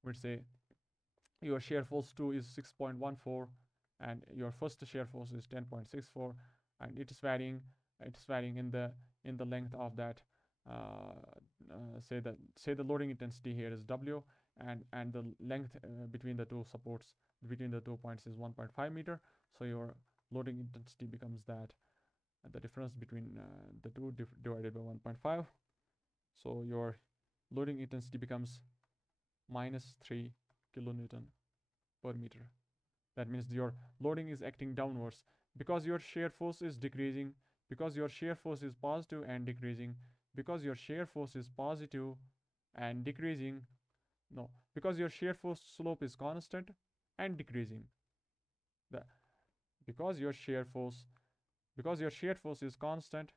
we'd say your shear force 2 is 6.14 and your first shear force is 10.64, and it is varying in the length of that. Say the loading intensity here is W, and the length between the two supports, between the 2 points, is 1.5 meter. So your loading intensity becomes that, the difference between the two divided by 1.5. So your loading intensity becomes minus 3 kilonewton per meter. That means your loading is acting downwards because your shear force is decreasing, because your shear force is positive and decreasing, because your shear force is positive and decreasing. No, because your shear force slope is constant and decreasing. The because your shear force is constant,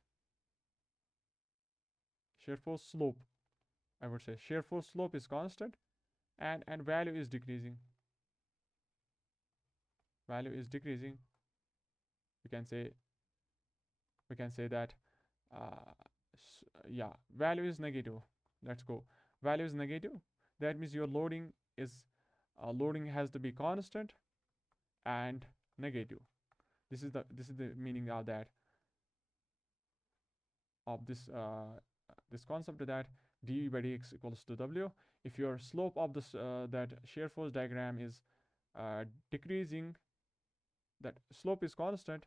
shear force slope, I would say shear force slope is constant, and value is decreasing. Value is decreasing. We can say that yeah, value is negative. Let's go. Value is negative. That means your loading has to be constant and negative. This is the meaning of that, of this concept, that dV by dx equals to W. If your slope of this that shear force diagram is decreasing, that slope is constant,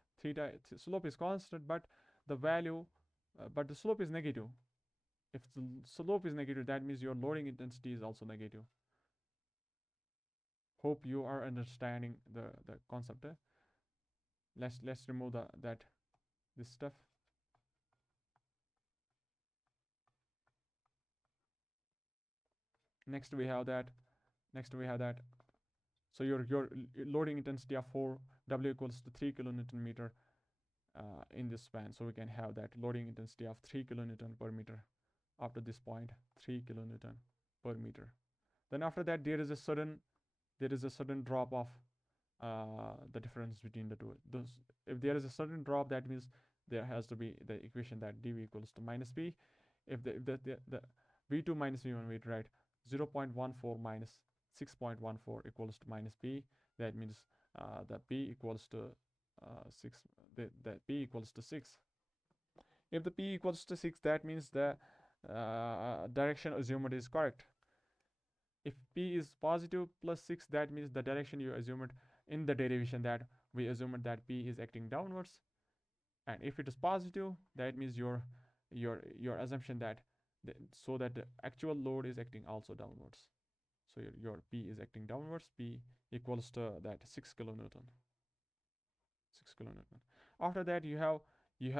slope is constant, but the value but the slope is negative. If the slope is negative, that means your loading intensity is also negative. Hope you are understanding the concept. Let's remove this stuff. Next we have that. So your loading intensity of 4 W equals to 3 kilonewton meter in this span. So we can have that loading intensity of 3 kilonewton per meter after this point, 3 kilonewton per meter. Then after that there is a sudden drop of the difference between the two. If there is a sudden drop, that means there has to be the equation that dV equals to minus P. If the V2 minus V1, we write 0.14 minus 6.14 equals to minus P. That means the P equals to 6. The P equals to 6. If the P equals to 6, that means the direction assumed is correct. If P is positive plus 6, that means the direction you assumed in the derivation, that we assumed that P is acting downwards. And if it is positive, that means your assumption that the actual load is acting also downwards. So your P is acting downwards. P equals to that 6 kilonewton. After that you have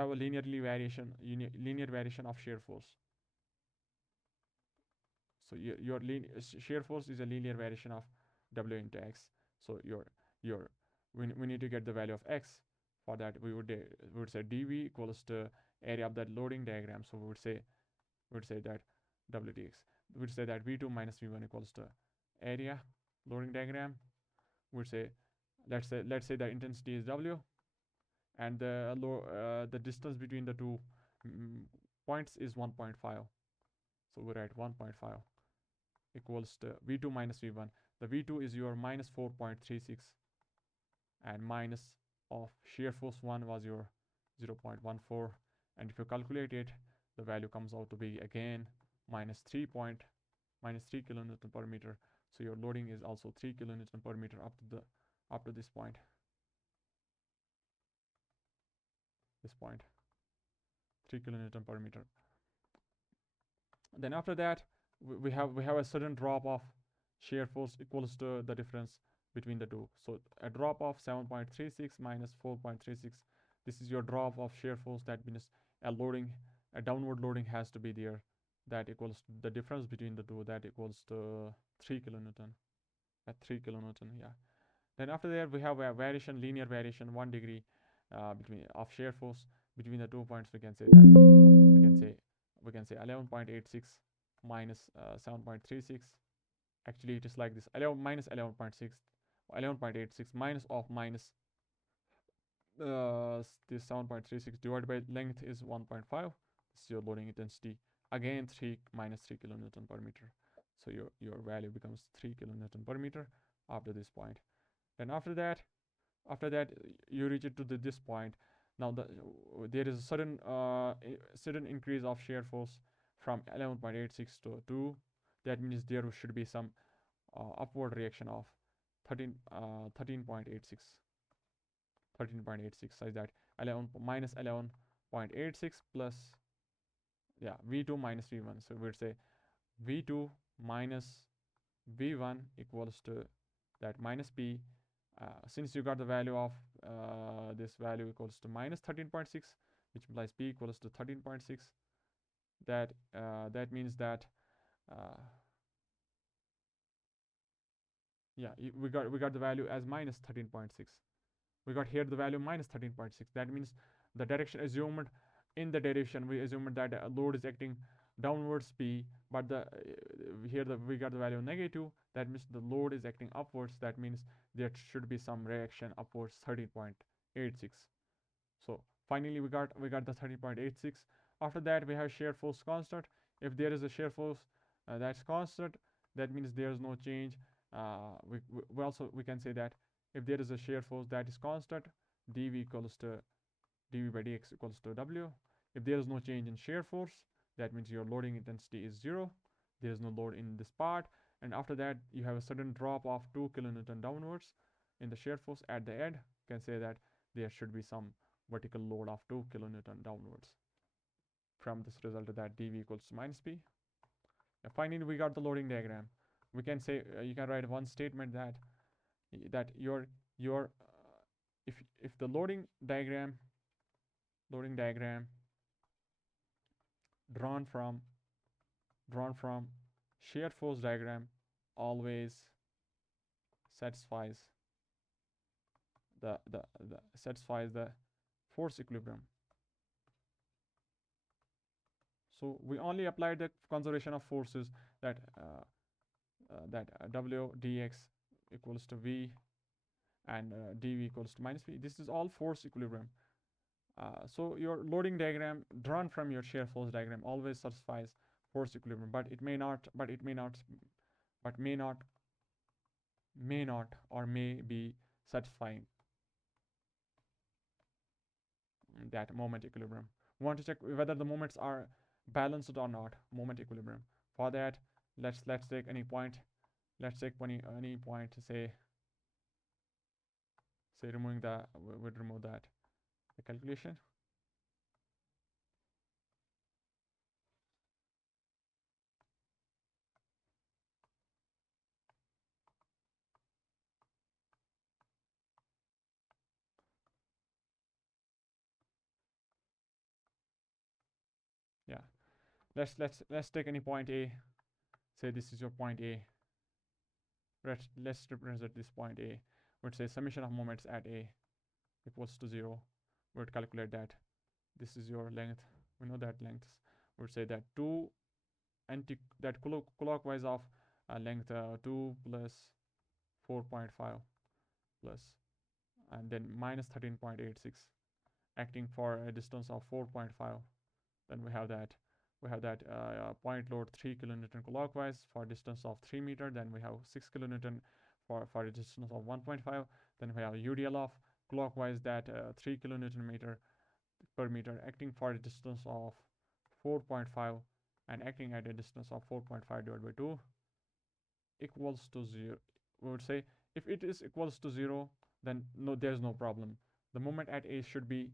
a linear variation of shear force. So your shear force is a linear variation of W into X. So we need to get the value of X. For that we would say dV equals to area of that loading diagram. So we would say that WDX. We would say that V2 minus V1 equals to area loading diagram. We would say let's say the intensity is W, and the distance between the two points is 1.5. So we write 1.5 equals to V2 minus V1. The V2 is your minus 4.36, and minus of shear force 1 was your 0.14, and if you calculate it, the value comes out to be again minus 3 kilonewton per meter. So your loading is also 3 kilonewton per meter up to this point. 3 kilonewton per meter. Then after that we have a sudden drop of shear force equals to the difference between the two. So a drop of 7.36 minus 4.36. This is your drop of shear force. That means a downward loading has to be there. That equals the difference between the two. That equals to 3 kilonewton. At 3 kilonewton, yeah. Then after that we have a linear variation 1 degree of shear force between the 2 points. We can say 11.86 minus 7.36. Actually it is like this: minus 11.6, 11.86 minus of minus this 7.36 divided by length is 1.5. This is your loading intensity again 3 minus 3 kilonewton per meter. So your value becomes 3 kilonewton per meter after this point. Then after that you reach it to this point. Now there is a sudden increase of shear force from 11.86 to 2. That means there should be some upward reaction of 13.86 such that 11 minus 11.86 plus v2 minus v1. So we'd say v2 minus v1 equals to that minus p. Since you got the value of this value equals to minus 13.6, which implies p equals to 13.6, that means that we got the value as minus 13.6. We got here the value minus 13.6. That means the direction assumed in the derivation, we assumed that load is acting downwards p, but we got the value negative. That means the load is acting upwards. That means there should be some reaction upwards 13.86. So finally we got the 13.86. After that we have shear force constant. If there is a shear force that's constant, that means there is no change. We can say that if there is a shear force that is constant, dv by dx equals to w. If there is no change in shear force, that means your loading intensity is 0. There is no load in this part, and after that you have a sudden drop of 2 kilonewton downwards in the shear force at the end. You can say that there should be some vertical load of 2 kilonewton downwards. From this result that dv equals to minus p. And finally we got the loading diagram. We can say you can write one statement that your if the loading diagram drawn from shear force diagram always satisfies the force equilibrium. So we only applied the conservation of forces that w dx equals to v and dv equals to minus v. This is all force equilibrium. So your loading diagram drawn from your shear force diagram always satisfies force equilibrium, but may be satisfying that moment equilibrium. We want to check whether the moments are balanced or not. Moment equilibrium. For that, let's take any point. Let's take any point. Say removing the we'd remove that the calculation. Yeah, let's take any point A. Say this is your point A. Let's represent this point A. We'd say summation of moments at A equals to 0. We'd calculate that. This is your length. We know that length. We'd say that clockwise of length 2 plus 4.5 plus and then minus 13.86 acting for a distance of 4.5. Then we have that point load 3 kilonewton clockwise for a distance of 3 meter. Then we have 6 kilonewton for a distance of 1.5. Then we have UDL of clockwise that 3 kilonewton per meter acting for a distance of 4.5 and acting at a distance of 4.5 divided by 2 equals to 0. We would say if it is equals to 0, then there's no problem. The moment at A should be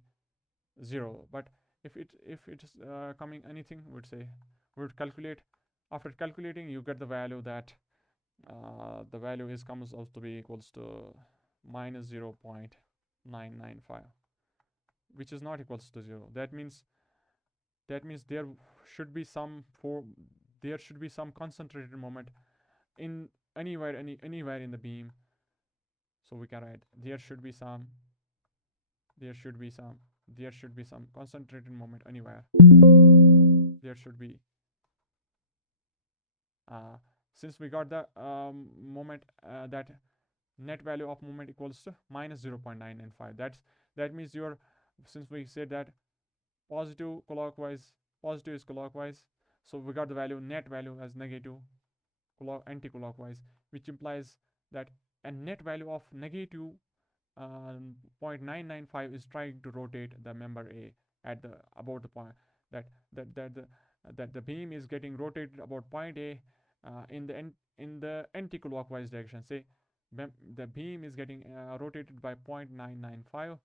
0. But if it is coming anything, we would calculate. After calculating, you get the value that the value comes out to be equals to minus 0.995, which is not equals to 0. That means there should be some concentrated moment in anywhere in the beam. So we can write there should be some concentrated moment anywhere. There should be since we got the moment that net value of moment equals to minus 0.995. That means since we said that positive is clockwise, So we got the value, net value as negative anti-clockwise, which implies that a net value of negative 0.995 is trying to rotate the member A at the about the point that the beam is getting rotated about point A in the anti-clockwise direction. Say the beam is getting rotated by 0.995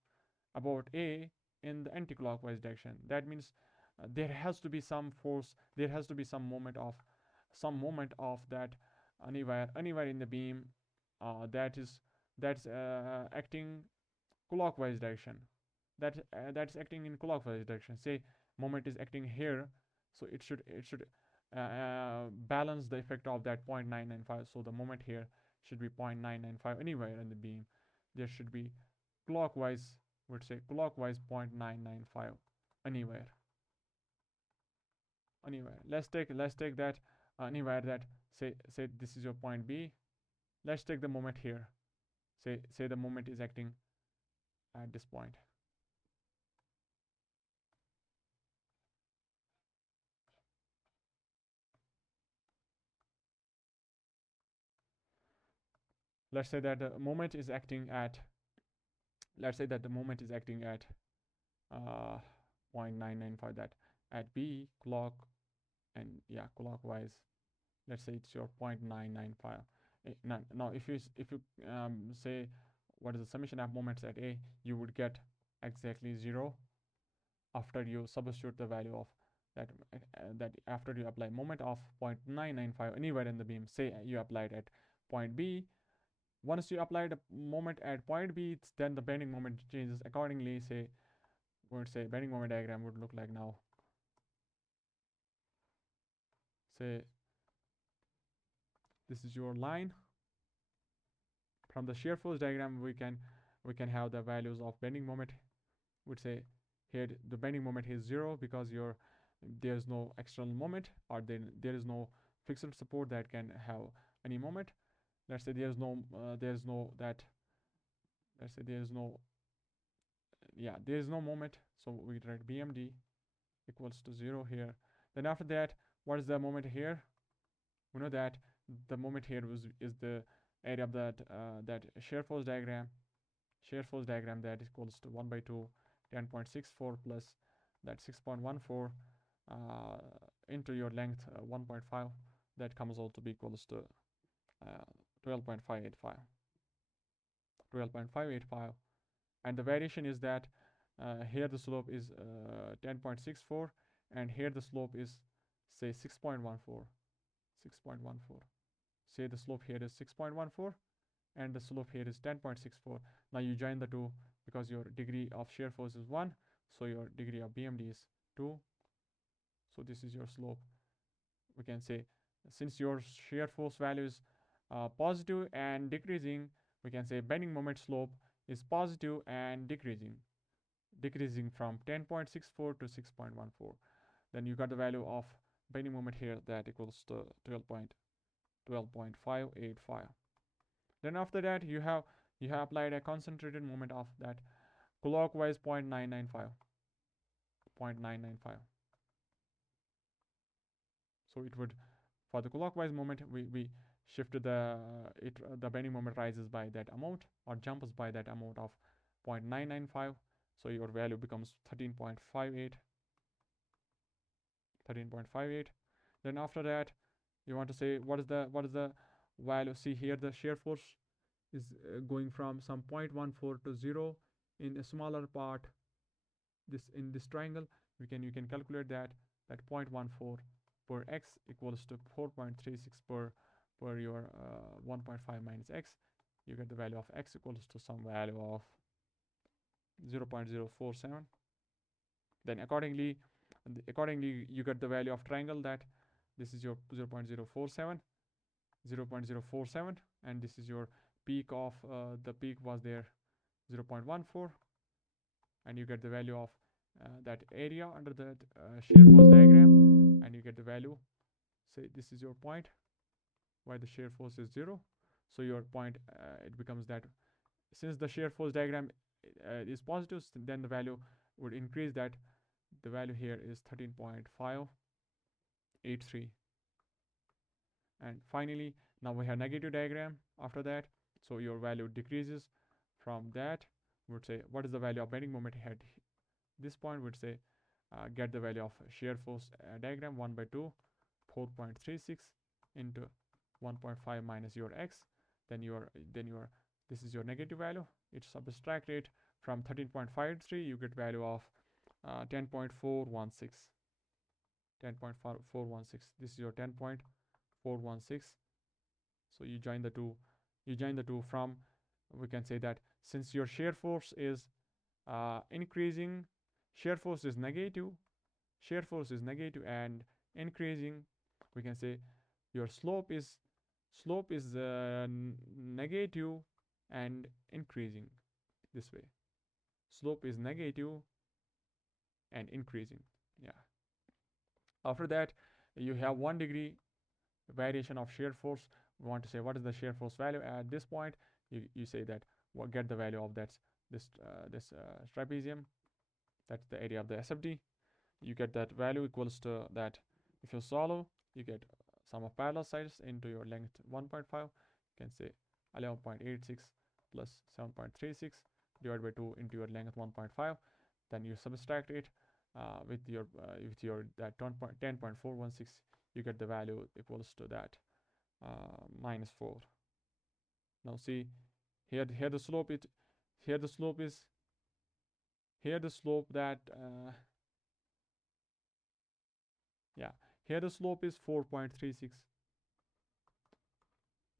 about A in the anti-clockwise direction. That means there has to be some force, there has to be some moment of that anywhere in the beam that's acting clockwise direction, that's acting in clockwise direction. Say moment is acting here, so it should balance the effect of that 0.995. So the moment here should be 0.995 anywhere in the beam. There should be clockwise, would say clockwise 0.995 anywhere. Let's take that anywhere, that say this is your point B. Let's take the moment here. Say the moment is acting at this point. Let's say that the moment is acting at let's say that the moment is acting at 0.995, that at B clock, and yeah, clockwise. Let's say it's your 0.995. Now if you say what is the summation of moments at A, you would get exactly 0 after you substitute the value of that after you apply moment of 0.995 anywhere in the beam. Say you applied at point B. Once you apply the moment at point B, then the bending moment changes accordingly. Say we would say bending moment diagram would look like now. Say this is your line. From the shear force diagram, we can have the values of bending moment. Would say here the bending moment is 0 because there's no external moment, or then there is no fixed support that can have any moment. Let's say there's no that let's say there's no there is no moment, so we write BMD equals to 0 here. Then after that, what is the moment here? We know that the moment here is the area of that shear force diagram. That equals to 1 by 2 10.64 plus that 6.14 into your length 1.5, that comes out to be equals to 12.585. And the variation is that here the slope is 10.64 and here the slope is say 6.14. Say the slope here is 6.14 and the slope here is 10.64. Now you join the two because your degree of shear force is 1, so your degree of BMD is 2. So this is your slope. We can say since your shear force value is positive and decreasing, we can say bending moment slope is positive and decreasing from 10.64 to 6.14. Then you got the value of bending moment here, that equals to 12.585. Then after that you have applied a concentrated moment of that clockwise 0.995. So it would, for the clockwise moment, we shifted the bending moment rises by that amount or jumps by that amount of 0.995. So your value becomes 13.58. Then after that, you want to say what is the value. See here the shear force is going from some 0.14 to 0 in a smaller part. In this triangle, you can calculate that 0.14 per x equals to 4.36 per your 1.5 minus x. You get the value of x equals to some value of 0.047. Then accordingly you get the value of triangle, that this is your 0.047, and this is your peak of the peak was there 0.14, and you get the value of that area under that shear force diagram, and you get the value. Say this is your point where the shear force is 0. So your point it becomes that since the shear force diagram is positive, then the value would increase, that the value here is 13.5 0.83. And finally, now we have negative diagram after that. So your value decreases from that. We would say what is the value of bending moment at this point. Would say get the value of shear force diagram 1 by 2, 4.36 into 1.5 minus your x. Then your this is your negative value. It's subtract it from 13.53. You get value of 10.416. 10.416. This is your 10.416. So you join the two. From, we can say that since your shear force is increasing, shear force is negative and increasing, we can say your slope is negative and increasing. This way, slope is negative and increasing. Yeah. After that, you have 1 degree variation of shear force. We want to say what is the shear force value at this point. You say that get the value of this trapezium. That's the area of the SFD. You get that value equals to that. If you solve, you get sum of parallel sides into your length 1.5. You can say 11.86 plus 7.36 divided by 2 into your length 1.5. Then you subtract it with your that 10.416. You get the value equals to that minus 4. Now see here the slope that here the slope is 4.36.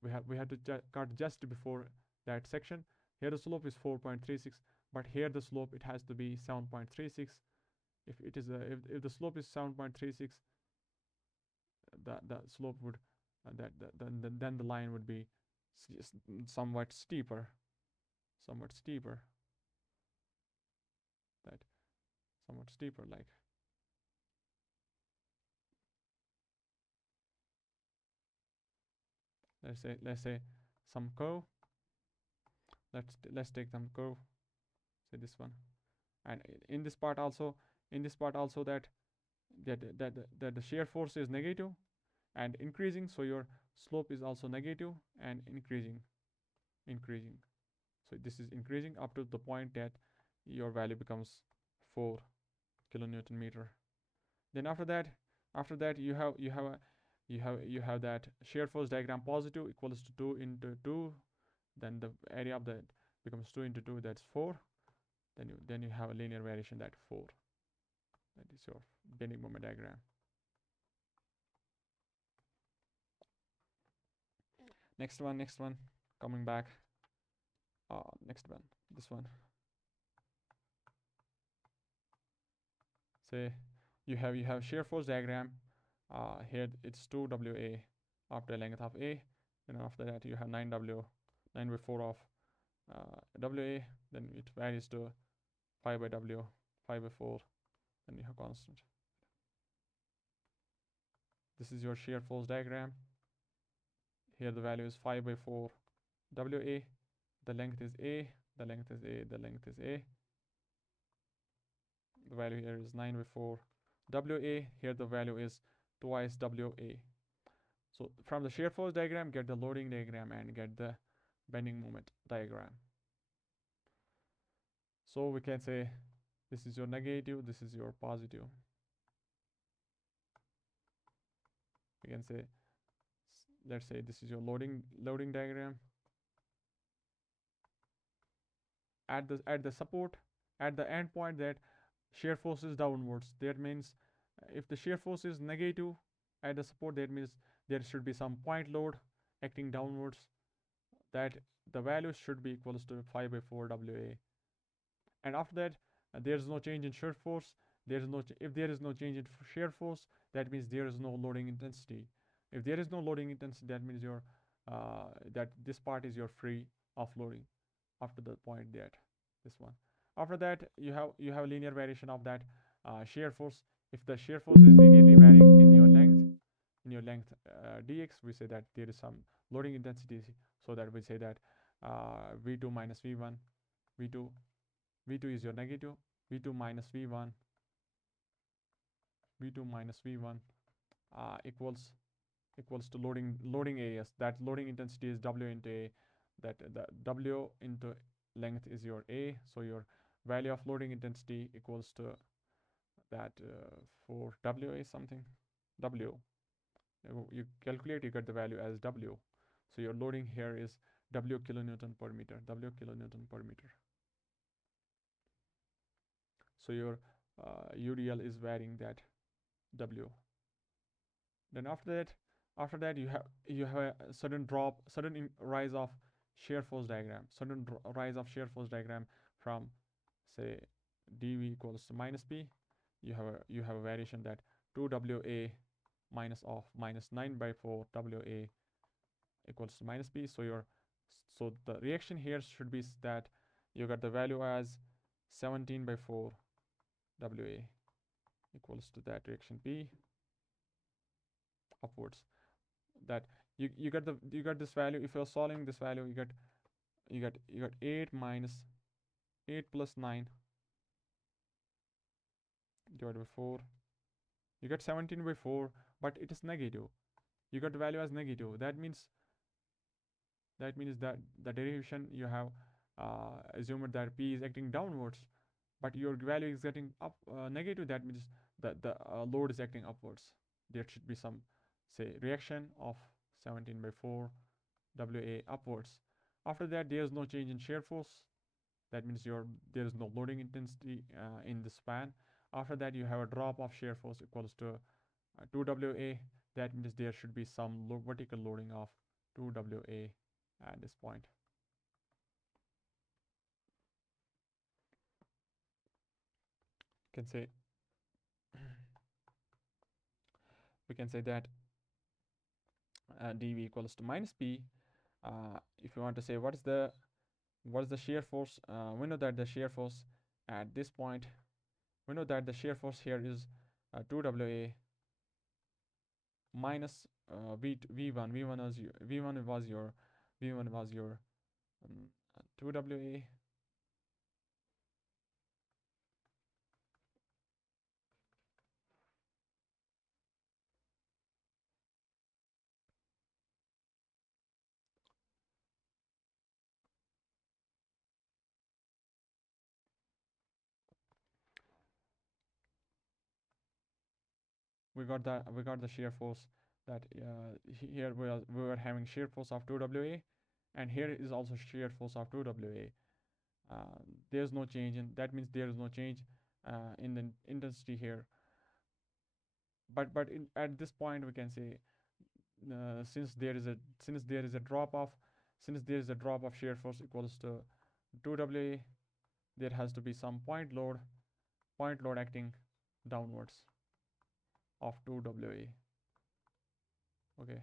We have to cut just before that section. Here the slope is 4.36, but here the slope it has to be 7.36. If it is if the slope is 7.36, the slope would then the line would be somewhat steeper. That somewhat steeper, like let's say some curve. Let's take some curve, say this one, and in this part also that the shear force is negative and increasing, so your slope is also negative and increasing. So this is increasing up to the point that your value becomes 4 kilonewton meter. Then after that you have that shear force diagram positive equals to 2 into 2. Then the area of that becomes 2 into 2, that's 4. Then you have a linear variation, that 4. That is your bending moment diagram. Next one, coming back. Next one, this one. Say you have shear force diagram. Here it's 2WA after length of A. And after that you have 9W, 9 by 4 of WA. Then it varies to 5 by W, 5 by 4. Then you have constant. This is your shear force diagram. Here the value is 5 by 4 WA. The length is A. The length is A. The value here is 9 by 4 WA. Here the value is twice WA. So from the shear force diagram, get the loading diagram and get the bending moment diagram. So we can say this is your negative, this is your positive. We can say, let's say this is your loading diagram. At the support, at the end point, that shear force is downwards. That means if the shear force is negative at the support, that means there should be some point load acting downwards, that the value should be equals to 5 by 4 WA. And after that, there is no change in shear force. If there is no change in shear force, that means there is no loading intensity. If there is no loading intensity, that means your that this part is your free of loading after the point that this one. After that, you have linear variation of that shear force. If the shear force is linearly varying in your length dx, we say that there is some loading intensity. So that we say that v2 minus v1, v2 is your negative, v2 minus v1 equals to loading AS. That loading intensity is W into A. That the W into length is your A. So your value of loading intensity equals to that for WA something W. You calculate, you get the value as W. So your loading here is W kilonewton per meter. W kilonewton per meter. So your UDL is varying that W. Then after that you have a sudden rise of shear force diagram, rise of shear force diagram from say dV equals to minus P. You have a variation that 2WA minus 9 by 4 WA equals to minus P. So the reaction here should be that you got the value as 17 by 4 WA equals to that reaction P upwards. That you got this value. If you're solving this value, you got 8 minus 8 plus 9 divided by 4. You get 17 by 4, but it is negative. You got the value as negative. That means that the derivation you have assumed that P is acting downwards, but your value is getting up negative. That means that the load is acting upwards. There should be some say reaction of 17 by 4 WA upwards. After that, there is no change in shear force. That means there is no loading intensity in the span. After that, you have a drop of shear force equals to 2 WA. That means there should be some vertical loading of 2 WA at this point. We can say that dV equals to minus P. If you want to say what is the shear force, we know that the shear force at this point, we know that the shear force here is 2 WA minus V1. V1 was your 2 WA. We got the shear force that here we were having shear force of 2 WA, and here is also shear force of 2 WA. There's no change in that, means there is no change in the intensity here. But at this point we can say since there is a drop of shear force equals to 2 WA, there has to be some point load acting downwards of 2 WA. Okay.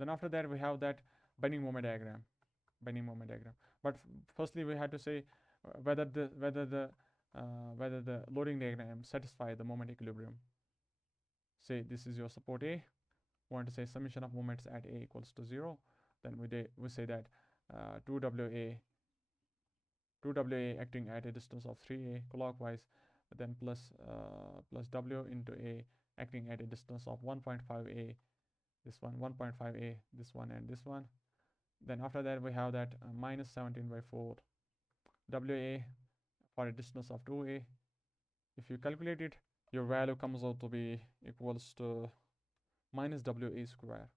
Then after that we have that bending moment diagram. But firstly we had to say whether the loading diagram satisfy the moment equilibrium. Say this is your support A. Want to say summation of moments at A equals to 0. Then we say that 2 WA acting at a distance of 3A clockwise, then plus W into A acting at a distance of 1.5A, this one 1.5A, this one and this one. Then after that we have that minus 17 by 4 WA for a distance of 2A. If you calculate it, your value comes out to be equals to minus WA square.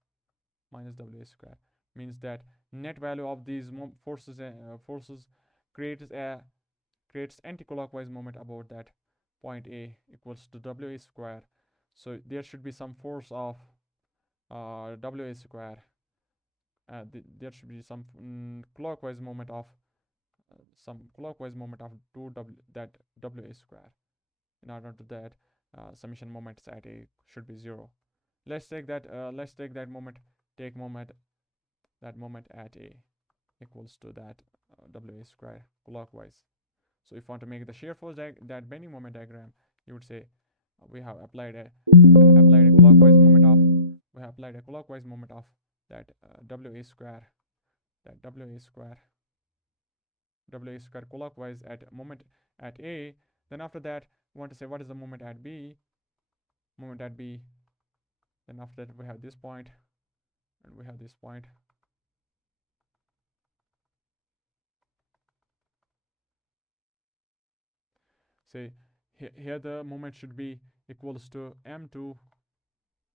Means that net value of these forces creates anti-clockwise moment about that point A equals to WA square. So there should be some force of WA square. There should be some clockwise moment of 2 WA square. In order to that, summation moments at A should be 0. Let's take that moment at A equals to that WA square clockwise. So if you want to make the shear force that bending moment diagram, you would say we have applied a clockwise moment of that WA square clockwise at moment at A. Then after that we want to say what is the moment at B. Then after that we have this point, and we have this point. Say here the moment should be equals to m2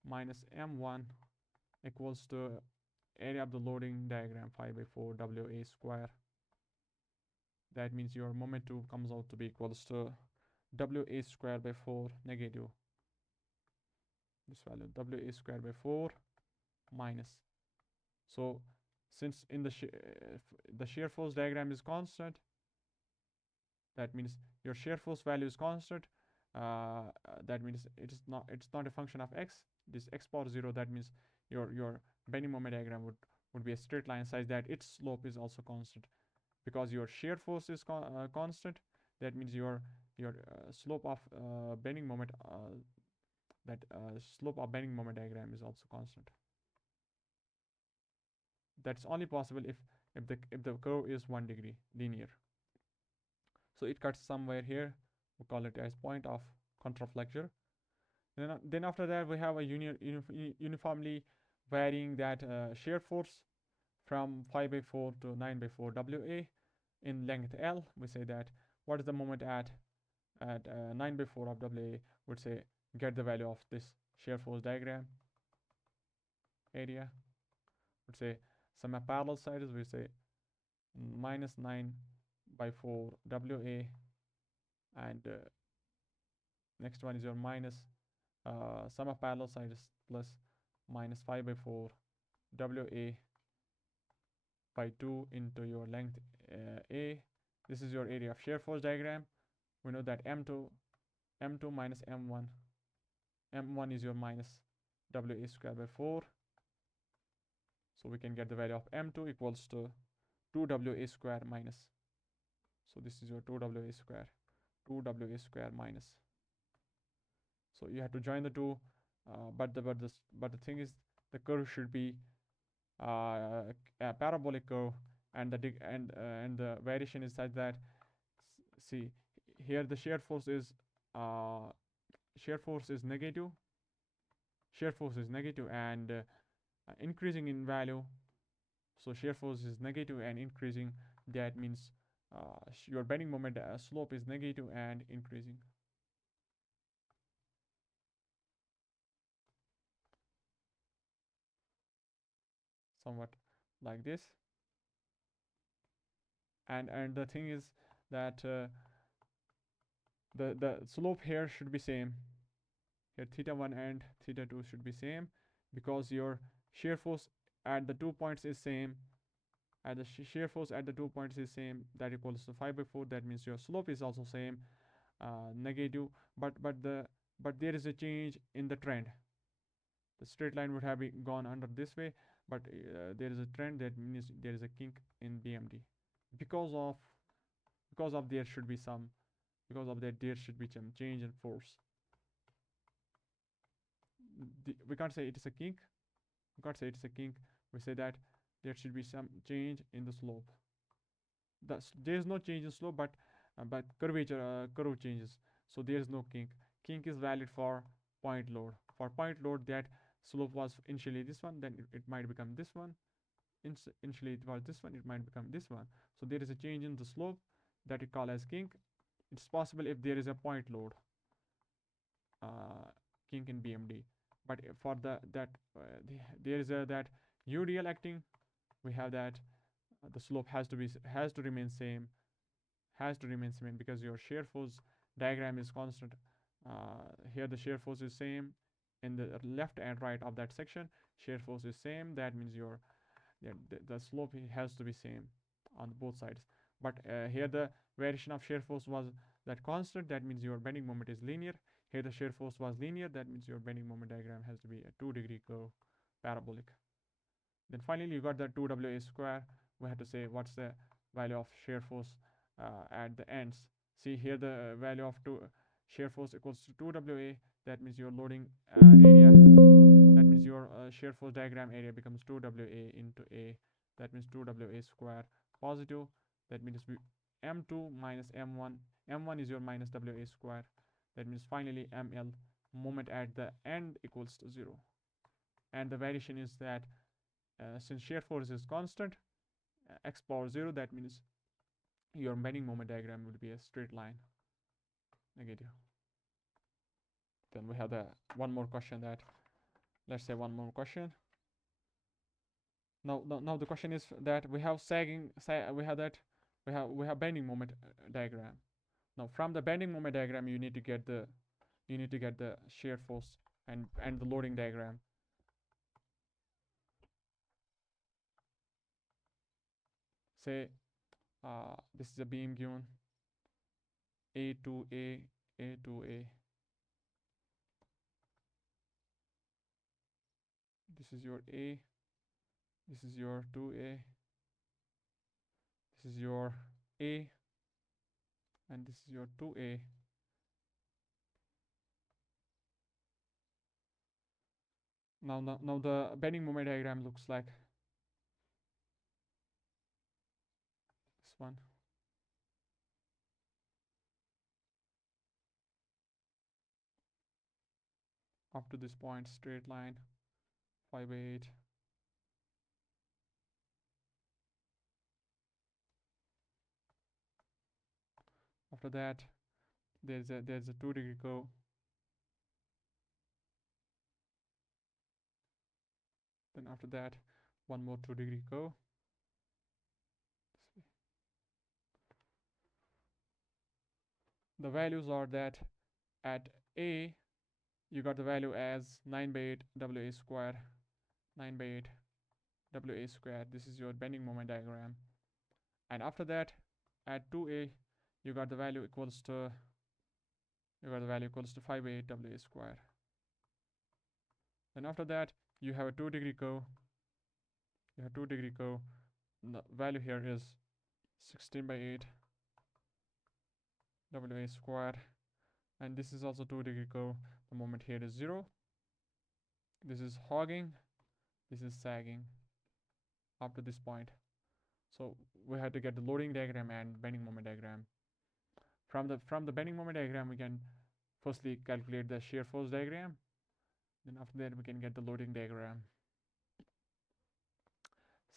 minus m1 equals to area of the loading diagram 5 by 4 WA square. That means your moment 2 comes out to be equals to WA square by 4 negative this value WA square by 4 minus. So since in the shear force diagram is constant, that means your shear force value is constant. That means it's not a function of x. This x power 0. That means your bending moment diagram would be a straight line such that its slope is also constant. Because your shear force is constant, that means your slope of bending moment slope of bending moment diagram is also constant. That's only possible if the curve is 1 degree linear. So it cuts somewhere here. We call it as point of contraflexure. Then after that we have a uniformly varying that shear force from 5 by 4 to 9 by 4 WA in length L. We say that what is the moment at 9 by 4 of WA, would say get the value of this shear force diagram area. Would say some parallel sides, we say minus 9 by 4 WA, and next one is your minus sum of parallel sides plus minus 5 by 4 WA by 2 into your length A. This is your area of shear force diagram. We know that m2 minus m1 is your minus WA square by 4. So we can get the value of m2 equals to 2WA square minus. So this is your 2WA square minus. So you have to join the two, but the thing is the curve should be a parabolic curve, and the variation is such that, see here the shear force is negative. Shear force is negative and increasing in value. So shear force is negative and increasing. That means your bending moment slope is negative and increasing. Somewhat like this. And the thing is that the slope here should be same. Here theta 1 and theta 2 should be same, because your shear force at the 2 points is same. At the shear force at the 2 points is same, that equals to 5 by 4. That means your slope is also same, negative, but there is a change in the trend. The straight line would have gone under this way, but there is a trend. That means there is a kink in BMD because of there should be some change in force. We can't say it is a kink. We say that there should be some change in the slope. There is no change in slope, but curve changes. So there is no kink. Kink is valid for point load. For point load, that slope was initially this one, then it might become this one. Initially it was this one, it might become this one. So there is a change in the slope that we call as kink. It's possible if there is a point load kink in BMD. But for there is that UDL acting, we have that the slope has to remain same, because your shear force diagram is constant. Here the shear force is same in the left and right of that section. Shear force is same. That means the slope has to be same on both sides. But here the variation of shear force was that constant. That means your bending moment is linear. Here the shear force was linear. That means your bending moment diagram has to be a 2-degree curve, parabolic. Then finally you got the 2WA square. We have to say what's the value of shear force at the ends. See here the value of shear force equals to 2WA. That means your loading area. That means your shear force diagram area becomes 2WA into A. That means 2WA square positive. That means M2 minus M1. M1 is your minus WA square. That means finally ML moment at the end equals to 0. and the variation is that since shear force is constant, x power 0, that means your bending moment diagram would be a straight line, negative. Then we have the one more question that, let's say one more question. Now the question is that we have we have bending moment diagram. Now from the bending moment diagram, you need to get the shear force and the loading diagram. Say this is a beam given A to A, A to A. This is your A, this is your 2A, this is your A, and this is your 2A. Now the bending moment diagram looks like this one. Up to this point, straight line, 5 by 8. After that, there's a 2-degree curve. Then after that, one more 2-degree curve. The values are that at A, you got the value as 9 by 8 WA square, 9 by 8 WA square. This is your bending moment diagram. And after that, at 2A, you got the value equals to 5 by 8 WA square. Then after that, you have a 2-degree curve. The value here is 16 by 8 WA square, and this is also 2-degree curve. The moment here is 0. This is hogging, this is sagging up to this point. So we have to get the loading diagram and bending moment diagram. From the bending moment diagram, we can firstly calculate the shear force diagram. Then after that, we can get the loading diagram.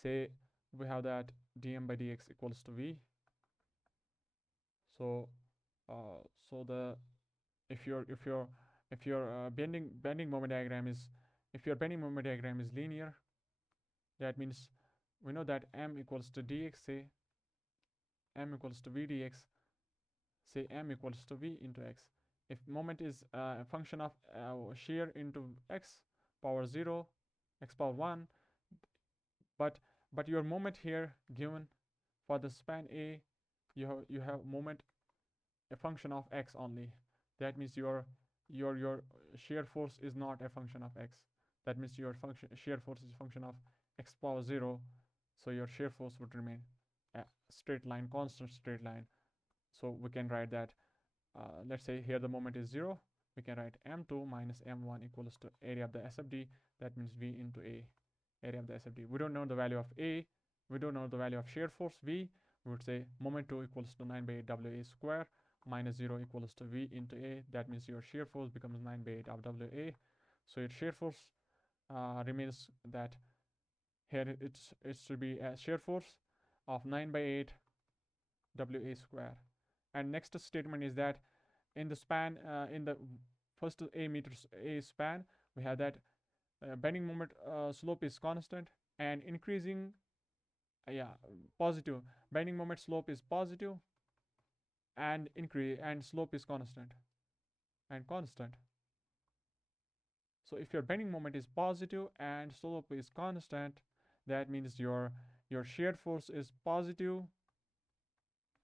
Say we have that dm by dx equals to v. So if your bending moment diagram is linear, that means we know that m equals to dx, say m equals to v dx, say m equals to v into x. If moment is a function of shear into x power 0, x power 1, but your moment here given for the span A, you have moment a function of x only. That means your shear force is not a function of x. That means your shear force is a function of x power 0. So your shear force would remain a straight line, constant straight line. So we can write that. Let's say here the moment is 0. We can write m2 minus m1 equals to area of the SFD. That means v into A, area of the SFD. We don't know the value of A. We don't know the value of shear force V. We would say moment 2 equals to 9 by 8 WA square minus 0 equals to V into A. That means your shear force becomes 9 by 8 of WA. So your shear force remains that here it should be a shear force of 9 by 8 WA square. And next statement is that in the span, in the first A meters A span, we have that bending moment slope is constant and increasing, positive. Bending moment slope is positive and slope is constant and constant. So if your bending moment is positive and slope is constant, that means your shear force is positive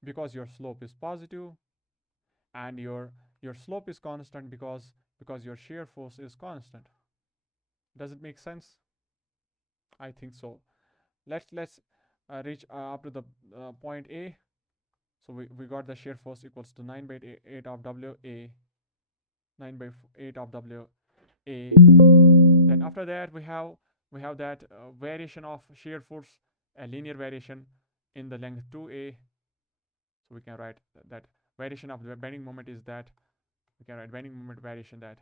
because your slope is positive, and your slope is constant because your shear force is constant. Does it make sense? I think so. Let's reach up to the point A. So we got the shear force equals to 9 by 8 of WA, 9 by 8 of WA. Then after that we have that variation of shear force, a linear variation in the length 2A. So we can write that variation of the bending moment is that, we can write bending moment variation that,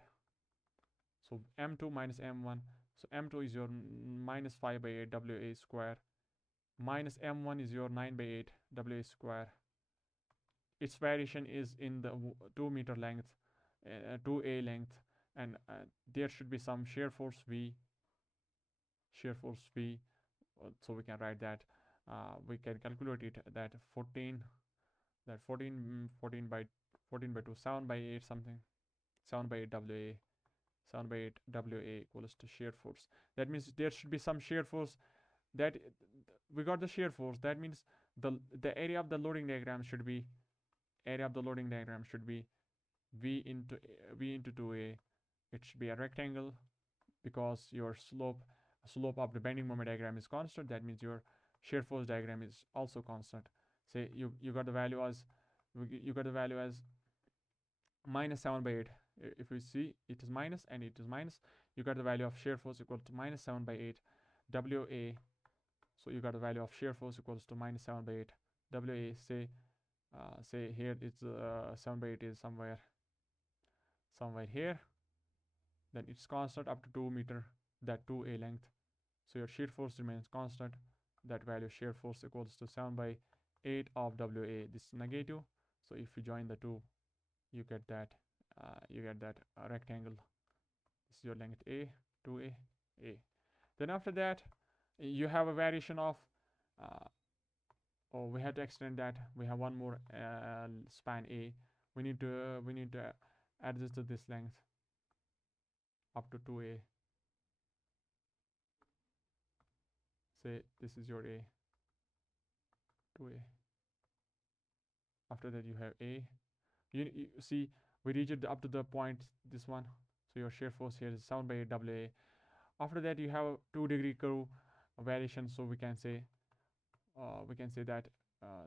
so m2 minus m1, So m2 is your minus 5 by 8 WA square, minus m1 is your 9 by 8 WA square. Its variation is in the 2 meter length, 2a length, and there should be some shear force V, so we can write that. We can calculate it that 14 by 2, 7 by 8 something, 7 by 8 WA, 7 by 8 WA equals to shear force. That means there should be some shear force. That we got the shear force. That means the area of the loading diagram should be V into 2a. It should be a rectangle, because your slope of the bending moment diagram is constant. That means your shear force diagram is also constant. Say you got the value as minus 7 by 8. If we see, it is minus and it is minus, you got the value of shear force equal to minus 7 by 8 WA. So you got the value of shear force equals to minus 7 by 8 WA. Say here it's 7 by 8 is somewhere here. Then it's constant up to 2 meter, that 2a length. So your shear force remains constant. That value of shear force equals to 7 by 8 of WA. This is negative. So if you join the two, you get that rectangle. This is your length A, 2a, A. Then after that, you have a variation of we have to extend that. We have one more span A. We need to adjust to this length up to 2a. Say this is your A, 2a. After that you have A. You see, we reach it up to the point, this one. So your shear force here is 7 by 8 WA. After that you have a 2-degree curve variation. So we can say that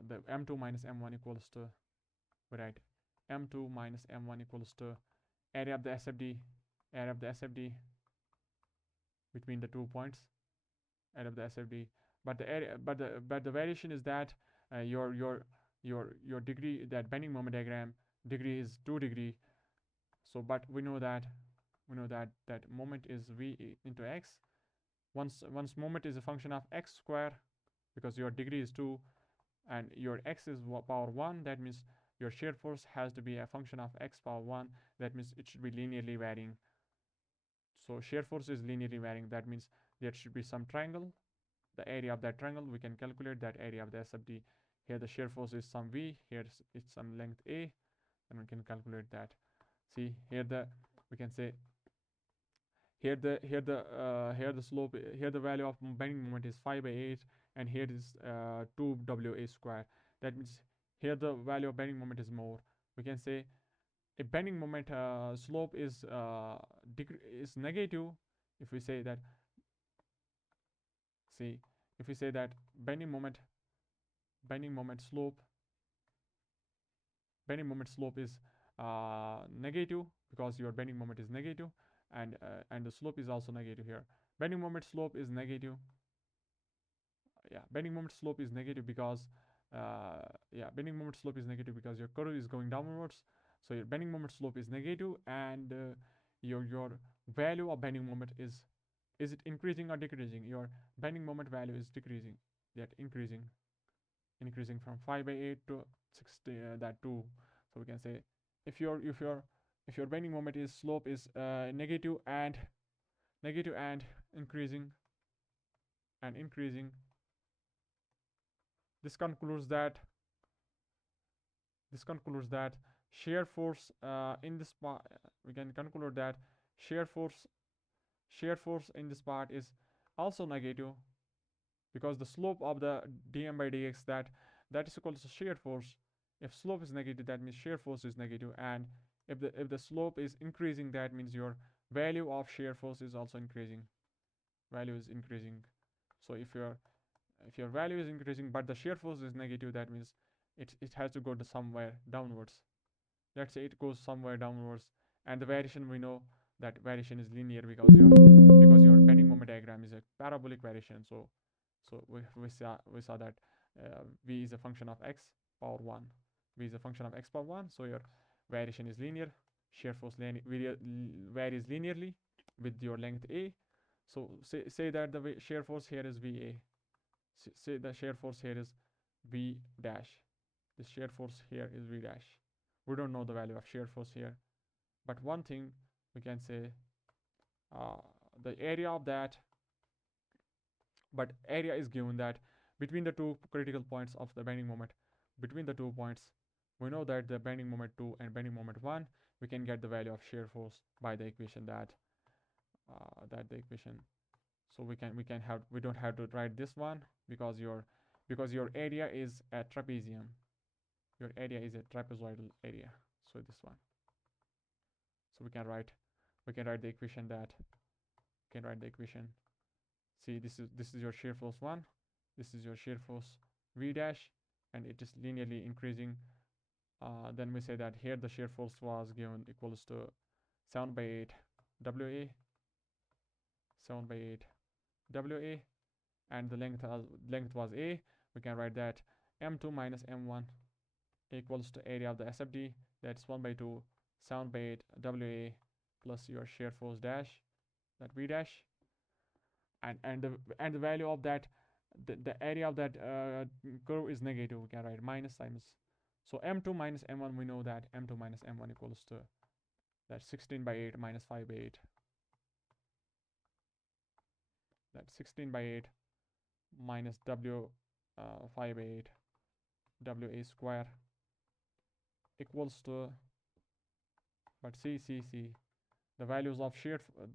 the m2 minus m1 equals to, right, m2 minus m1 equals to area of the SFD between the 2 points, area of the SFD. But the variation is that your degree, that bending moment diagram degree is 2 degree. So but we know that moment is V into x. Once moment is a function of x square, because your degree is 2 and your x is power 1, that means your shear force has to be a function of x power 1. That means it should be linearly varying. So shear force is linearly varying. That means there should be some triangle. The area of that triangle, we can calculate that area of the SFD. Here the shear force is some V, here it's some length A, and we can calculate that. See here we can say here the slope, here the value of bending moment is 5 by 8, and here is 2 WA square. That means here the value of bending moment is more. We can say a bending moment slope is negative. If we say that, bending moment slope is negative, because your bending moment is negative, and the slope is also negative here. Bending moment slope is negative. Bending moment slope is negative because your curve is going downwards. So your bending moment slope is negative, and your value of bending moment is it increasing or decreasing? Your bending moment value is decreasing, yet increasing from 5 by 8 to 60, that 2. So we can say if your bending moment is slope is negative and increasing, this concludes that shear force in this part, we can conclude that shear force in this part is also negative, because the slope of the dm by dx, that is equal to shear force. If slope is negative, that means shear force is negative, and if the slope is increasing, that means your value of shear force is also increasing. So if your value is increasing but the shear force is negative, that means it has to go to somewhere downwards. Let's say it goes somewhere downwards, and the variation, we know that variation is linear, because your bending moment diagram is a parabolic variation. So we saw that v is a function of x power 1. V is a function of x power 1. So your variation is linear. Shear force varies linearly with your length A. So say that the shear force here is VA. Say the shear force here is V dash. The shear force here is V dash. We don't know the value of shear force here, but one thing we can say, uh, the area of that, but area is given that between the two critical points of the bending moment, between the 2 points, we know that the bending moment 2 and bending moment 1, we can get the value of shear force by the equation that the equation. So we don't have to write this one, because your area is a trapezium. Your area is a trapezoidal area. So this one. So we can write the equation that can write the equation. See, this is your shear force 1. This is your shear force V dash, and it is linearly increasing. Then we say that here the shear force was given equals to 7 by 8 WA, 7 by 8 WA, and the length was A. We can write that M2 minus M1 equals to area of the SFD, that's 1 by 2 7 by 8 WA plus your shear force dash, that V dash, and the value of that, the area of that curve is negative. We can write minus times. So M2 minus M1, we know that M2 minus M1 equals to that 16 by 8 minus 5 by 8. That's 16 by 8 minus W 5 by 8 WA square equals to, but see, the values of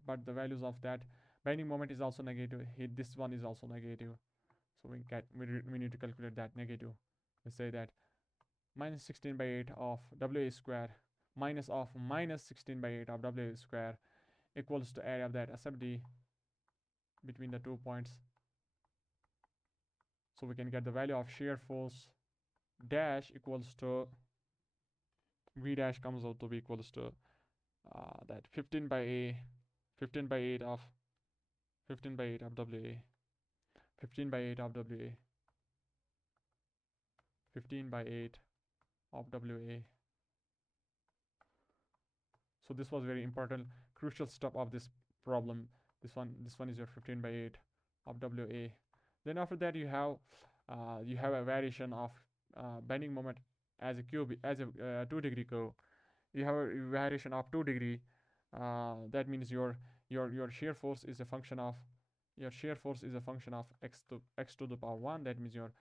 but the values of that bending moment is also negative. This one is also negative. So we need to calculate that negative. We say that minus 16 by 8 of WA square minus 16 by 8 of WA square equals to area of that SFD between the 2 points. So we can get the value of shear force dash equals to V dash comes out to be equals to that 15 by 8 of 15 by 8 of WA, 15 by 8 of WA, 15 by 8 of WA. So this was very important, crucial step of this problem. This one is your 15 by 8 of WA. Then after that you have a variation of bending moment as a 2-degree curve. You have a variation of 2 degree. That means your shear force is a function of x to the power 1. That means your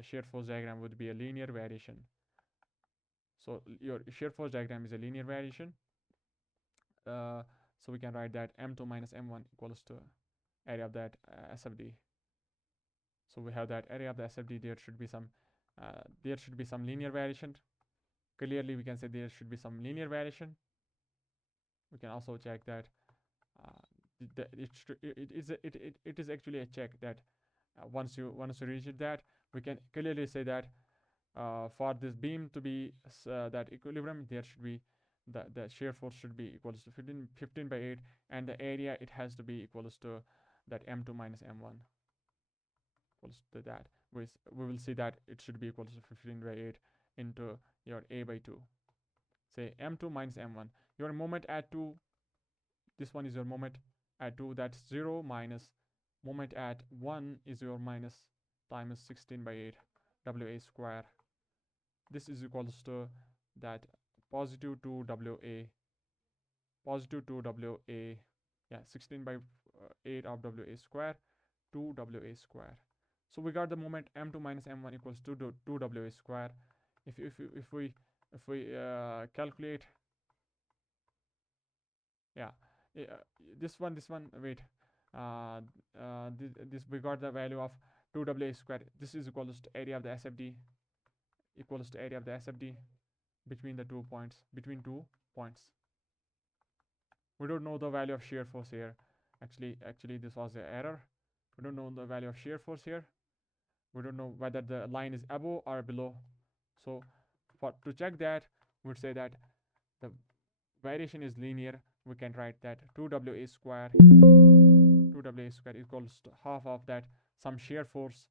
shear force diagram would be a linear variation. So your shear force diagram is a linear variation. So we can write that M2 minus M1 equals to area of that SFD. So we have that area of the SFD. There should be some linear variation. Clearly we can say there should be some linear variation. We can also check that it is actually a check that once you reach that, we can clearly say that for this beam to be that equilibrium, there should be the shear force should be equals to 15 by 8, and the area, it has to be equals to that M2 minus M1 equals to that. We will see that it should be equals to 15 by 8 into your A by 2. Say M2 minus M1. Your moment at 2, this one is your moment at 2, that's 0, minus moment at 1 is your minus times 16 by 8 WA square. This is equals to that positive 2 WA, yeah, 16 by 8 of WA square, 2 WA square. So we got the moment M2 minus M1 equals to 2 WA square. If we calculate, yeah, this one wait, this we got the value of 2 WA square. This is equals to area of the SFD, between the 2 points, we don't know the value of shear force here. Actually this was an error. We don't know the value of shear force here. We don't know whether the line is above or below. So to check that, we'd say that the variation is linear. We can write that 2 WA square equals to half of that some shear force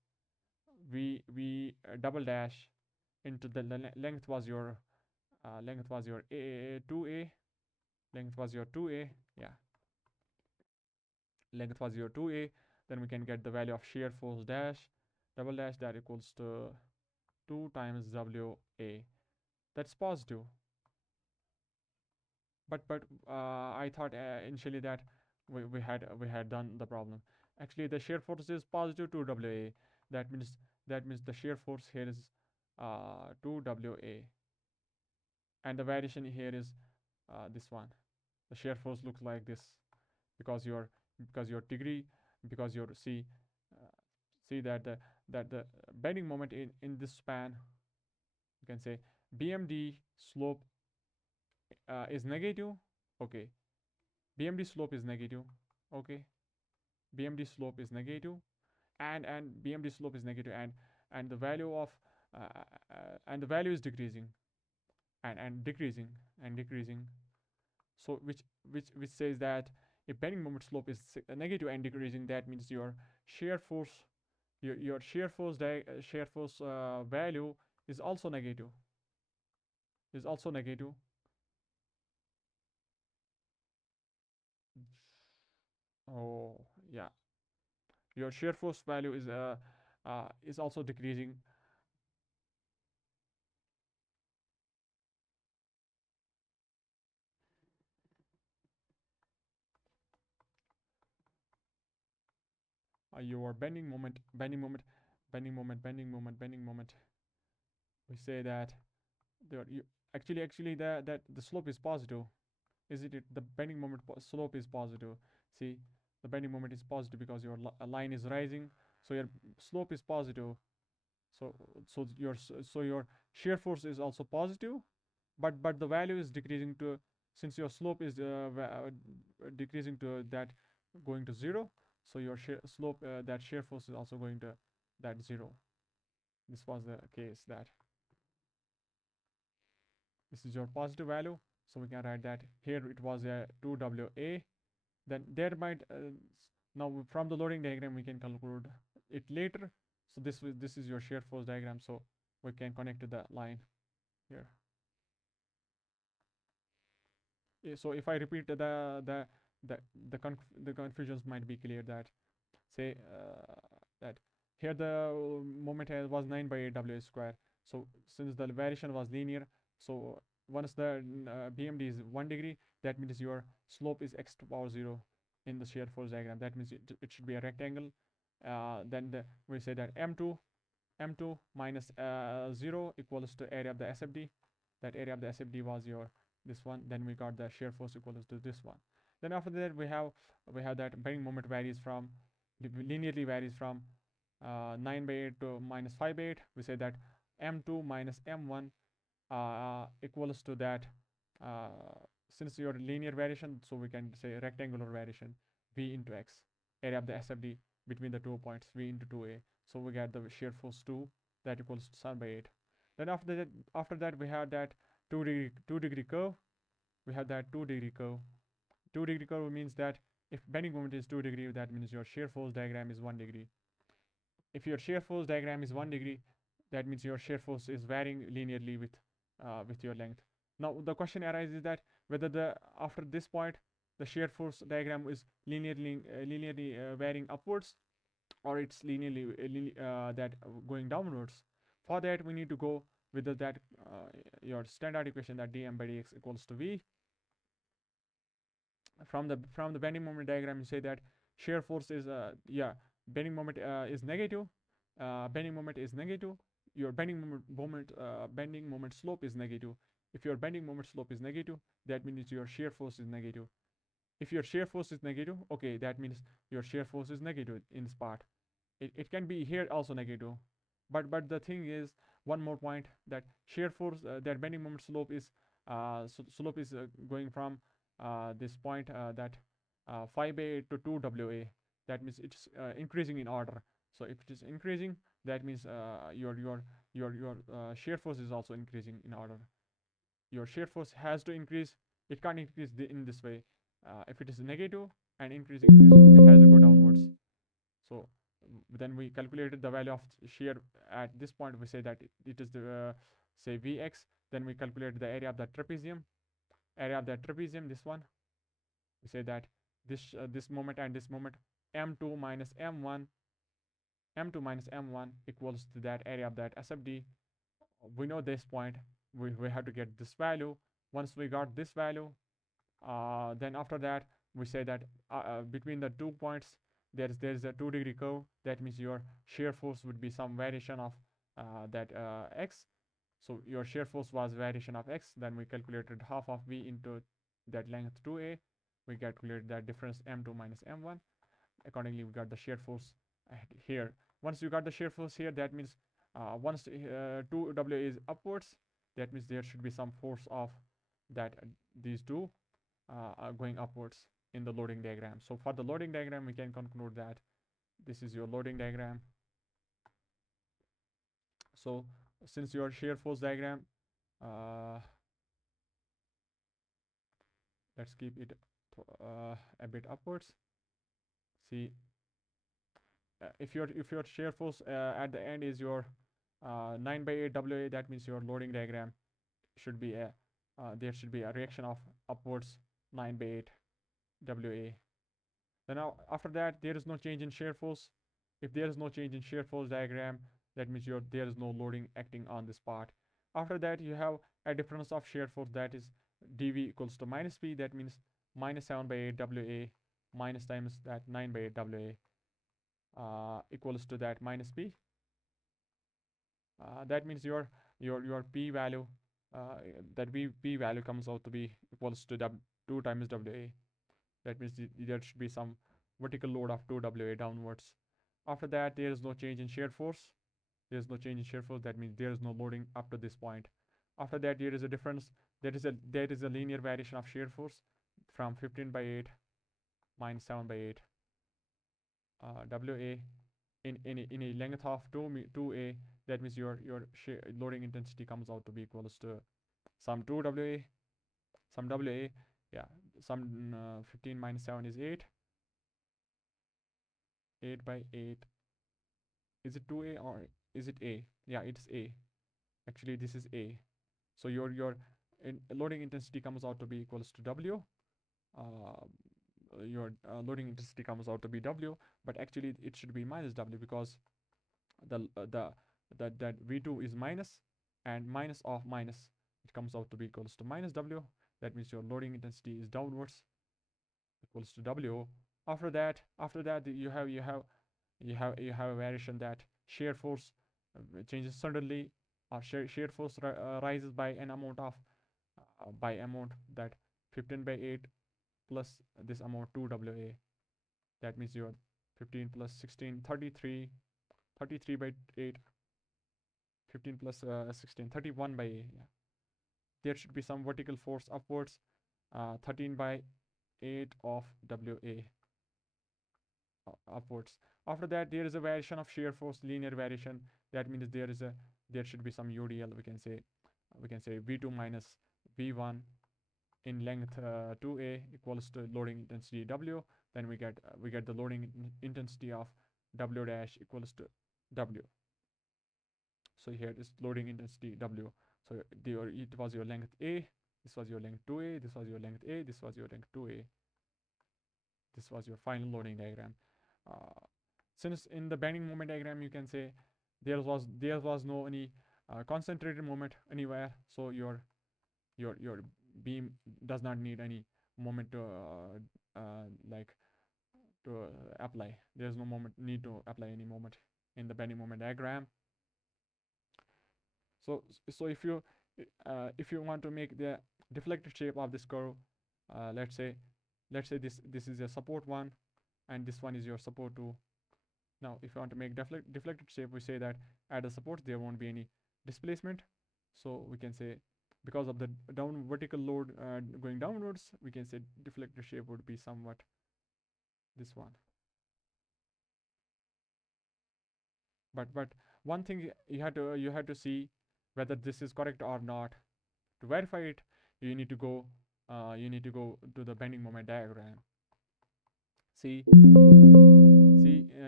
V double dash into the length was your 2A, yeah, length was your 2a, then we can get the value of shear force dash double dash that equals to 2 times WA. That's positive. But I thought initially that we had done the problem. Actually, the shear force is positive 2 WA. That means the shear force here is 2 WA, and the variation here is this one. The shear force looks like this because your degree, because your see that the bending moment in this span, you can say BMD slope is negative. Okay, BMD slope is negative. Okay, BMD slope is negative, and BMD slope is negative, and the value of and the value is decreasing and decreasing and decreasing. So which says that if bending moment slope is negative and decreasing, that means your shear force your shear force value is also negative. Is also negative. Oh yeah, your shear force value is also decreasing. Your bending moment. We say that you actually the slope is positive. Is it? The bending moment slope is positive. See, the bending moment is positive because your line is rising, so your slope is positive. So your shear force is also positive, but the value is decreasing to, since your slope is decreasing to that, going to 0. So your slope that shear force is also going to that 0. This was the case that this is your positive value. So we can write that here it was a 2WA. Then there might now from the loading diagram we can calculate it later. So this is your shear force diagram. So we can connect to the line here. So if I repeat the confusions might be clear. That say that here the moment was 9 by 8 W square. So since the variation was linear, so once the BMD is 1 degree, that means your slope is x to power 0 in the shear force diagram. That means it should be a rectangle. Then we say that m2 minus 0 equals to area of the SFD. That area of the SFD was your this one. Then we got the shear force equals to this one. Then after that we have that bending moment varies from linearly varies from 9 by 8 to minus 5 by 8. We say that m2 minus m1 equals to that, since your linear variation, so we can say rectangular variation v into x, area of the SFD between the 2 points v into 2a. So we get the shear force 2 that equals to 7 by 8. Then after that we have that 2 degree curve. We have that 2 degree curve. 2 degree curve means that if bending moment is 2 degree, that means your shear force diagram is 1 degree. If your shear force diagram is 1 degree, that means your shear force is varying linearly with your length. Now the question arises that whether after this point the shear force diagram is linearly varying upwards, or it's linearly that going downwards. For that we need to go with that your standard equation, that dm by dx equals to v. From the bending moment diagram, you say that shear force is bending moment is negative. Bending moment is negative. Your bending moment slope is negative. If your bending moment slope is negative, that means your shear force is negative. If your shear force is negative, okay, that means your shear force is negative in this part. It can be here also negative, but the thing is, one more point, that shear force that bending moment slope is going from this point, that 5 by 8 to 2 WA. That means it's increasing in order. So if it is increasing, that means your shear force is also increasing in order. Your shear force has to increase. It can't increase in this way. If it is negative and increasing, it has to go downwards. So then we calculated the value of shear at this point. We say that it is the say Vx. Then we calculate the area of the trapezium. Area of the trapezium, this one. We say that this moment and this moment, m2 minus m1, m2 minus m1 equals to that area of that SFD. We know this point. We have to get this value. Once we got this value, then after that we say that between the 2 points there is a 2-degree curve. That means your shear force would be some variation of that x. So your shear force was variation of x. Then we calculated half of v into that length 2a. We calculated that difference m2 minus m1. Accordingly, we got the shear force here. Once you got the shear force here, that means once 2w is upwards, that means there should be some force of that these two are going upwards in the loading diagram. So for the loading diagram, we can conclude that this is your loading diagram. So since your shear force diagram, let's keep it a bit upwards. See, if your shear force at the end is your 9/8 WA, that means your loading diagram should be a there should be a reaction of upwards 9/8 WA. Then now after that there is no change in shear force. If there is no change in shear force diagram, that means there is no loading acting on this part. After that you have a difference of shear force, that is dV equals to minus P. That means minus 7/8 WA minus times that 9/8 WA equals to that minus P. That means your P value, that P value comes out to be equals to 2 times WA. That means there should be some vertical load of 2 WA downwards. After that there is no change in shear force. There is no change in shear force. That means there is no loading up to this point. After that there is a difference. There is a linear variation of shear force from 15/8 minus 7/8 WA in a length of 2A. That means your loading intensity comes out to be equals to some 2 WA, some WA, yeah, some 15 minus 7 is 8. 8/8. Is it 2A or is it A? Yeah, it's A. Actually, this is A. So your loading intensity comes out to be equals to W. Your loading intensity comes out to be W, but actually it should be minus W, because that V2 is minus, and minus of minus, it comes out to be equals to minus W. That means your loading intensity is downwards, equals to W. After that you have a variation that shear force changes suddenly, or shear force rises by an amount of that 15/8 plus this amount 2 WA. That means your 15 plus 16 33 33/8, 15 plus 16 31/8. Yeah, there should be some vertical force upwards, 13/8 of WA upwards. After that there is a variation of shear force, linear variation. That means there should be some UDL. We can say V2 minus V1 in length 2A equals to loading intensity W. Then we get the loading intensity of W dash equals to W. So here is loading intensity W. So it was your length A, this was your length 2A, this was your length A, this was your length 2A. This was your final loading diagram. Since in the bending moment diagram you can say there was no any concentrated moment anywhere, so your beam does not need any moment to apply. There's no need to apply any moment in the bending moment diagram. So if you want to make the deflected shape of this curve, let's say this is a support 1 and this one is your support 2. Now if you want to make deflected shape, we say that at the support there won't be any displacement. So we can say because of the vertical load going downwards, we can say deflected shape would be somewhat this one. But one thing you have to see whether this is correct or not. To verify it, you need to go to the bending moment diagram. See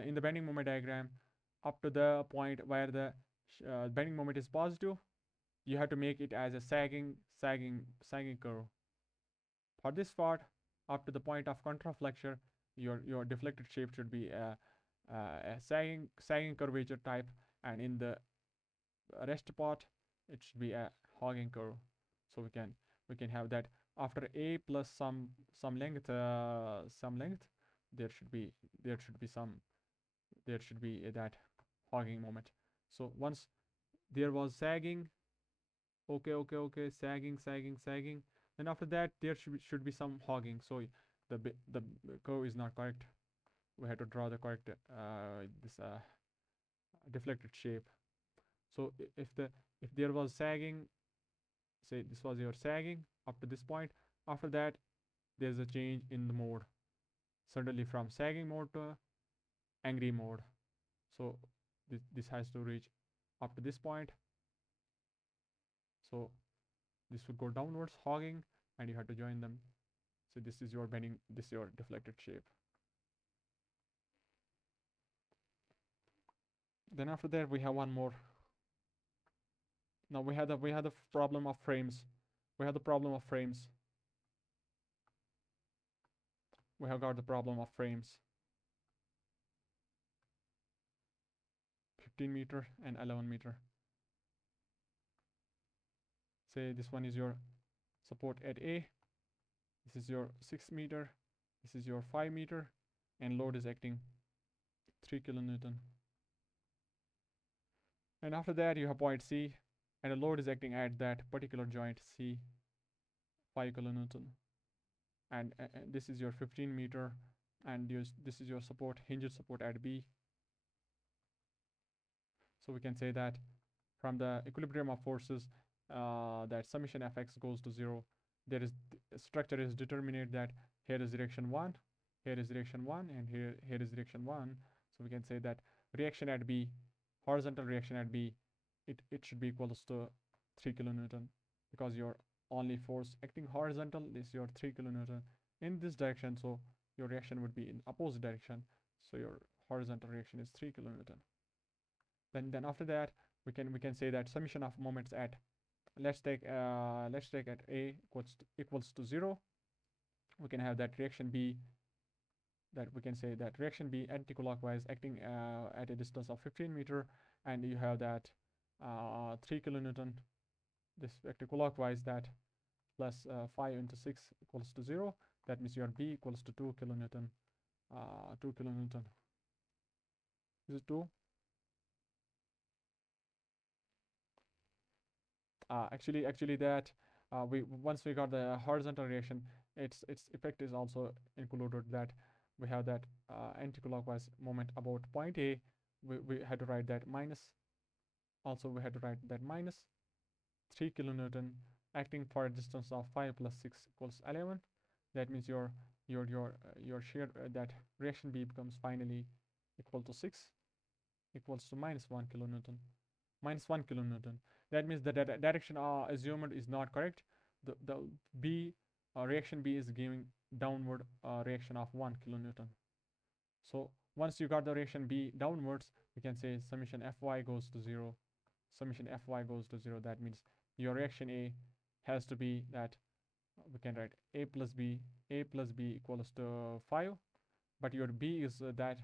in the bending moment diagram, up to the point where the bending moment is positive, you have to make it as a sagging curve. For this part, up to the point of contraflexure, your deflected shape should be a sagging curvature type, and in the rest part it should be a hogging curve. So we can have that after a plus some length, there should be there should be some there should be that hogging moment. So once there was sagging, okay, sagging, then after that there should be some hogging. So the curve is not correct. We had to draw the correct this deflected shape. So if there was sagging, say this was your sagging up to this point, after that there's a change in the mode, suddenly from sagging mode to angry mode. So this has to reach up to this point. So this would go downwards, hogging, and you have to join them. So this is your bending, this is your deflected shape. Then after that we have one more. Now we have the problem of frames. We have the problem of frames. We have got the problem of frames. 15 meter and 11 meter. Say this one is your support at A. This is your 6 meter. This is your 5 meter, and load is acting 3 kilonewton. And after that you have point C, and the load is acting at that particular joint C, 5 kilonewton. And this is your 15 meter, and this is your support, hinged support at B. So we can say that from the equilibrium of forces, that summation fx goes to 0. There is structure is determinate that here is direction 1, here is direction 1, and here is direction 1. So we can say that reaction at B, horizontal reaction at B, it should be equals to 3 kilonewton, because your only force acting horizontal is your 3 kilonewton in this direction. So your reaction would be in opposite direction. So your horizontal reaction is 3 kilonewton. Then after that we can say that summation of moments at, let's take at A equals to 0. We can have that reaction B, that we can say that reaction B anti-clockwise acting at a distance of 15 meter, and you have that 3 kilonewton. This anti-clockwise, that plus 5 into 6 equals to 0. That means your B equals to 2 kilonewton. 2 kilonewton. Is it 2? Actually that we once we got the horizontal reaction, its effect is also included, that we have that anti-clockwise moment about point A. We had to write that minus. Also we had to write that minus 3 kilonewton acting for a distance of 5 plus 6 equals 11. That means your shear, that reaction B becomes finally equal to 6, equals to minus 1 kilonewton. Minus 1 kilonewton. That means the direction assumed is not correct. The B reaction B is giving downward reaction of 1 kilonewton. So once you got the reaction B downwards, we can say summation Fy goes to 0. Summation Fy goes to 0. That means your reaction A has to be that we can write A plus B equals to 5, but your B is that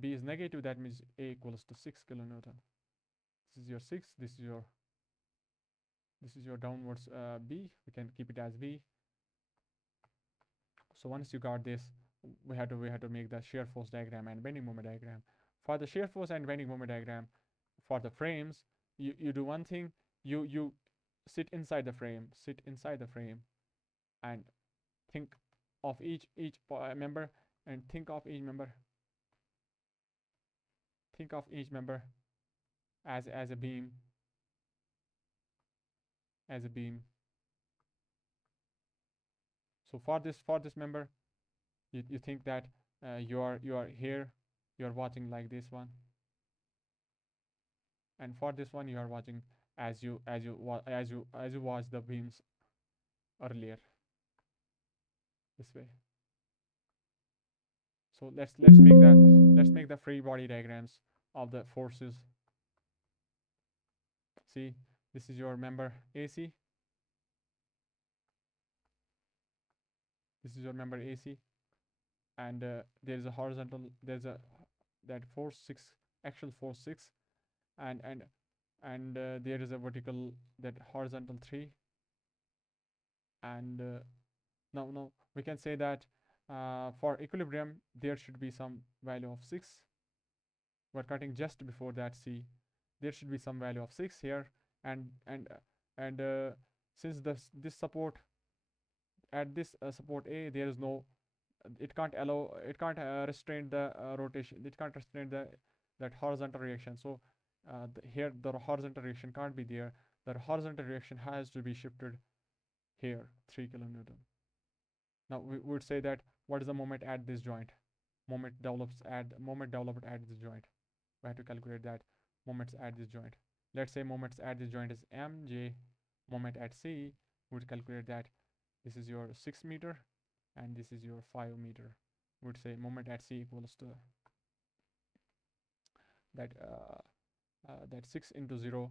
B is negative. That means A equals to 6 kilonewton. This is your 6. This is your downwards B. We can keep it as B. So once you got this, we had to make the shear force diagram and bending moment diagram. For the shear force and bending moment diagram, for the frames, you do one thing. You sit inside the frame, and think of each member, and think of each member as a beam, So for this member, you think that you are here, you are watching like this one, and for this one you are watching as you watch the beams earlier, this way. So let's make the free body diagrams of the forces. See, this is your member AC. This is your member AC, and there is a horizontal, there's a that force 6, actual force 6, and there is a vertical, that horizontal 3, and now we can say that for equilibrium there should be some value of 6. We're cutting just before that C. There should be some value of 6 here, and since this support, at this support A, there is no, it can't allow, it can't restrain the rotation, it can't restrain the that horizontal reaction. So here the horizontal reaction can't be there. The horizontal reaction has to be shifted here, 3 kilonewton. Now we would say that what is the moment at this joint? Moment developed at this joint. We have to calculate that moments at this joint. Let's say moments at this joint is mj. Moment at C, we would calculate that this is your 6 meter and this is your 5 meter. We would say moment at C equals to that that 6 into 0.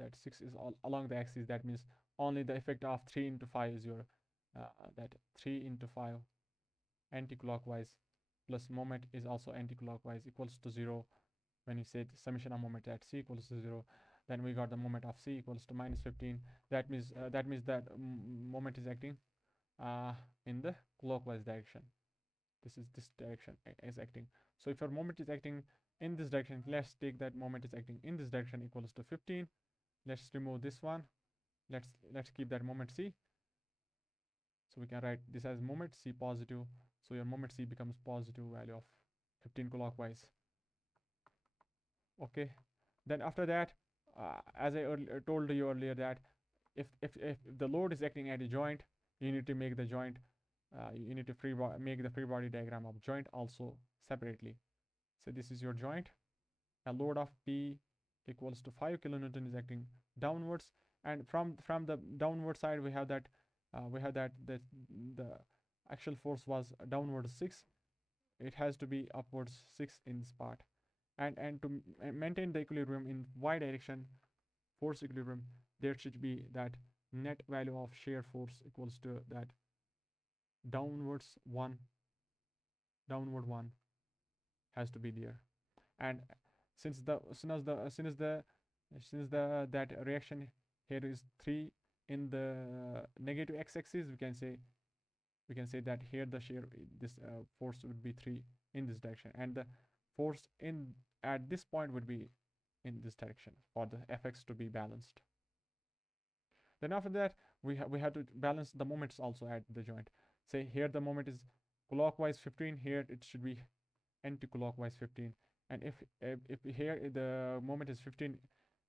That 6 is all along the axis. That means only the effect of 3 into 5 is your that 3 into 5 anti-clockwise plus moment is also anti-clockwise equals to 0. When you say summation of moment at C equals to 0, then we got the moment of C equals to minus 15. That means that moment is acting in the clockwise direction. This direction is acting. So if your moment is acting in this direction, let's take that moment is acting in this direction equals to 15. Let's remove this one. Let's keep that moment C. So we can write this as moment C positive. So your moment C becomes positive value of 15 clockwise. Okay. Then after that, as I told you earlier, that if the load is acting at a joint, you need to make the joint, you need to make the free body diagram of joint also separately. So this is your joint. A load of P equals to 5 kilonewton is acting downwards, and from the downward side we have that the actual force was downwards 6. It has to be upwards 6 in this part, and to maintain the equilibrium in y direction, force equilibrium, there should be that net value of shear force equals to that downward 1 has to be there. And since the that reaction here is 3 in the negative x-axis, we can say that here the shear, this force would be 3 in this direction, and the force in at this point would be in this direction for the fx to be balanced. Then after that, we have to balance the moments also at the joint. Say here the moment is clockwise 15, here it should be anti-clockwise 15, and if here the moment is 15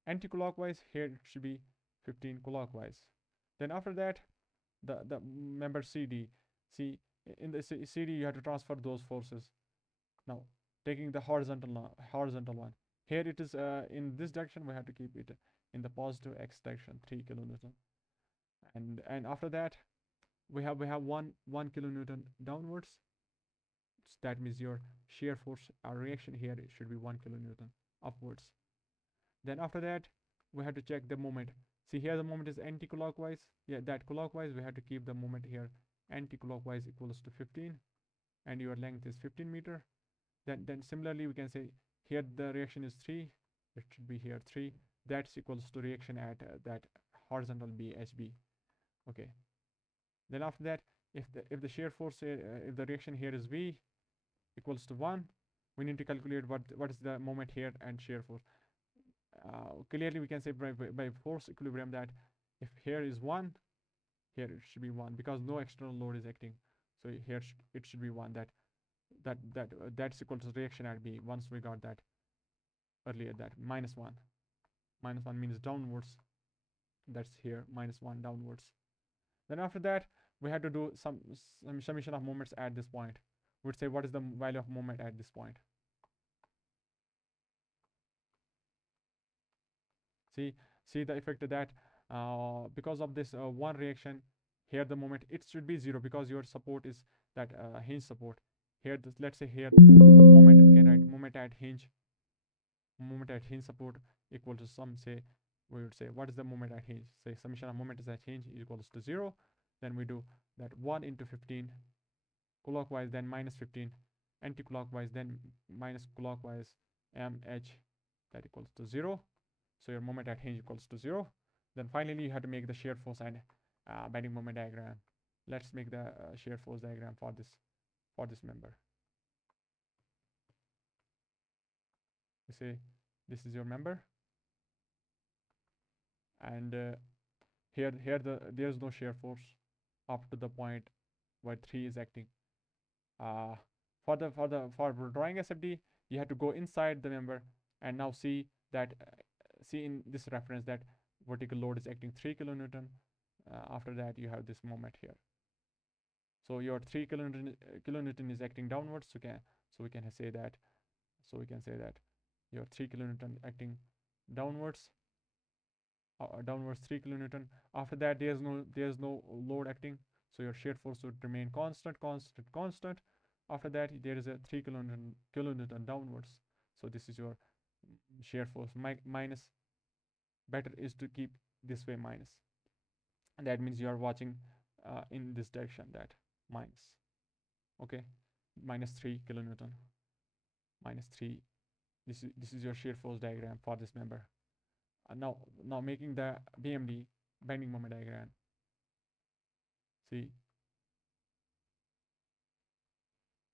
anti-clockwise, here it should be 15 clockwise. Then after that, the member CD. See, in the CD you have to transfer those forces. Now taking the horizontal one, here it is in this direction, we have to keep it in the positive x direction, 3 kilonewton, and after that we have 1 kilonewton downwards. So that means your shear force, our reaction here, it should be 1 kilonewton upwards. Then after that, we have to check the moment. See, here the moment is anti-clockwise. Yeah, that clockwise, we have to keep the moment here anti-clockwise equals to 15, and your length is 15 meter. Then similarly we can say here the reaction is 3, it should be here 3. That's equals to reaction at that horizontal BHB. Okay. Then after that, if the shear force if the reaction here is V equals to 1, we need to calculate what is the moment here and shear force. Clearly we can say by force equilibrium that if here is 1, here it should be 1, because no external load is acting. So here it should be 1. That's equal to reaction at B. Once we got that earlier, that minus 1 means downwards. That's here, minus 1 downwards. Then after that, we had to do some summation of moments at this point. We would say what is the value of moment at this point. See the effect of that. Because of this one reaction, here the moment, it should be 0 because your support is that hinge support. Here, let's say here moment, we can write moment at hinge support equal to some, say we would say what is the moment at hinge. Say summation of moment is at hinge equals to 0. then we do that 1 into 15 clockwise, then minus 15 anti-clockwise, then minus clockwise mh, that equals to 0. So your moment at hinge equals to 0. Then finally you have to make the shear force and bending moment diagram. Let's make the shear force diagram for this member. You see, this is your member, and there's no shear force up to the point where 3 is acting. For drawing SFD, you have to go inside the member and now see that see in this reference that vertical load is acting 3 kilonewton. After that, you have this moment here. So your 3 kilonewton is acting downwards. So we can say that your 3 kilonewton acting downwards. Downwards 3 kilonewton. After that, there's no load acting, so your shear force would remain constant. After that, there is a 3 kilonewton downwards. So this is your shear force minus. Better is to keep this way minus, and that means you are watching in this direction, that minus. Okay, minus 3 kilonewton, minus 3. This is your shear force diagram for this member. Now making the BMD, bending moment diagram. See,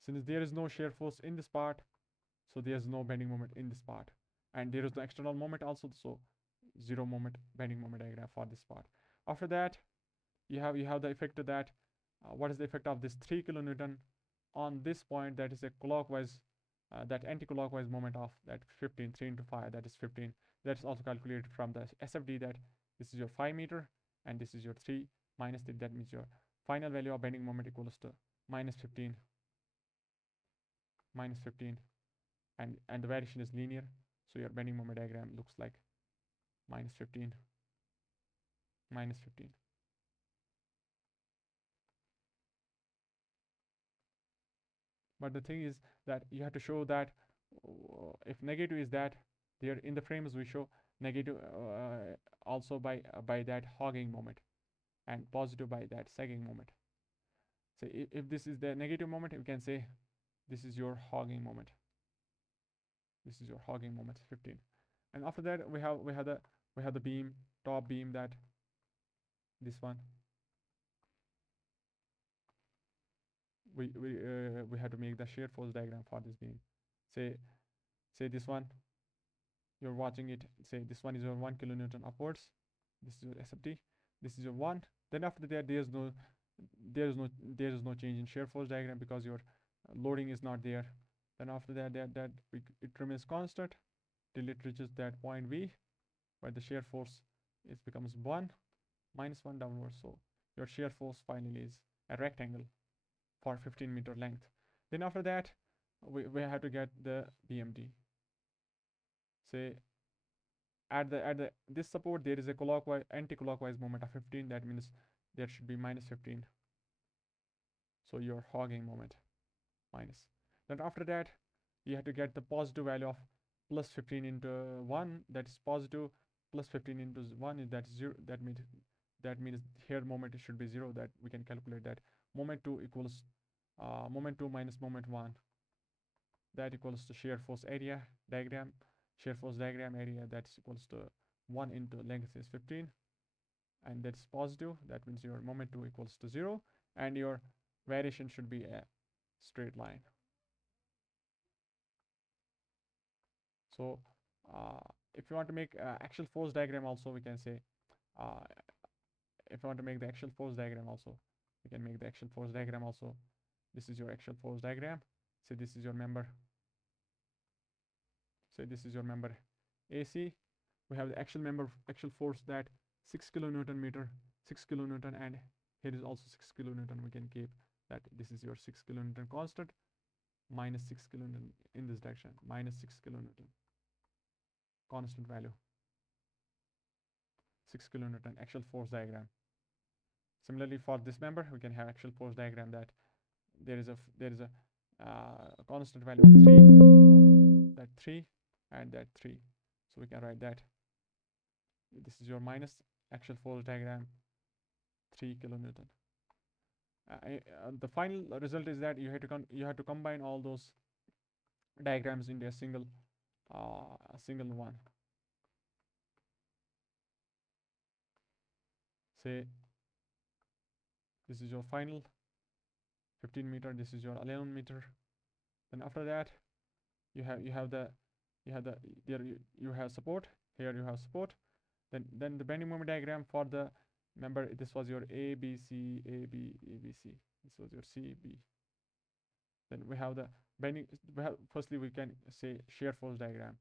since there is no shear force in this part, so there is no bending moment in this part, and there is no external moment also, so 0 moment bending moment diagram for this part. After that, you have the effect of that. What is the effect of this 3 kilonewton on this point? That is a clockwise, that anti-clockwise moment of that 15. 3 into 5, that is 15. That is also calculated from the SFD, that this is your 5 meter and this is your 3 minus 3. That means your final value of bending moment equals to minus 15, and the variation is linear, so your bending moment diagram looks like minus 15. But the thing is that you have to show that if negative is that, there in the frames we show negative also by that hogging moment, and positive by that sagging moment. So if this is the negative moment, we can say this is your hogging moment. 15. And after that, we have the beam, top beam, that this one. We have to make the shear force diagram for this beam. Say this one, you're watching it. Say this one is your 1 kilonewton upwards. This is your SFT. This is your 1. Then after that, there is no change in shear force diagram because your loading is not there. Then after that, it remains constant till it reaches that point V, where the shear force becomes 1, minus 1 downwards. So your shear force finally is a rectangle for 15 meter length. Then after that, we have to get the BMD. Say at this support, there is a anti-clockwise moment of 15. That means there should be minus 15. So your hogging moment minus. Then after that, you have to get the positive value of plus 15 into 1. That is positive. Plus 15 into 1 is that 0. That means here moment should be 0. That we can calculate that moment 2 equals moment 2 minus moment 1. That equals to shear force area diagram. Shear force diagram area, that's equals to 1 into length is 15, and that's positive. That means your moment 2 equals to 0, and your variation should be a straight line. So if you want to make axial force diagram also, we can say if you want to make the axial force diagram also, we can make the axial force diagram also. This is your axial force diagram. So this is your member. So this is your member AC. We have the axial force, that 6 kilonewton meter, 6 kilonewton, and here is also 6 kilonewton. We can keep that this is your 6 kilonewton constant, minus 6 kilonewton in this direction, minus 6 kilonewton constant value, 6 kilonewton axial force diagram. Similarly, for this member, we can have axial force diagram that there is a constant value of 3, that 3 and that 3. So we can write that this is your minus axial force diagram, 3 kilonewton. the final result is that you have to combine all those diagrams into a single one. Say this is your final 15 meter, this is your 11 meter. Then after that you have there you have support, here you have support. Then the bending moment diagram for the, remember this was your A B C A B A B C, this was your C B. Then we have the bending, firstly we can say shear force diagram.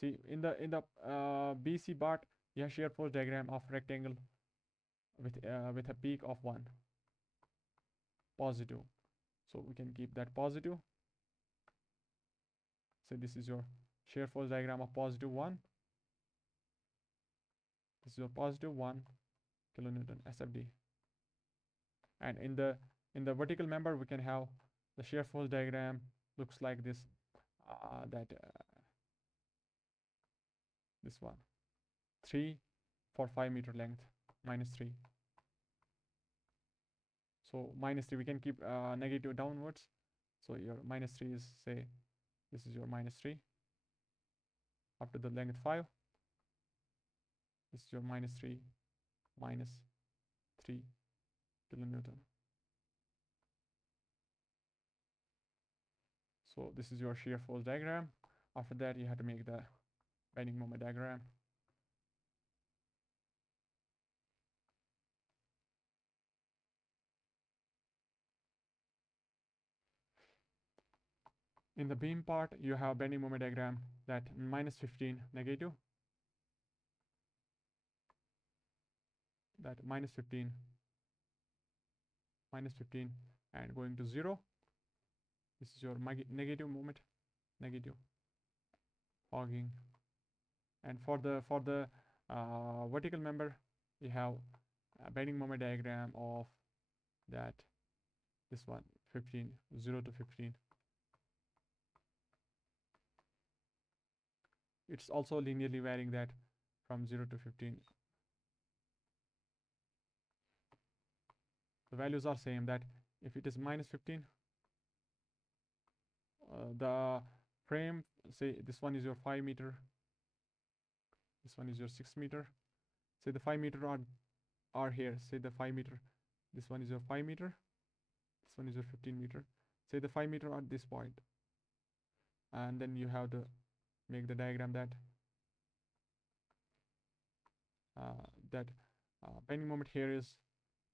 See in the BC part you have shear force diagram of rectangle with a peak of 1 positive, so we can keep that positive. So this is your shear force diagram of positive 1. This is your positive 1 kilonewton SFD. And in the vertical member we can have the shear force diagram looks like this, this one, 3 for 5 meter length, -3. So -3 we can keep negative downwards, so your -3 is, say this is your -3 up to the length 5. This is your -3 -3 kilonewton. So this is your shear force diagram. After that you have to make the bending moment diagram. In the beam part you have bending moment diagram that -15 negative, that -15 and going to 0. This is your negative moment, negative hogging. And for the vertical member you have a bending moment diagram of that, this one, 15, 0 to 15. It's also linearly varying that from 0 to 15. The values are same, that if it is -15, the frame, say this one is your 5 meter, this one is your 6 meter. Say the 5 meter are here, say the 5 meter, this one is your 5 meter, this one is your 15 meter. Say the 5 meter at this point, and then you have to make the diagram that bending moment here is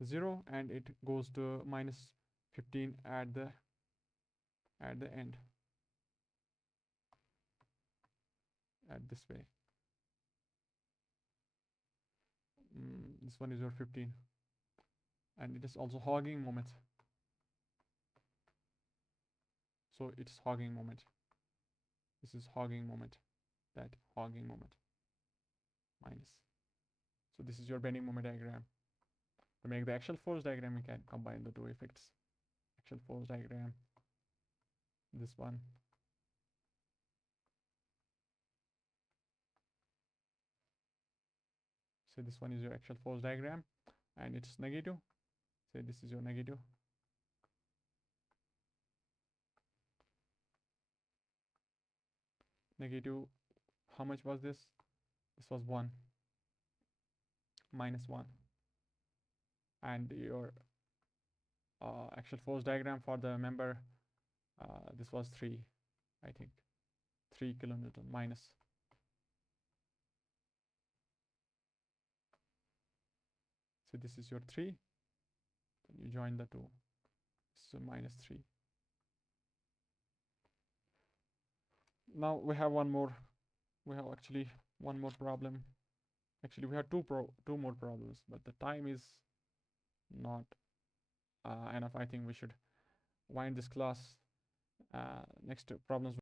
0 and it goes to -15 at the end, at this way. This one is your 15, and it is also hogging moment, so it's hogging moment. This is hogging moment, that hogging moment minus. So this is your bending moment diagram. To make the axial force diagram we can combine the two effects. Axial force diagram, this one, so this one is your axial force diagram and it's negative. Say this is your negative. Negative, how much was this? This was 1, -1. And your axial force diagram for the member, this was 3, I think, 3 kilonewton minus. So this is your 3, then you join the 2, so -3. Now we have one more, actually one more problem. Actually we have two more problems, but the time is not enough. I think we should wind this class. Next problems